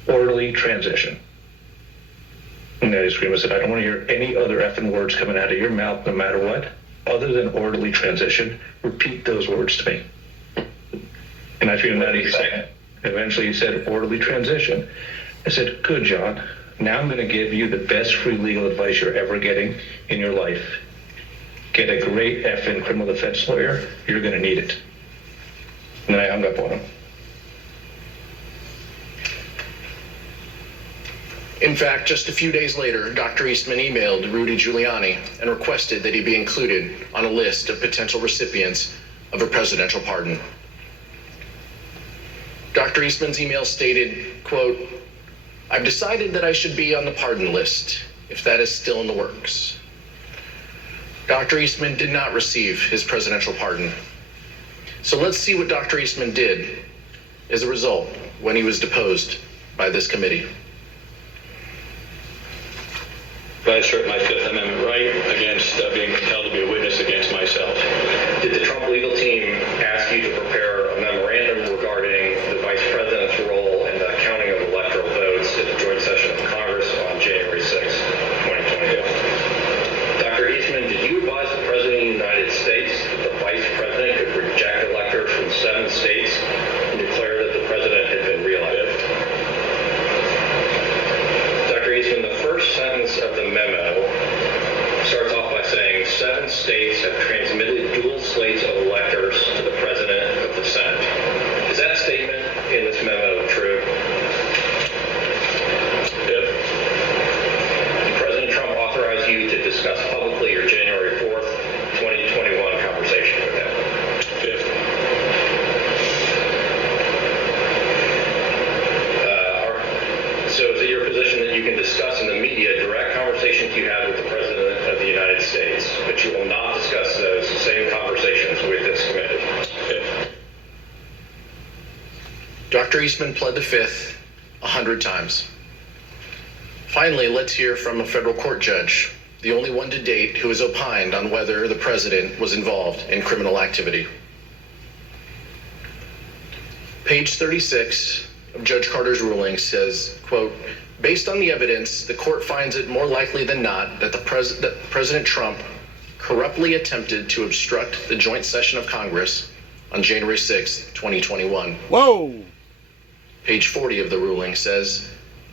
Orderly transition. And I screamed, I said, I don't want to hear any other effing words coming out of your mouth, no matter what, other than orderly transition. Repeat those words to me. And I screamed that he said, eventually he said, orderly transition. I said, good, John. Now I'm going to give you the best free legal advice you're ever getting in your life. Get a great effing criminal defense lawyer. You're going to need it. And then I hung up on him. In fact, just a few days later, Dr. Eastman emailed Rudy Giuliani and requested that he be included on a list of potential recipients of a presidential pardon. Dr. Eastman's email stated, quote, I've decided that I should be on the pardon list, if that is still in the works. Dr. Eastman did not receive his presidential pardon. So let's see what Dr. Eastman did as a result when he was deposed by this committee. I assert my Fifth Amendment right against being compelled to be a witness against myself. Did the Trump legal team ask you to prepare a memorandum regarding the Vice President's role in the counting of electoral votes at the joint session of Congress on January 6, 2022? Dr. Eastman, did you advise the President of the United States that the Vice President could reject electors from 7 it your position that you can discuss in the media direct conversations you had with the President of the United States, but you will not discuss those same conversations with this committee? Okay. Dr. Eastman pled the fifth 100 times. Finally, let's hear from a federal court judge, the only one to date who has opined on whether the president was involved in criminal activity. Page 36 of Judge Carter's ruling says, quote, based on the evidence, the court finds it more likely than not that President Trump corruptly attempted to obstruct the joint session of Congress on January 6, 2021. Whoa! Page 40 of the ruling says,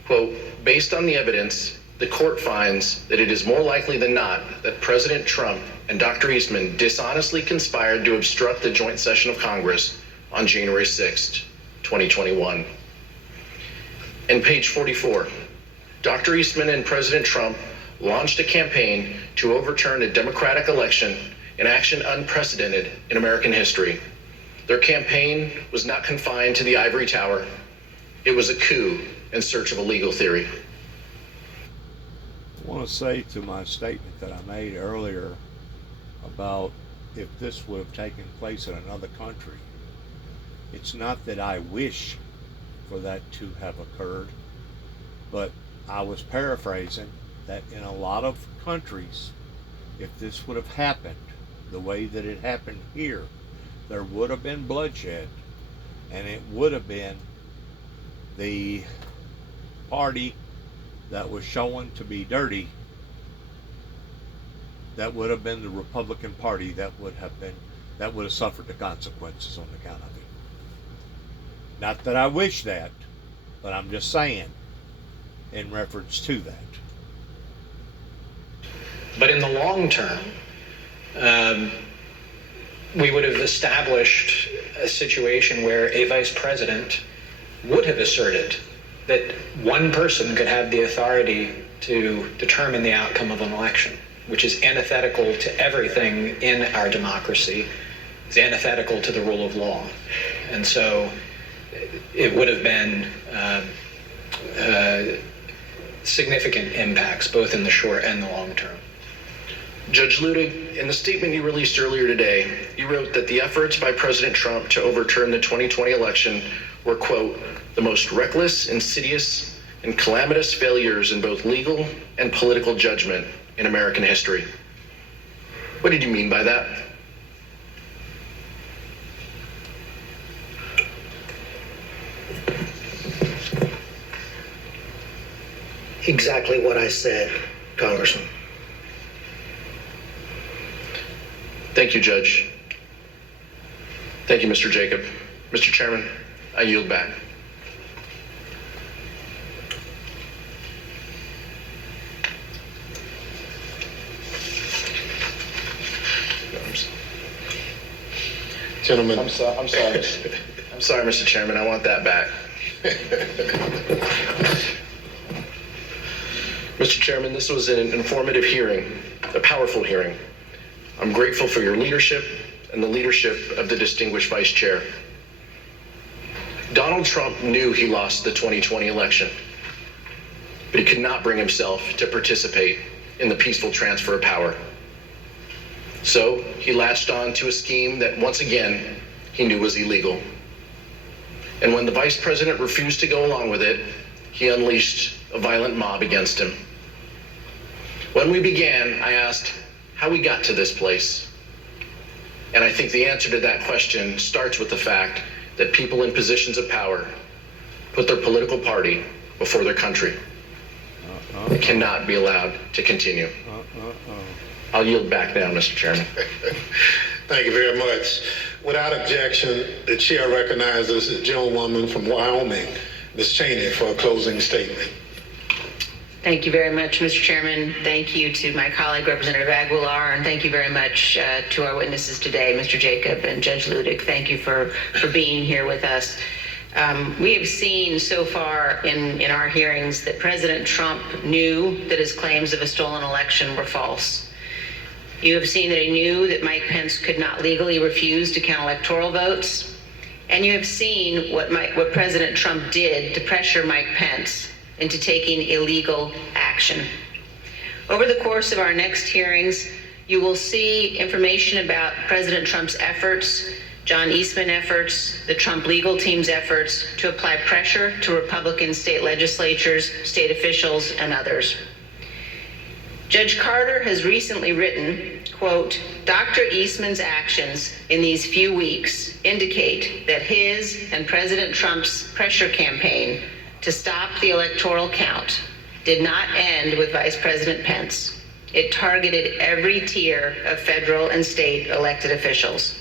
quote, based on the evidence, the court finds that it is more likely than not that President Trump and Dr. Eastman dishonestly conspired to obstruct the joint session of Congress on January 6, 2021. And page 44, Dr. Eastman and President Trump launched a campaign to overturn a democratic election, an action unprecedented in American history. Their campaign was not confined to the ivory tower. It was a coup in search of a legal theory. I want to say to my statement that I made earlier about if this would have taken place in another country, it's not that I wish for that to have occurred, but I was paraphrasing that in a lot of countries, if this would have happened the way that it happened here, there would have been bloodshed, and it would have been the party that was shown to be dirty, that would have been the Republican Party that would have suffered the consequences on account of it. Not that I wish that, but I'm just saying in reference to that. But in the long term, we would have established a situation where a vice president would have asserted that one person could have the authority to determine the outcome of an election, which is antithetical to everything in our democracy, is antithetical to the rule of law. And so it would have been significant impacts, both in the short and the long term. Judge Ludig, in the statement you released earlier today, you wrote that the efforts by President Trump to overturn the 2020 election were, quote, the most reckless, insidious, and calamitous failures in both legal and political judgment in American history. What did you mean by that? Exactly what I said, Congressman. Thank you, Judge. Thank you, Mr. Jacob. Mr. Chairman, I yield back. Gentlemen. I'm sorry. I'm sorry, Mr. Chairman. I want that back. Mr. Chairman, this was an informative hearing, a powerful hearing. I'm grateful for your leadership and the leadership of the distinguished Vice Chair. Donald Trump knew he lost the 2020 election, but he could not bring himself to participate in the peaceful transfer of power. So he latched on to a scheme that once again he knew was illegal. And when the vice president refused to go along with it, he unleashed a violent mob against him. When we began, I asked how we got to this place. And I think the answer to that question starts with the fact that people in positions of power put their political party before their country. It cannot be allowed to continue. I'll yield back now, Mr. Chairman. Thank you very much. Without objection, the chair recognizes the gentlewoman from Wyoming, Ms. Cheney, for a closing statement. Thank you very much, Mr. Chairman. Thank you to my colleague, Representative Aguilar, and thank you very much to our witnesses today, Mr. Jacob and Judge Ludig. Thank you for being here with us. We have seen so far in our hearings that President Trump knew that his claims of a stolen election were false. You have seen that he knew that Mike Pence could not legally refuse to count electoral votes. And you have seen what President Trump did to pressure Mike Pence into taking illegal action. Over the course of our next hearings, you will see information about President Trump's efforts, John Eastman efforts, the Trump legal team's efforts to apply pressure to Republican state legislatures, state officials, and others. Judge Carter has recently written, quote, Dr. Eastman's actions in these few weeks indicate that his and President Trump's pressure campaign to stop the electoral count did not end with Vice President Pence. It targeted every tier of federal and state elected officials.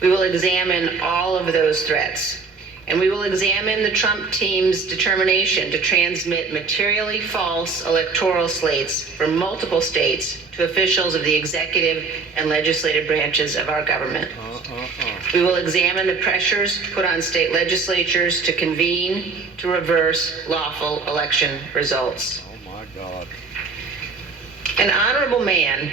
We will examine all of those threats, and we will examine the Trump team's determination to transmit materially false electoral slates from multiple states to officials of the executive and legislative branches of our government. We will examine the pressures put on state legislatures to convene to reverse lawful election results. Oh my God. An honorable man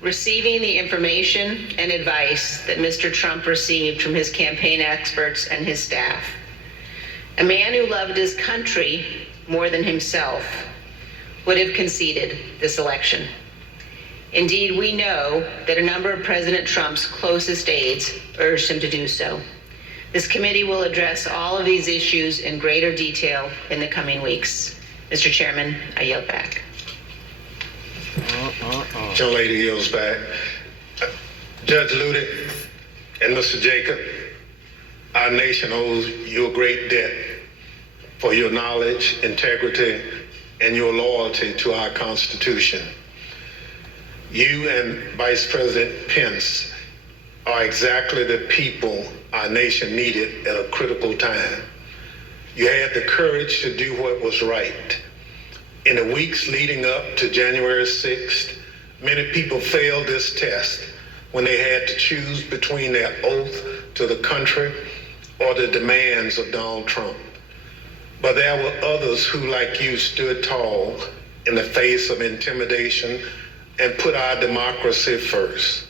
receiving the information and advice that Mr. Trump received from his campaign experts and his staff. A man who loved his country more than himself would have conceded this election. Indeed, we know that a number of President Trump's closest aides urged him to do so. This committee will address all of these issues in greater detail in the coming weeks. Mr. Chairman, I yield back. Young lady yields back. Judge Ludick and Mr. Jacob, our nation owes you a great debt for your knowledge, integrity, and your loyalty to our Constitution. You and Vice President Pence are exactly the people our nation needed at a critical time. You had the courage to do what was right. In the weeks leading up to January 6th, many people failed this test when they had to choose between their oath to the country or the demands of Donald Trump. But there were others who, like you, stood tall in the face of intimidation and put our democracy first.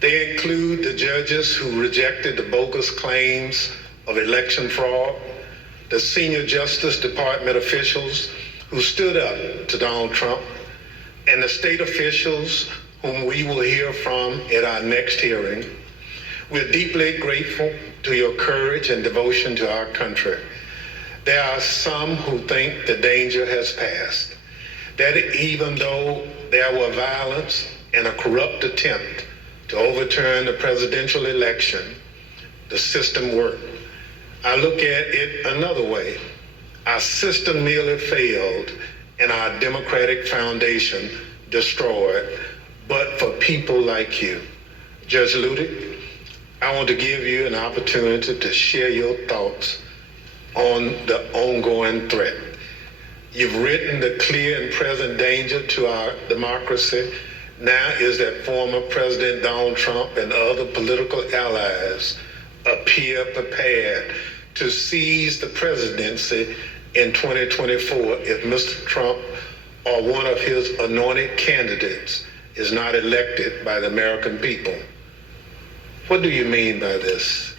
They include the judges who rejected the bogus claims of election fraud, the senior Justice Department officials who stood up to Donald Trump, and the state officials whom we will hear from at our next hearing. We're deeply grateful to your courage and devotion to our country. There are some who think the danger has passed, that even though there were violence and a corrupt attempt to overturn the presidential election, the system worked. I look at it another way. Our system merely failed and our democratic foundation destroyed, but for people like you. Judge Ludick, I want to give you an opportunity to share your thoughts on the ongoing threat. You've written the clear and present danger to our democracy. Now is that former President Donald Trump and other political allies appear prepared to seize the presidency in 2024 if Mr. Trump or one of his anointed candidates is not elected by the American people. What do you mean by this?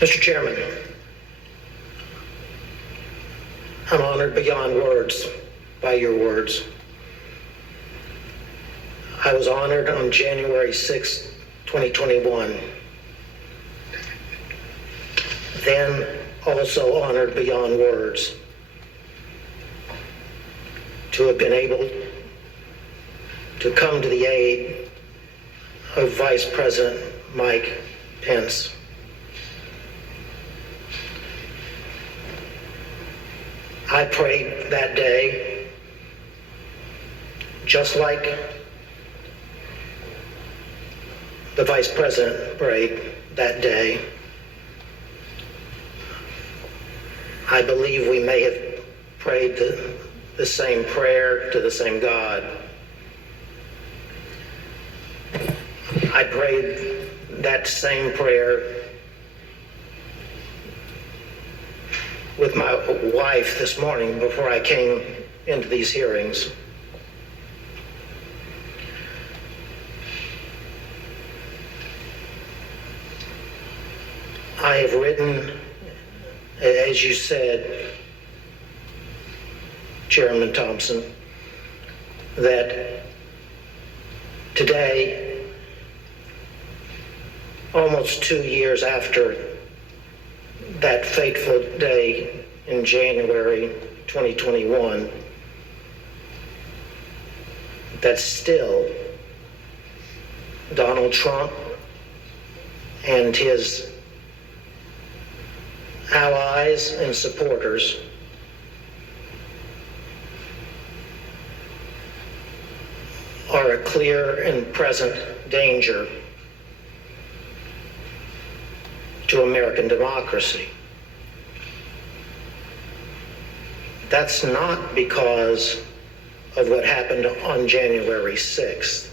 Mr. Chairman, I'm honored beyond words by your words. I was honored on January 6, 2021. Then also honored beyond words to have been able to come to the aid of Vice President Mike Pence. I prayed that day, just like the Vice President prayed that day. I believe we may have prayed the same prayer to the same God. I prayed that same prayer with my wife this morning before I came into these hearings. I have written, as you said, Chairman Thompson, that today, almost 2 years after that fateful day in January 2021, that still Donald Trump and his allies and supporters are a clear and present danger to American democracy. That's not because of what happened on January 6th.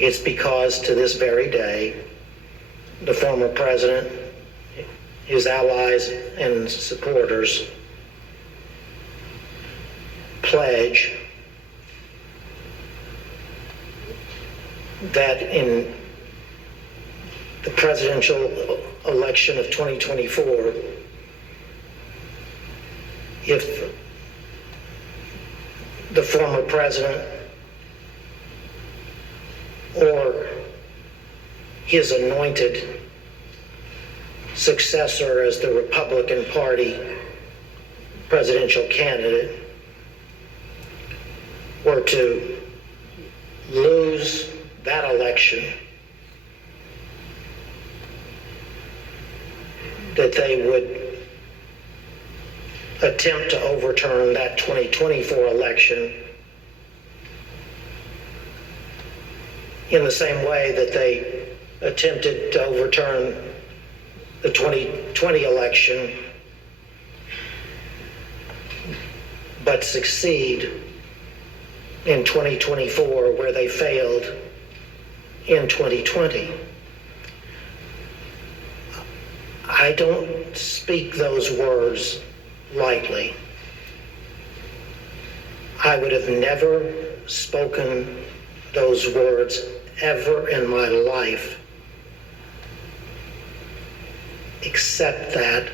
It's because to this very day, the former president, his allies and supporters pledge that in the presidential election of 2024, if the former president or his anointed successor as the Republican Party presidential candidate were to lose that election, that they would attempt to overturn that 2024 election in the same way that they attempted to overturn the 2020 election, but succeed in 2024 where they failed in 2020. I don't speak those words lightly. I would have never spoken those words ever in my life, except that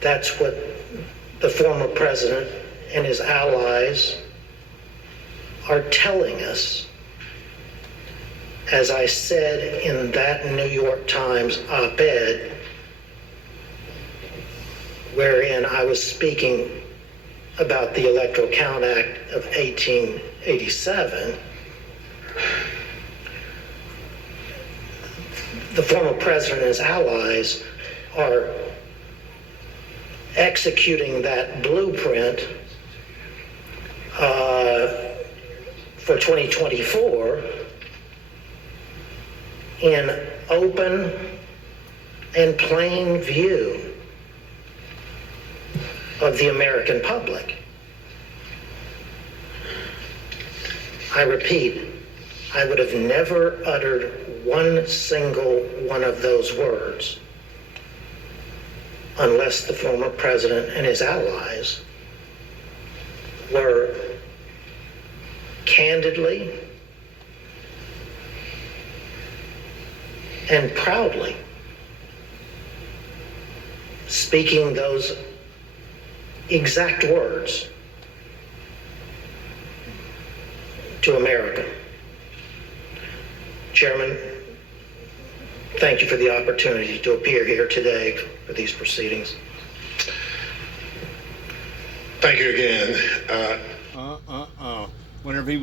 that's what the former president and his allies are telling us. As I said in that New York Times op-ed, wherein I was speaking about the Electoral Count Act of 1887, the former president and his allies are executing that blueprint for 2024 in open and plain view of the American public. I repeat, I would have never uttered one single one of those words unless the former president and his allies were candidly and proudly speaking those exact words to America. Chairman, thank you for the opportunity to appear here today for these proceedings. Thank you again. Whenever he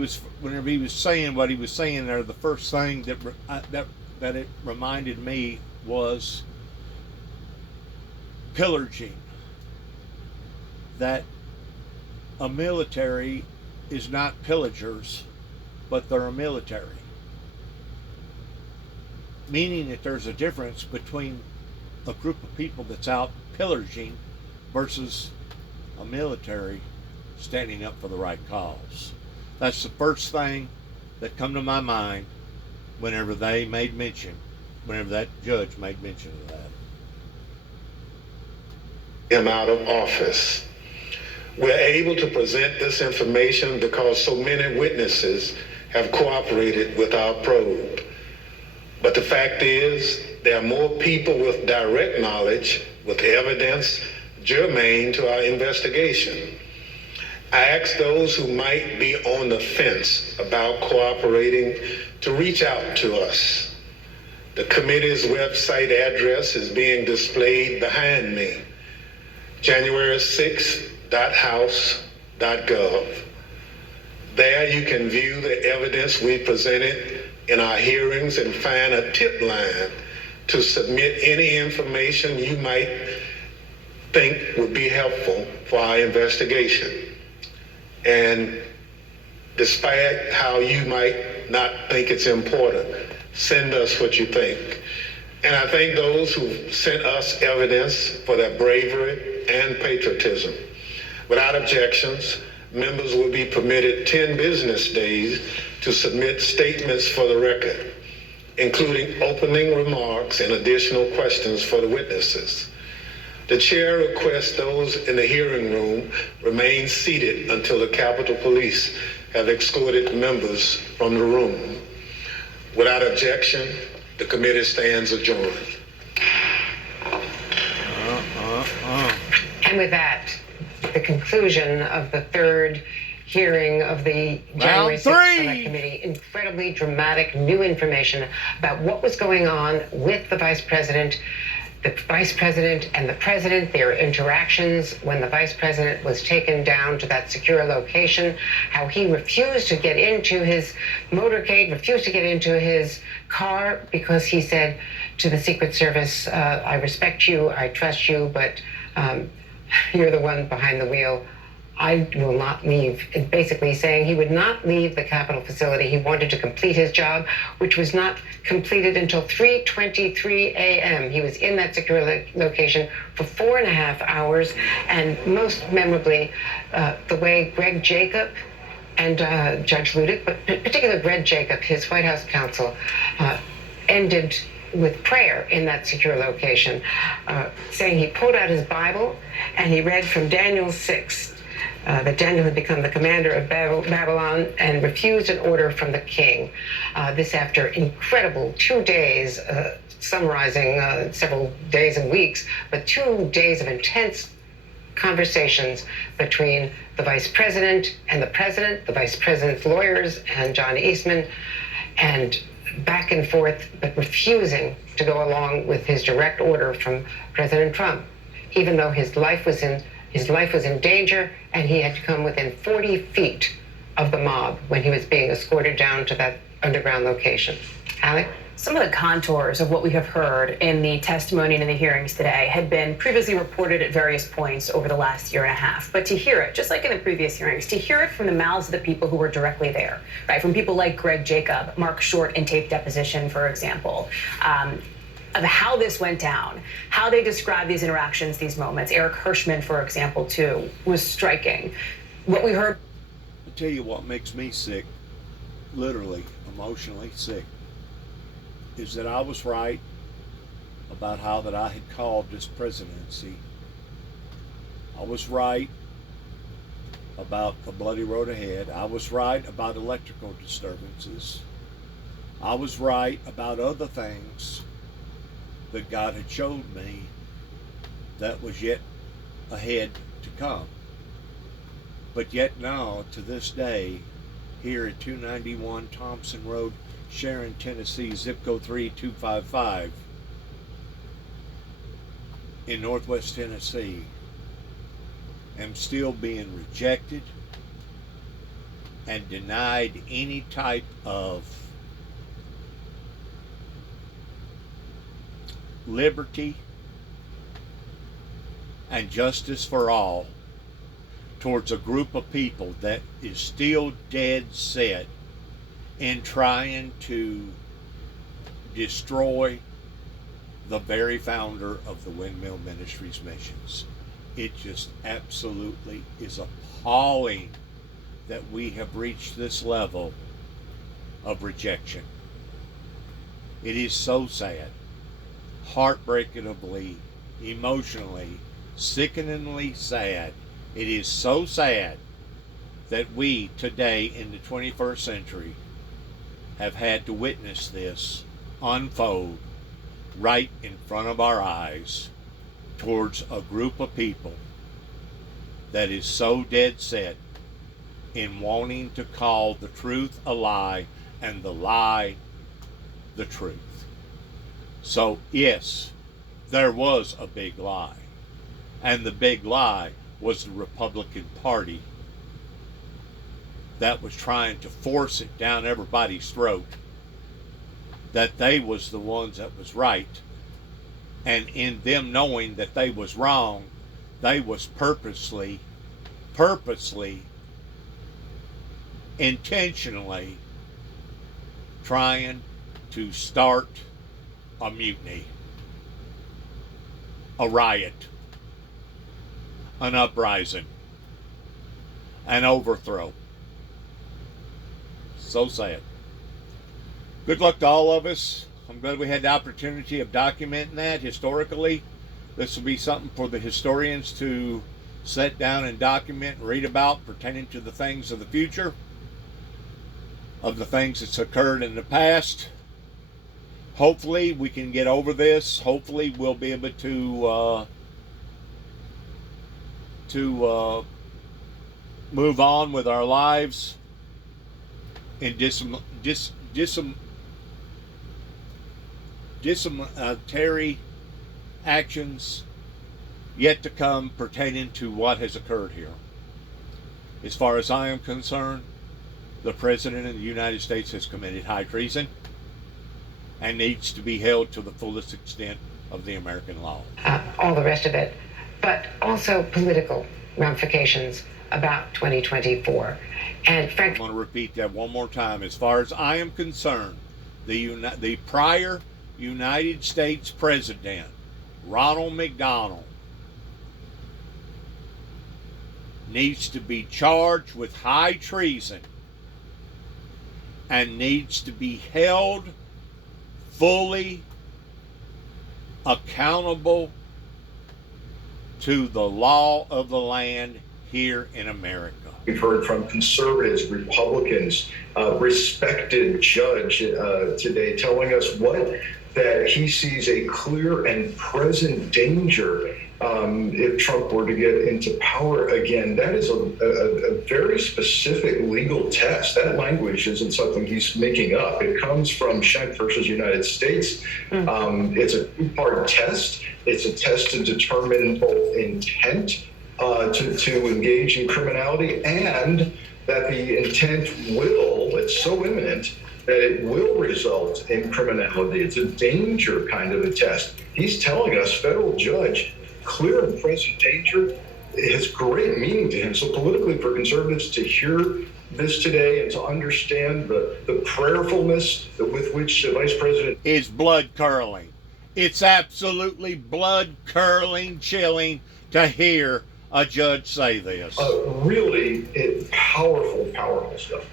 was saying what he was saying there, the first thing that it reminded me was pillaging. That a military is not pillagers, but they're a military. Meaning that there's a difference between a group of people that's out pillaging versus a military standing up for the right cause. That's the first thing that come to my mind whenever that judge made mention of that. Him out of office. We're able to present this information because so many witnesses have cooperated with our probe. But the fact is, there are more people with direct knowledge, with evidence germane to our investigation. I ask those who might be on the fence about cooperating to reach out to us. The committee's website address is being displayed behind me, january6.house.gov. There you can view the evidence we presented in our hearings and find a tip line to submit any information you might think would be helpful for our investigation. And despite how you might not think it's important, send us what you think. And I thank those who sent us evidence for their bravery and patriotism. Without objections, members will be permitted 10 business days to submit statements for the record, including opening remarks and additional questions for the witnesses. The chair requests those in the hearing room remain seated until the Capitol Police have escorted members from the room. Without objection, the committee stands adjourned. And with that, the conclusion of the third hearing of the January 6th Select Committee. Incredibly dramatic new information about what was going on with the Vice President and the President, their interactions when the Vice President was taken down to that secure location, how he refused to get into his motorcade, refused to get into his car because he said to the Secret Service, I respect you, I trust you, but you're the one behind the wheel. I will not leave. And basically saying he would not leave the Capitol facility. He wanted to complete his job, which was not completed until 3:23 a.m. He was in that secure location for 4.5 hours. And most memorably, the way Greg Jacob and Judge Ludick, but particularly Greg Jacob, his White House counsel, ended with prayer in that secure location, saying he pulled out his Bible and he read from Daniel 6, that Daniel had become the commander of Babylon and refused an order from the king. This after incredible 2 days, summarizing several days and weeks, but 2 days of intense conversations between the Vice President and the President, the Vice President's lawyers and John Eastman, and back and forth, but refusing to go along with his direct order from President Trump, even though his life was in danger and he had to come within 40 feet of the mob when he was being escorted down to that underground location. Alec? Some of the contours of what we have heard in the testimony and in the hearings today had been previously reported at various points over the last year and a half. But to hear it, just like in the previous hearings, to hear it from the mouths of the people who were directly there, right? From people like Greg Jacob, Mark Short in tape deposition, for example, of how this went down, how they described these interactions, these moments. Eric Hirschman, for example, too, was striking. What we heard. I'll tell you what makes me sick, literally, emotionally sick, is that I was right about how that I had called this presidency. I was right about the bloody road ahead. I was right about electrical disturbances. I was right about other things that God had showed me that was yet ahead to come. But yet now, to this day, here at 291 Thompson Road, Sharon, Tennessee, zip code 3255, in Northwest Tennessee, am still being rejected and denied any type of liberty and justice for all towards a group of people that is still dead set in trying to destroy the very founder of the Windmill Ministries missions. It just absolutely is appalling that we have reached this level of rejection. It is so sad, heartbreakingly, emotionally, sickeningly sad. It is so sad that we today in the 21st century have had to witness this unfold right in front of our eyes towards a group of people that is so dead set in wanting to call the truth a lie and the lie the truth. So yes, there was a big lie. And the big lie was the Republican Party that was trying to force it down everybody's throat that they was the ones that was right. And in them knowing that they was wrong, they was purposely, intentionally trying to start a mutiny, a riot, an uprising, an overthrow. So sad. Good luck to all of us. I'm glad we had the opportunity of documenting that historically. This will be something for the historians to sit down and document and read about pertaining to the things of the future, of the things that's occurred in the past. Hopefully we can get over this. Hopefully we'll be able to move on with our lives in disciplinary actions yet to come pertaining to what has occurred here. As far as I am concerned, the President of the United States has committed high treason and needs to be held to the fullest extent of the American law. All the rest of it, but also political ramifications about 2024. And frankly, I'm going to repeat that one more time. As far as I am concerned, the prior United States President, Ronald McDonald, needs to be charged with high treason and needs to be held fully accountable to the law of the land here in America. We've heard from conservatives, Republicans, respected judge today telling us that he sees a clear and present danger if Trump were to get into power again. That is a very specific legal test. That language isn't something he's making up. It comes from Schenck versus United States. It's a two-part test. It's a test to determine both intent to engage in criminality and that the intent it's so imminent that it will result in criminality. It's a danger kind of a test. He's telling us, federal judge, clear and present danger. It has great meaning to him. So politically, for conservatives to hear this today and to understand the prayerfulness with which the vice president is blood curdling. It's absolutely blood curdling, chilling to hear a judge say this. Really powerful stuff.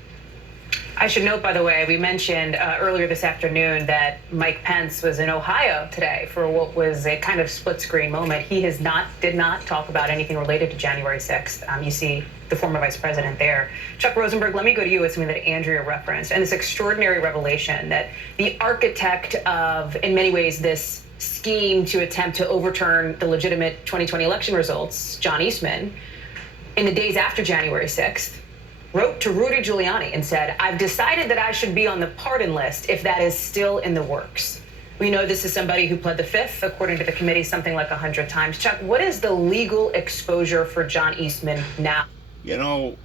I should note, by the way, we mentioned earlier this afternoon that Mike Pence was in Ohio today for what was a kind of split-screen moment. He did not talk about anything related to January 6th. You see the former vice president there. Chuck Rosenberg, let me go to you with something that Andrea referenced, and this extraordinary revelation that the architect of, in many ways, this scheme to attempt to overturn the legitimate 2020 election results, John Eastman, in the days after January 6th, wrote to Rudy Giuliani and said, I've decided that I should be on the pardon list if that is still in the works. We know this is somebody who pled the fifth, according to the committee, something like 100 times. Chuck, what is the legal exposure for John Eastman now? You know,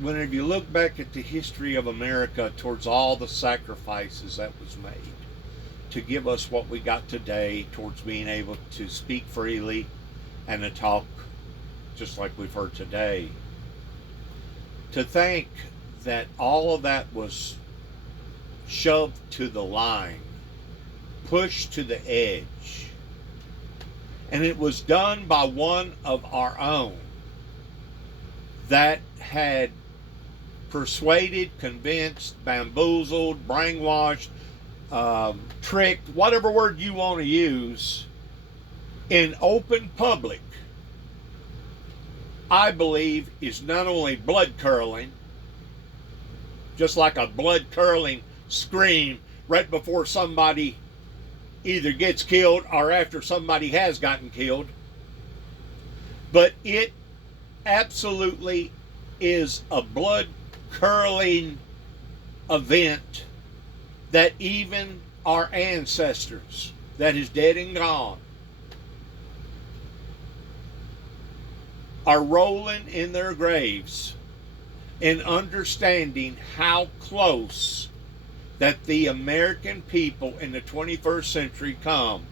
whenever you look back at the history of America towards all the sacrifices that was made to give us what we got today, towards being able to speak freely and to talk just like we've heard today, to think that all of that was shoved to the line, pushed to the edge, and it was done by one of our own that had persuaded, convinced, bamboozled, brainwashed, tricked, whatever word you want to use, in open public, I believe is not only blood curdling, just like a blood curdling scream right before somebody either gets killed or after somebody has gotten killed. But it absolutely is a blood-curdling event that even our ancestors that is dead and gone are rolling in their graves and understanding how close that the American people in the 21st century come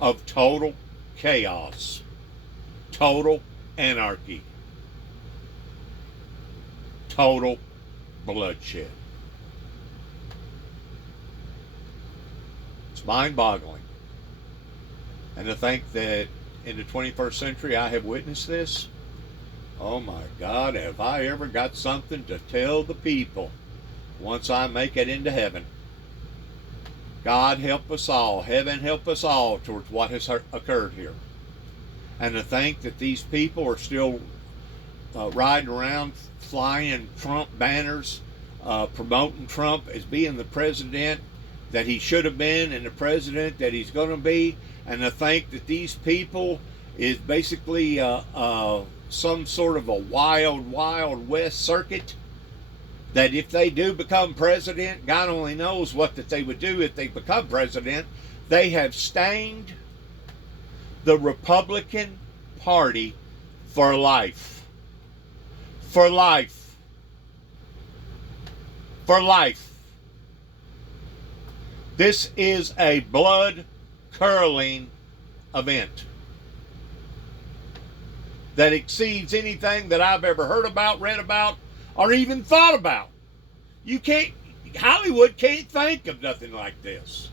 of total chaos, total anarchy, total bloodshed. It's mind-boggling. And to think that in the 21st century I have witnessed this, oh my God, have I ever got something to tell the people once I make it into heaven. God help us all, heaven help us all towards what has occurred here. And to think that these people are still riding around flying Trump banners, promoting Trump as being the president that he should have been and the president that he's going to be, and to think that these people is basically some sort of a wild, wild west circuit, that if they do become president, God only knows what that they would do if they become president. They have stained the Republican Party for life. For life. For life. This is a blood-curdling event that exceeds anything that I've ever heard about, read about, or even thought about. Hollywood can't think of nothing like this.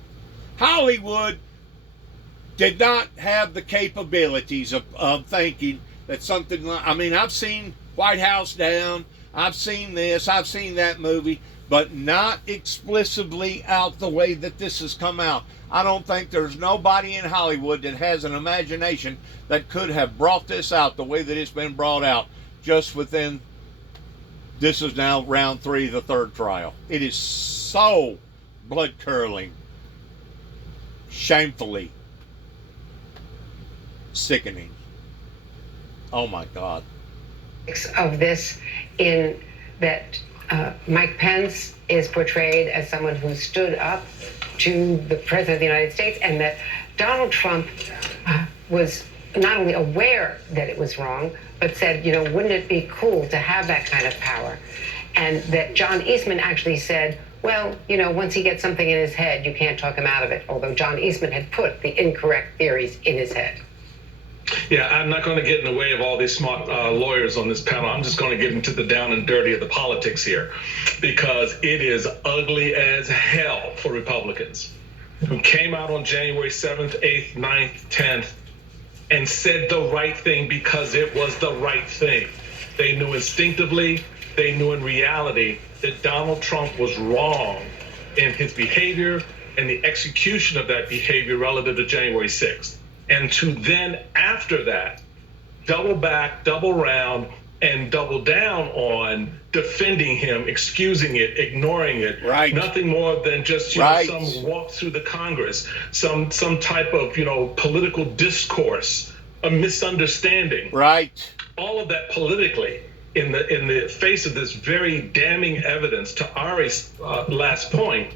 Hollywood did not have the capabilities of thinking that something like, I mean, I've seen White House Down, I've seen this, I've seen that movie, but not explicitly out the way that this has come out. I don't think there's nobody in Hollywood that has an imagination that could have brought this out the way that it's been brought out just within, this is now round 3, the third trial. It is so blood-curdling, shamefully sickening. Oh my God. Of this, in that Mike Pence is portrayed as someone who stood up to the President of the United States, and that Donald Trump was not only aware that it was wrong, but said, you know, wouldn't it be cool to have that kind of power? And that John Eastman actually said, well, you know, once he gets something in his head, you can't talk him out of it. Although John Eastman had put the incorrect theories in his head. Yeah, I'm not going to get in the way of all these smart lawyers on this panel. I'm just going to get into the down and dirty of the politics here, because it is ugly as hell for Republicans who came out on January 7th, 8th, 9th, 10th and said the right thing because it was the right thing. They knew instinctively, they knew in reality that Donald Trump was wrong in his behavior and the execution of that behavior relative to January 6th. And to then, after that, double back, double round, and double down on defending him, excusing it, ignoring it. Right. Nothing more than just some walk through the Congress, some type of political discourse, a misunderstanding. Right. All of that politically, in the face of this very damning evidence, to Ari's last point,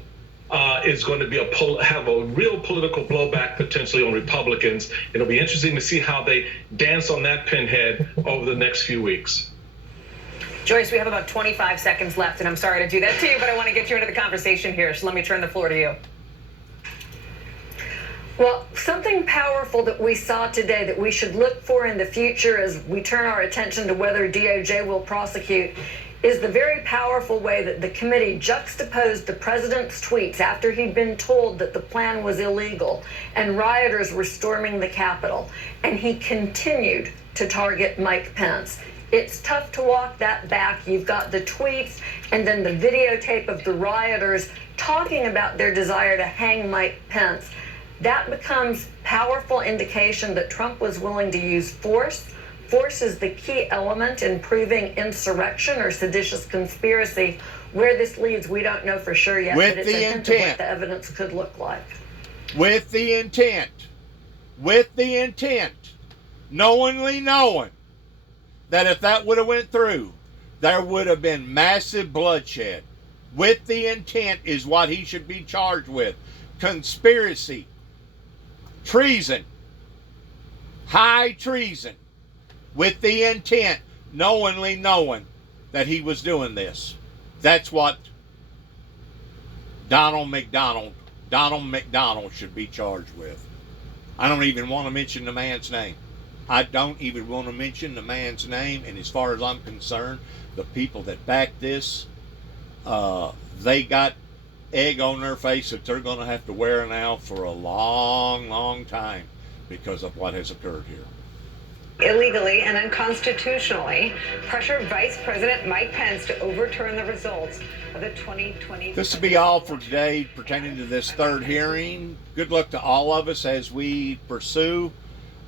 is going to have a real political blowback potentially on Republicans. It'll be interesting to see how they dance on that pinhead over the next few weeks. Joyce, we have about 25 seconds left, and I'm sorry to do that to you, but I want to get you into the conversation here, so let me turn the floor to you. Well, something powerful that we saw today that we should look for in the future as we turn our attention to whether DOJ will prosecute is the very powerful way that the committee juxtaposed the president's tweets after he'd been told that the plan was illegal and rioters were storming the Capitol, and he continued to target Mike Pence. It's tough to walk that back. You've got the tweets and then the videotape of the rioters talking about their desire to hang Mike Pence. That becomes powerful indication that Trump was willing to use force. Force is the key element in proving insurrection or seditious conspiracy Where this leads, we don't know for sure yet, With but it's the a hint of what intent. the evidence could look like. With the intent, knowingly knowing that if that would have went through, there would have been massive bloodshed. With the intent is what he should be charged with. Conspiracy, treason, high treason, with the intent, knowingly knowing that he was doing this. That's what Donald McDonald should be charged with. I don't even want to mention the man's name. And as far as I'm concerned, the people that back this, they got egg on their face that they're going to have to wear now for a long, long time because of what has occurred here. Illegally and unconstitutionally pressured Vice President Mike Pence to overturn the results of the 2020. This will be all for today pertaining to this third hearing. Good luck to all of us as we pursue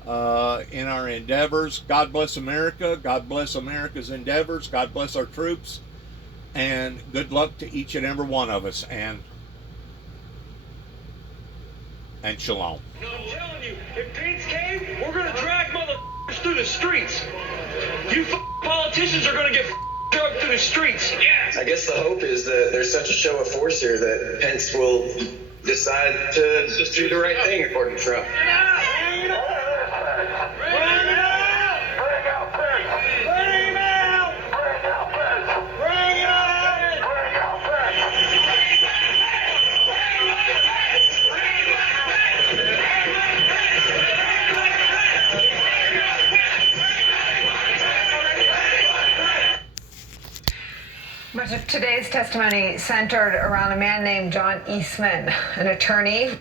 in our endeavors. God bless America. God bless America's endeavors. God bless our troops. And good luck to each and every one of us. And shalom. I'm telling you, if Pence came, we're going to drag motherfuckers through the streets. You politicians are going to get drugged through the streets. Yes. I guess the hope is that there's such a show of force here that Pence will decide to just do the right thing, according to Trump. Much of today's testimony centered around a man named John Eastman, an attorney.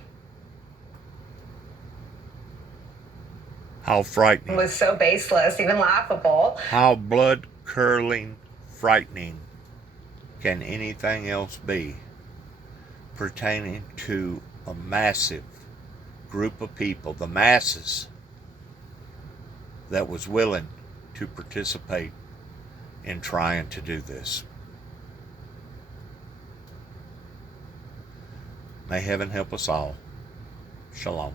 How frightening. Was so baseless, even laughable. How blood-curdling frightening can anything else be pertaining to a massive group of people, the masses, that was willing to participate in trying to do this. May heaven help us all. Shalom.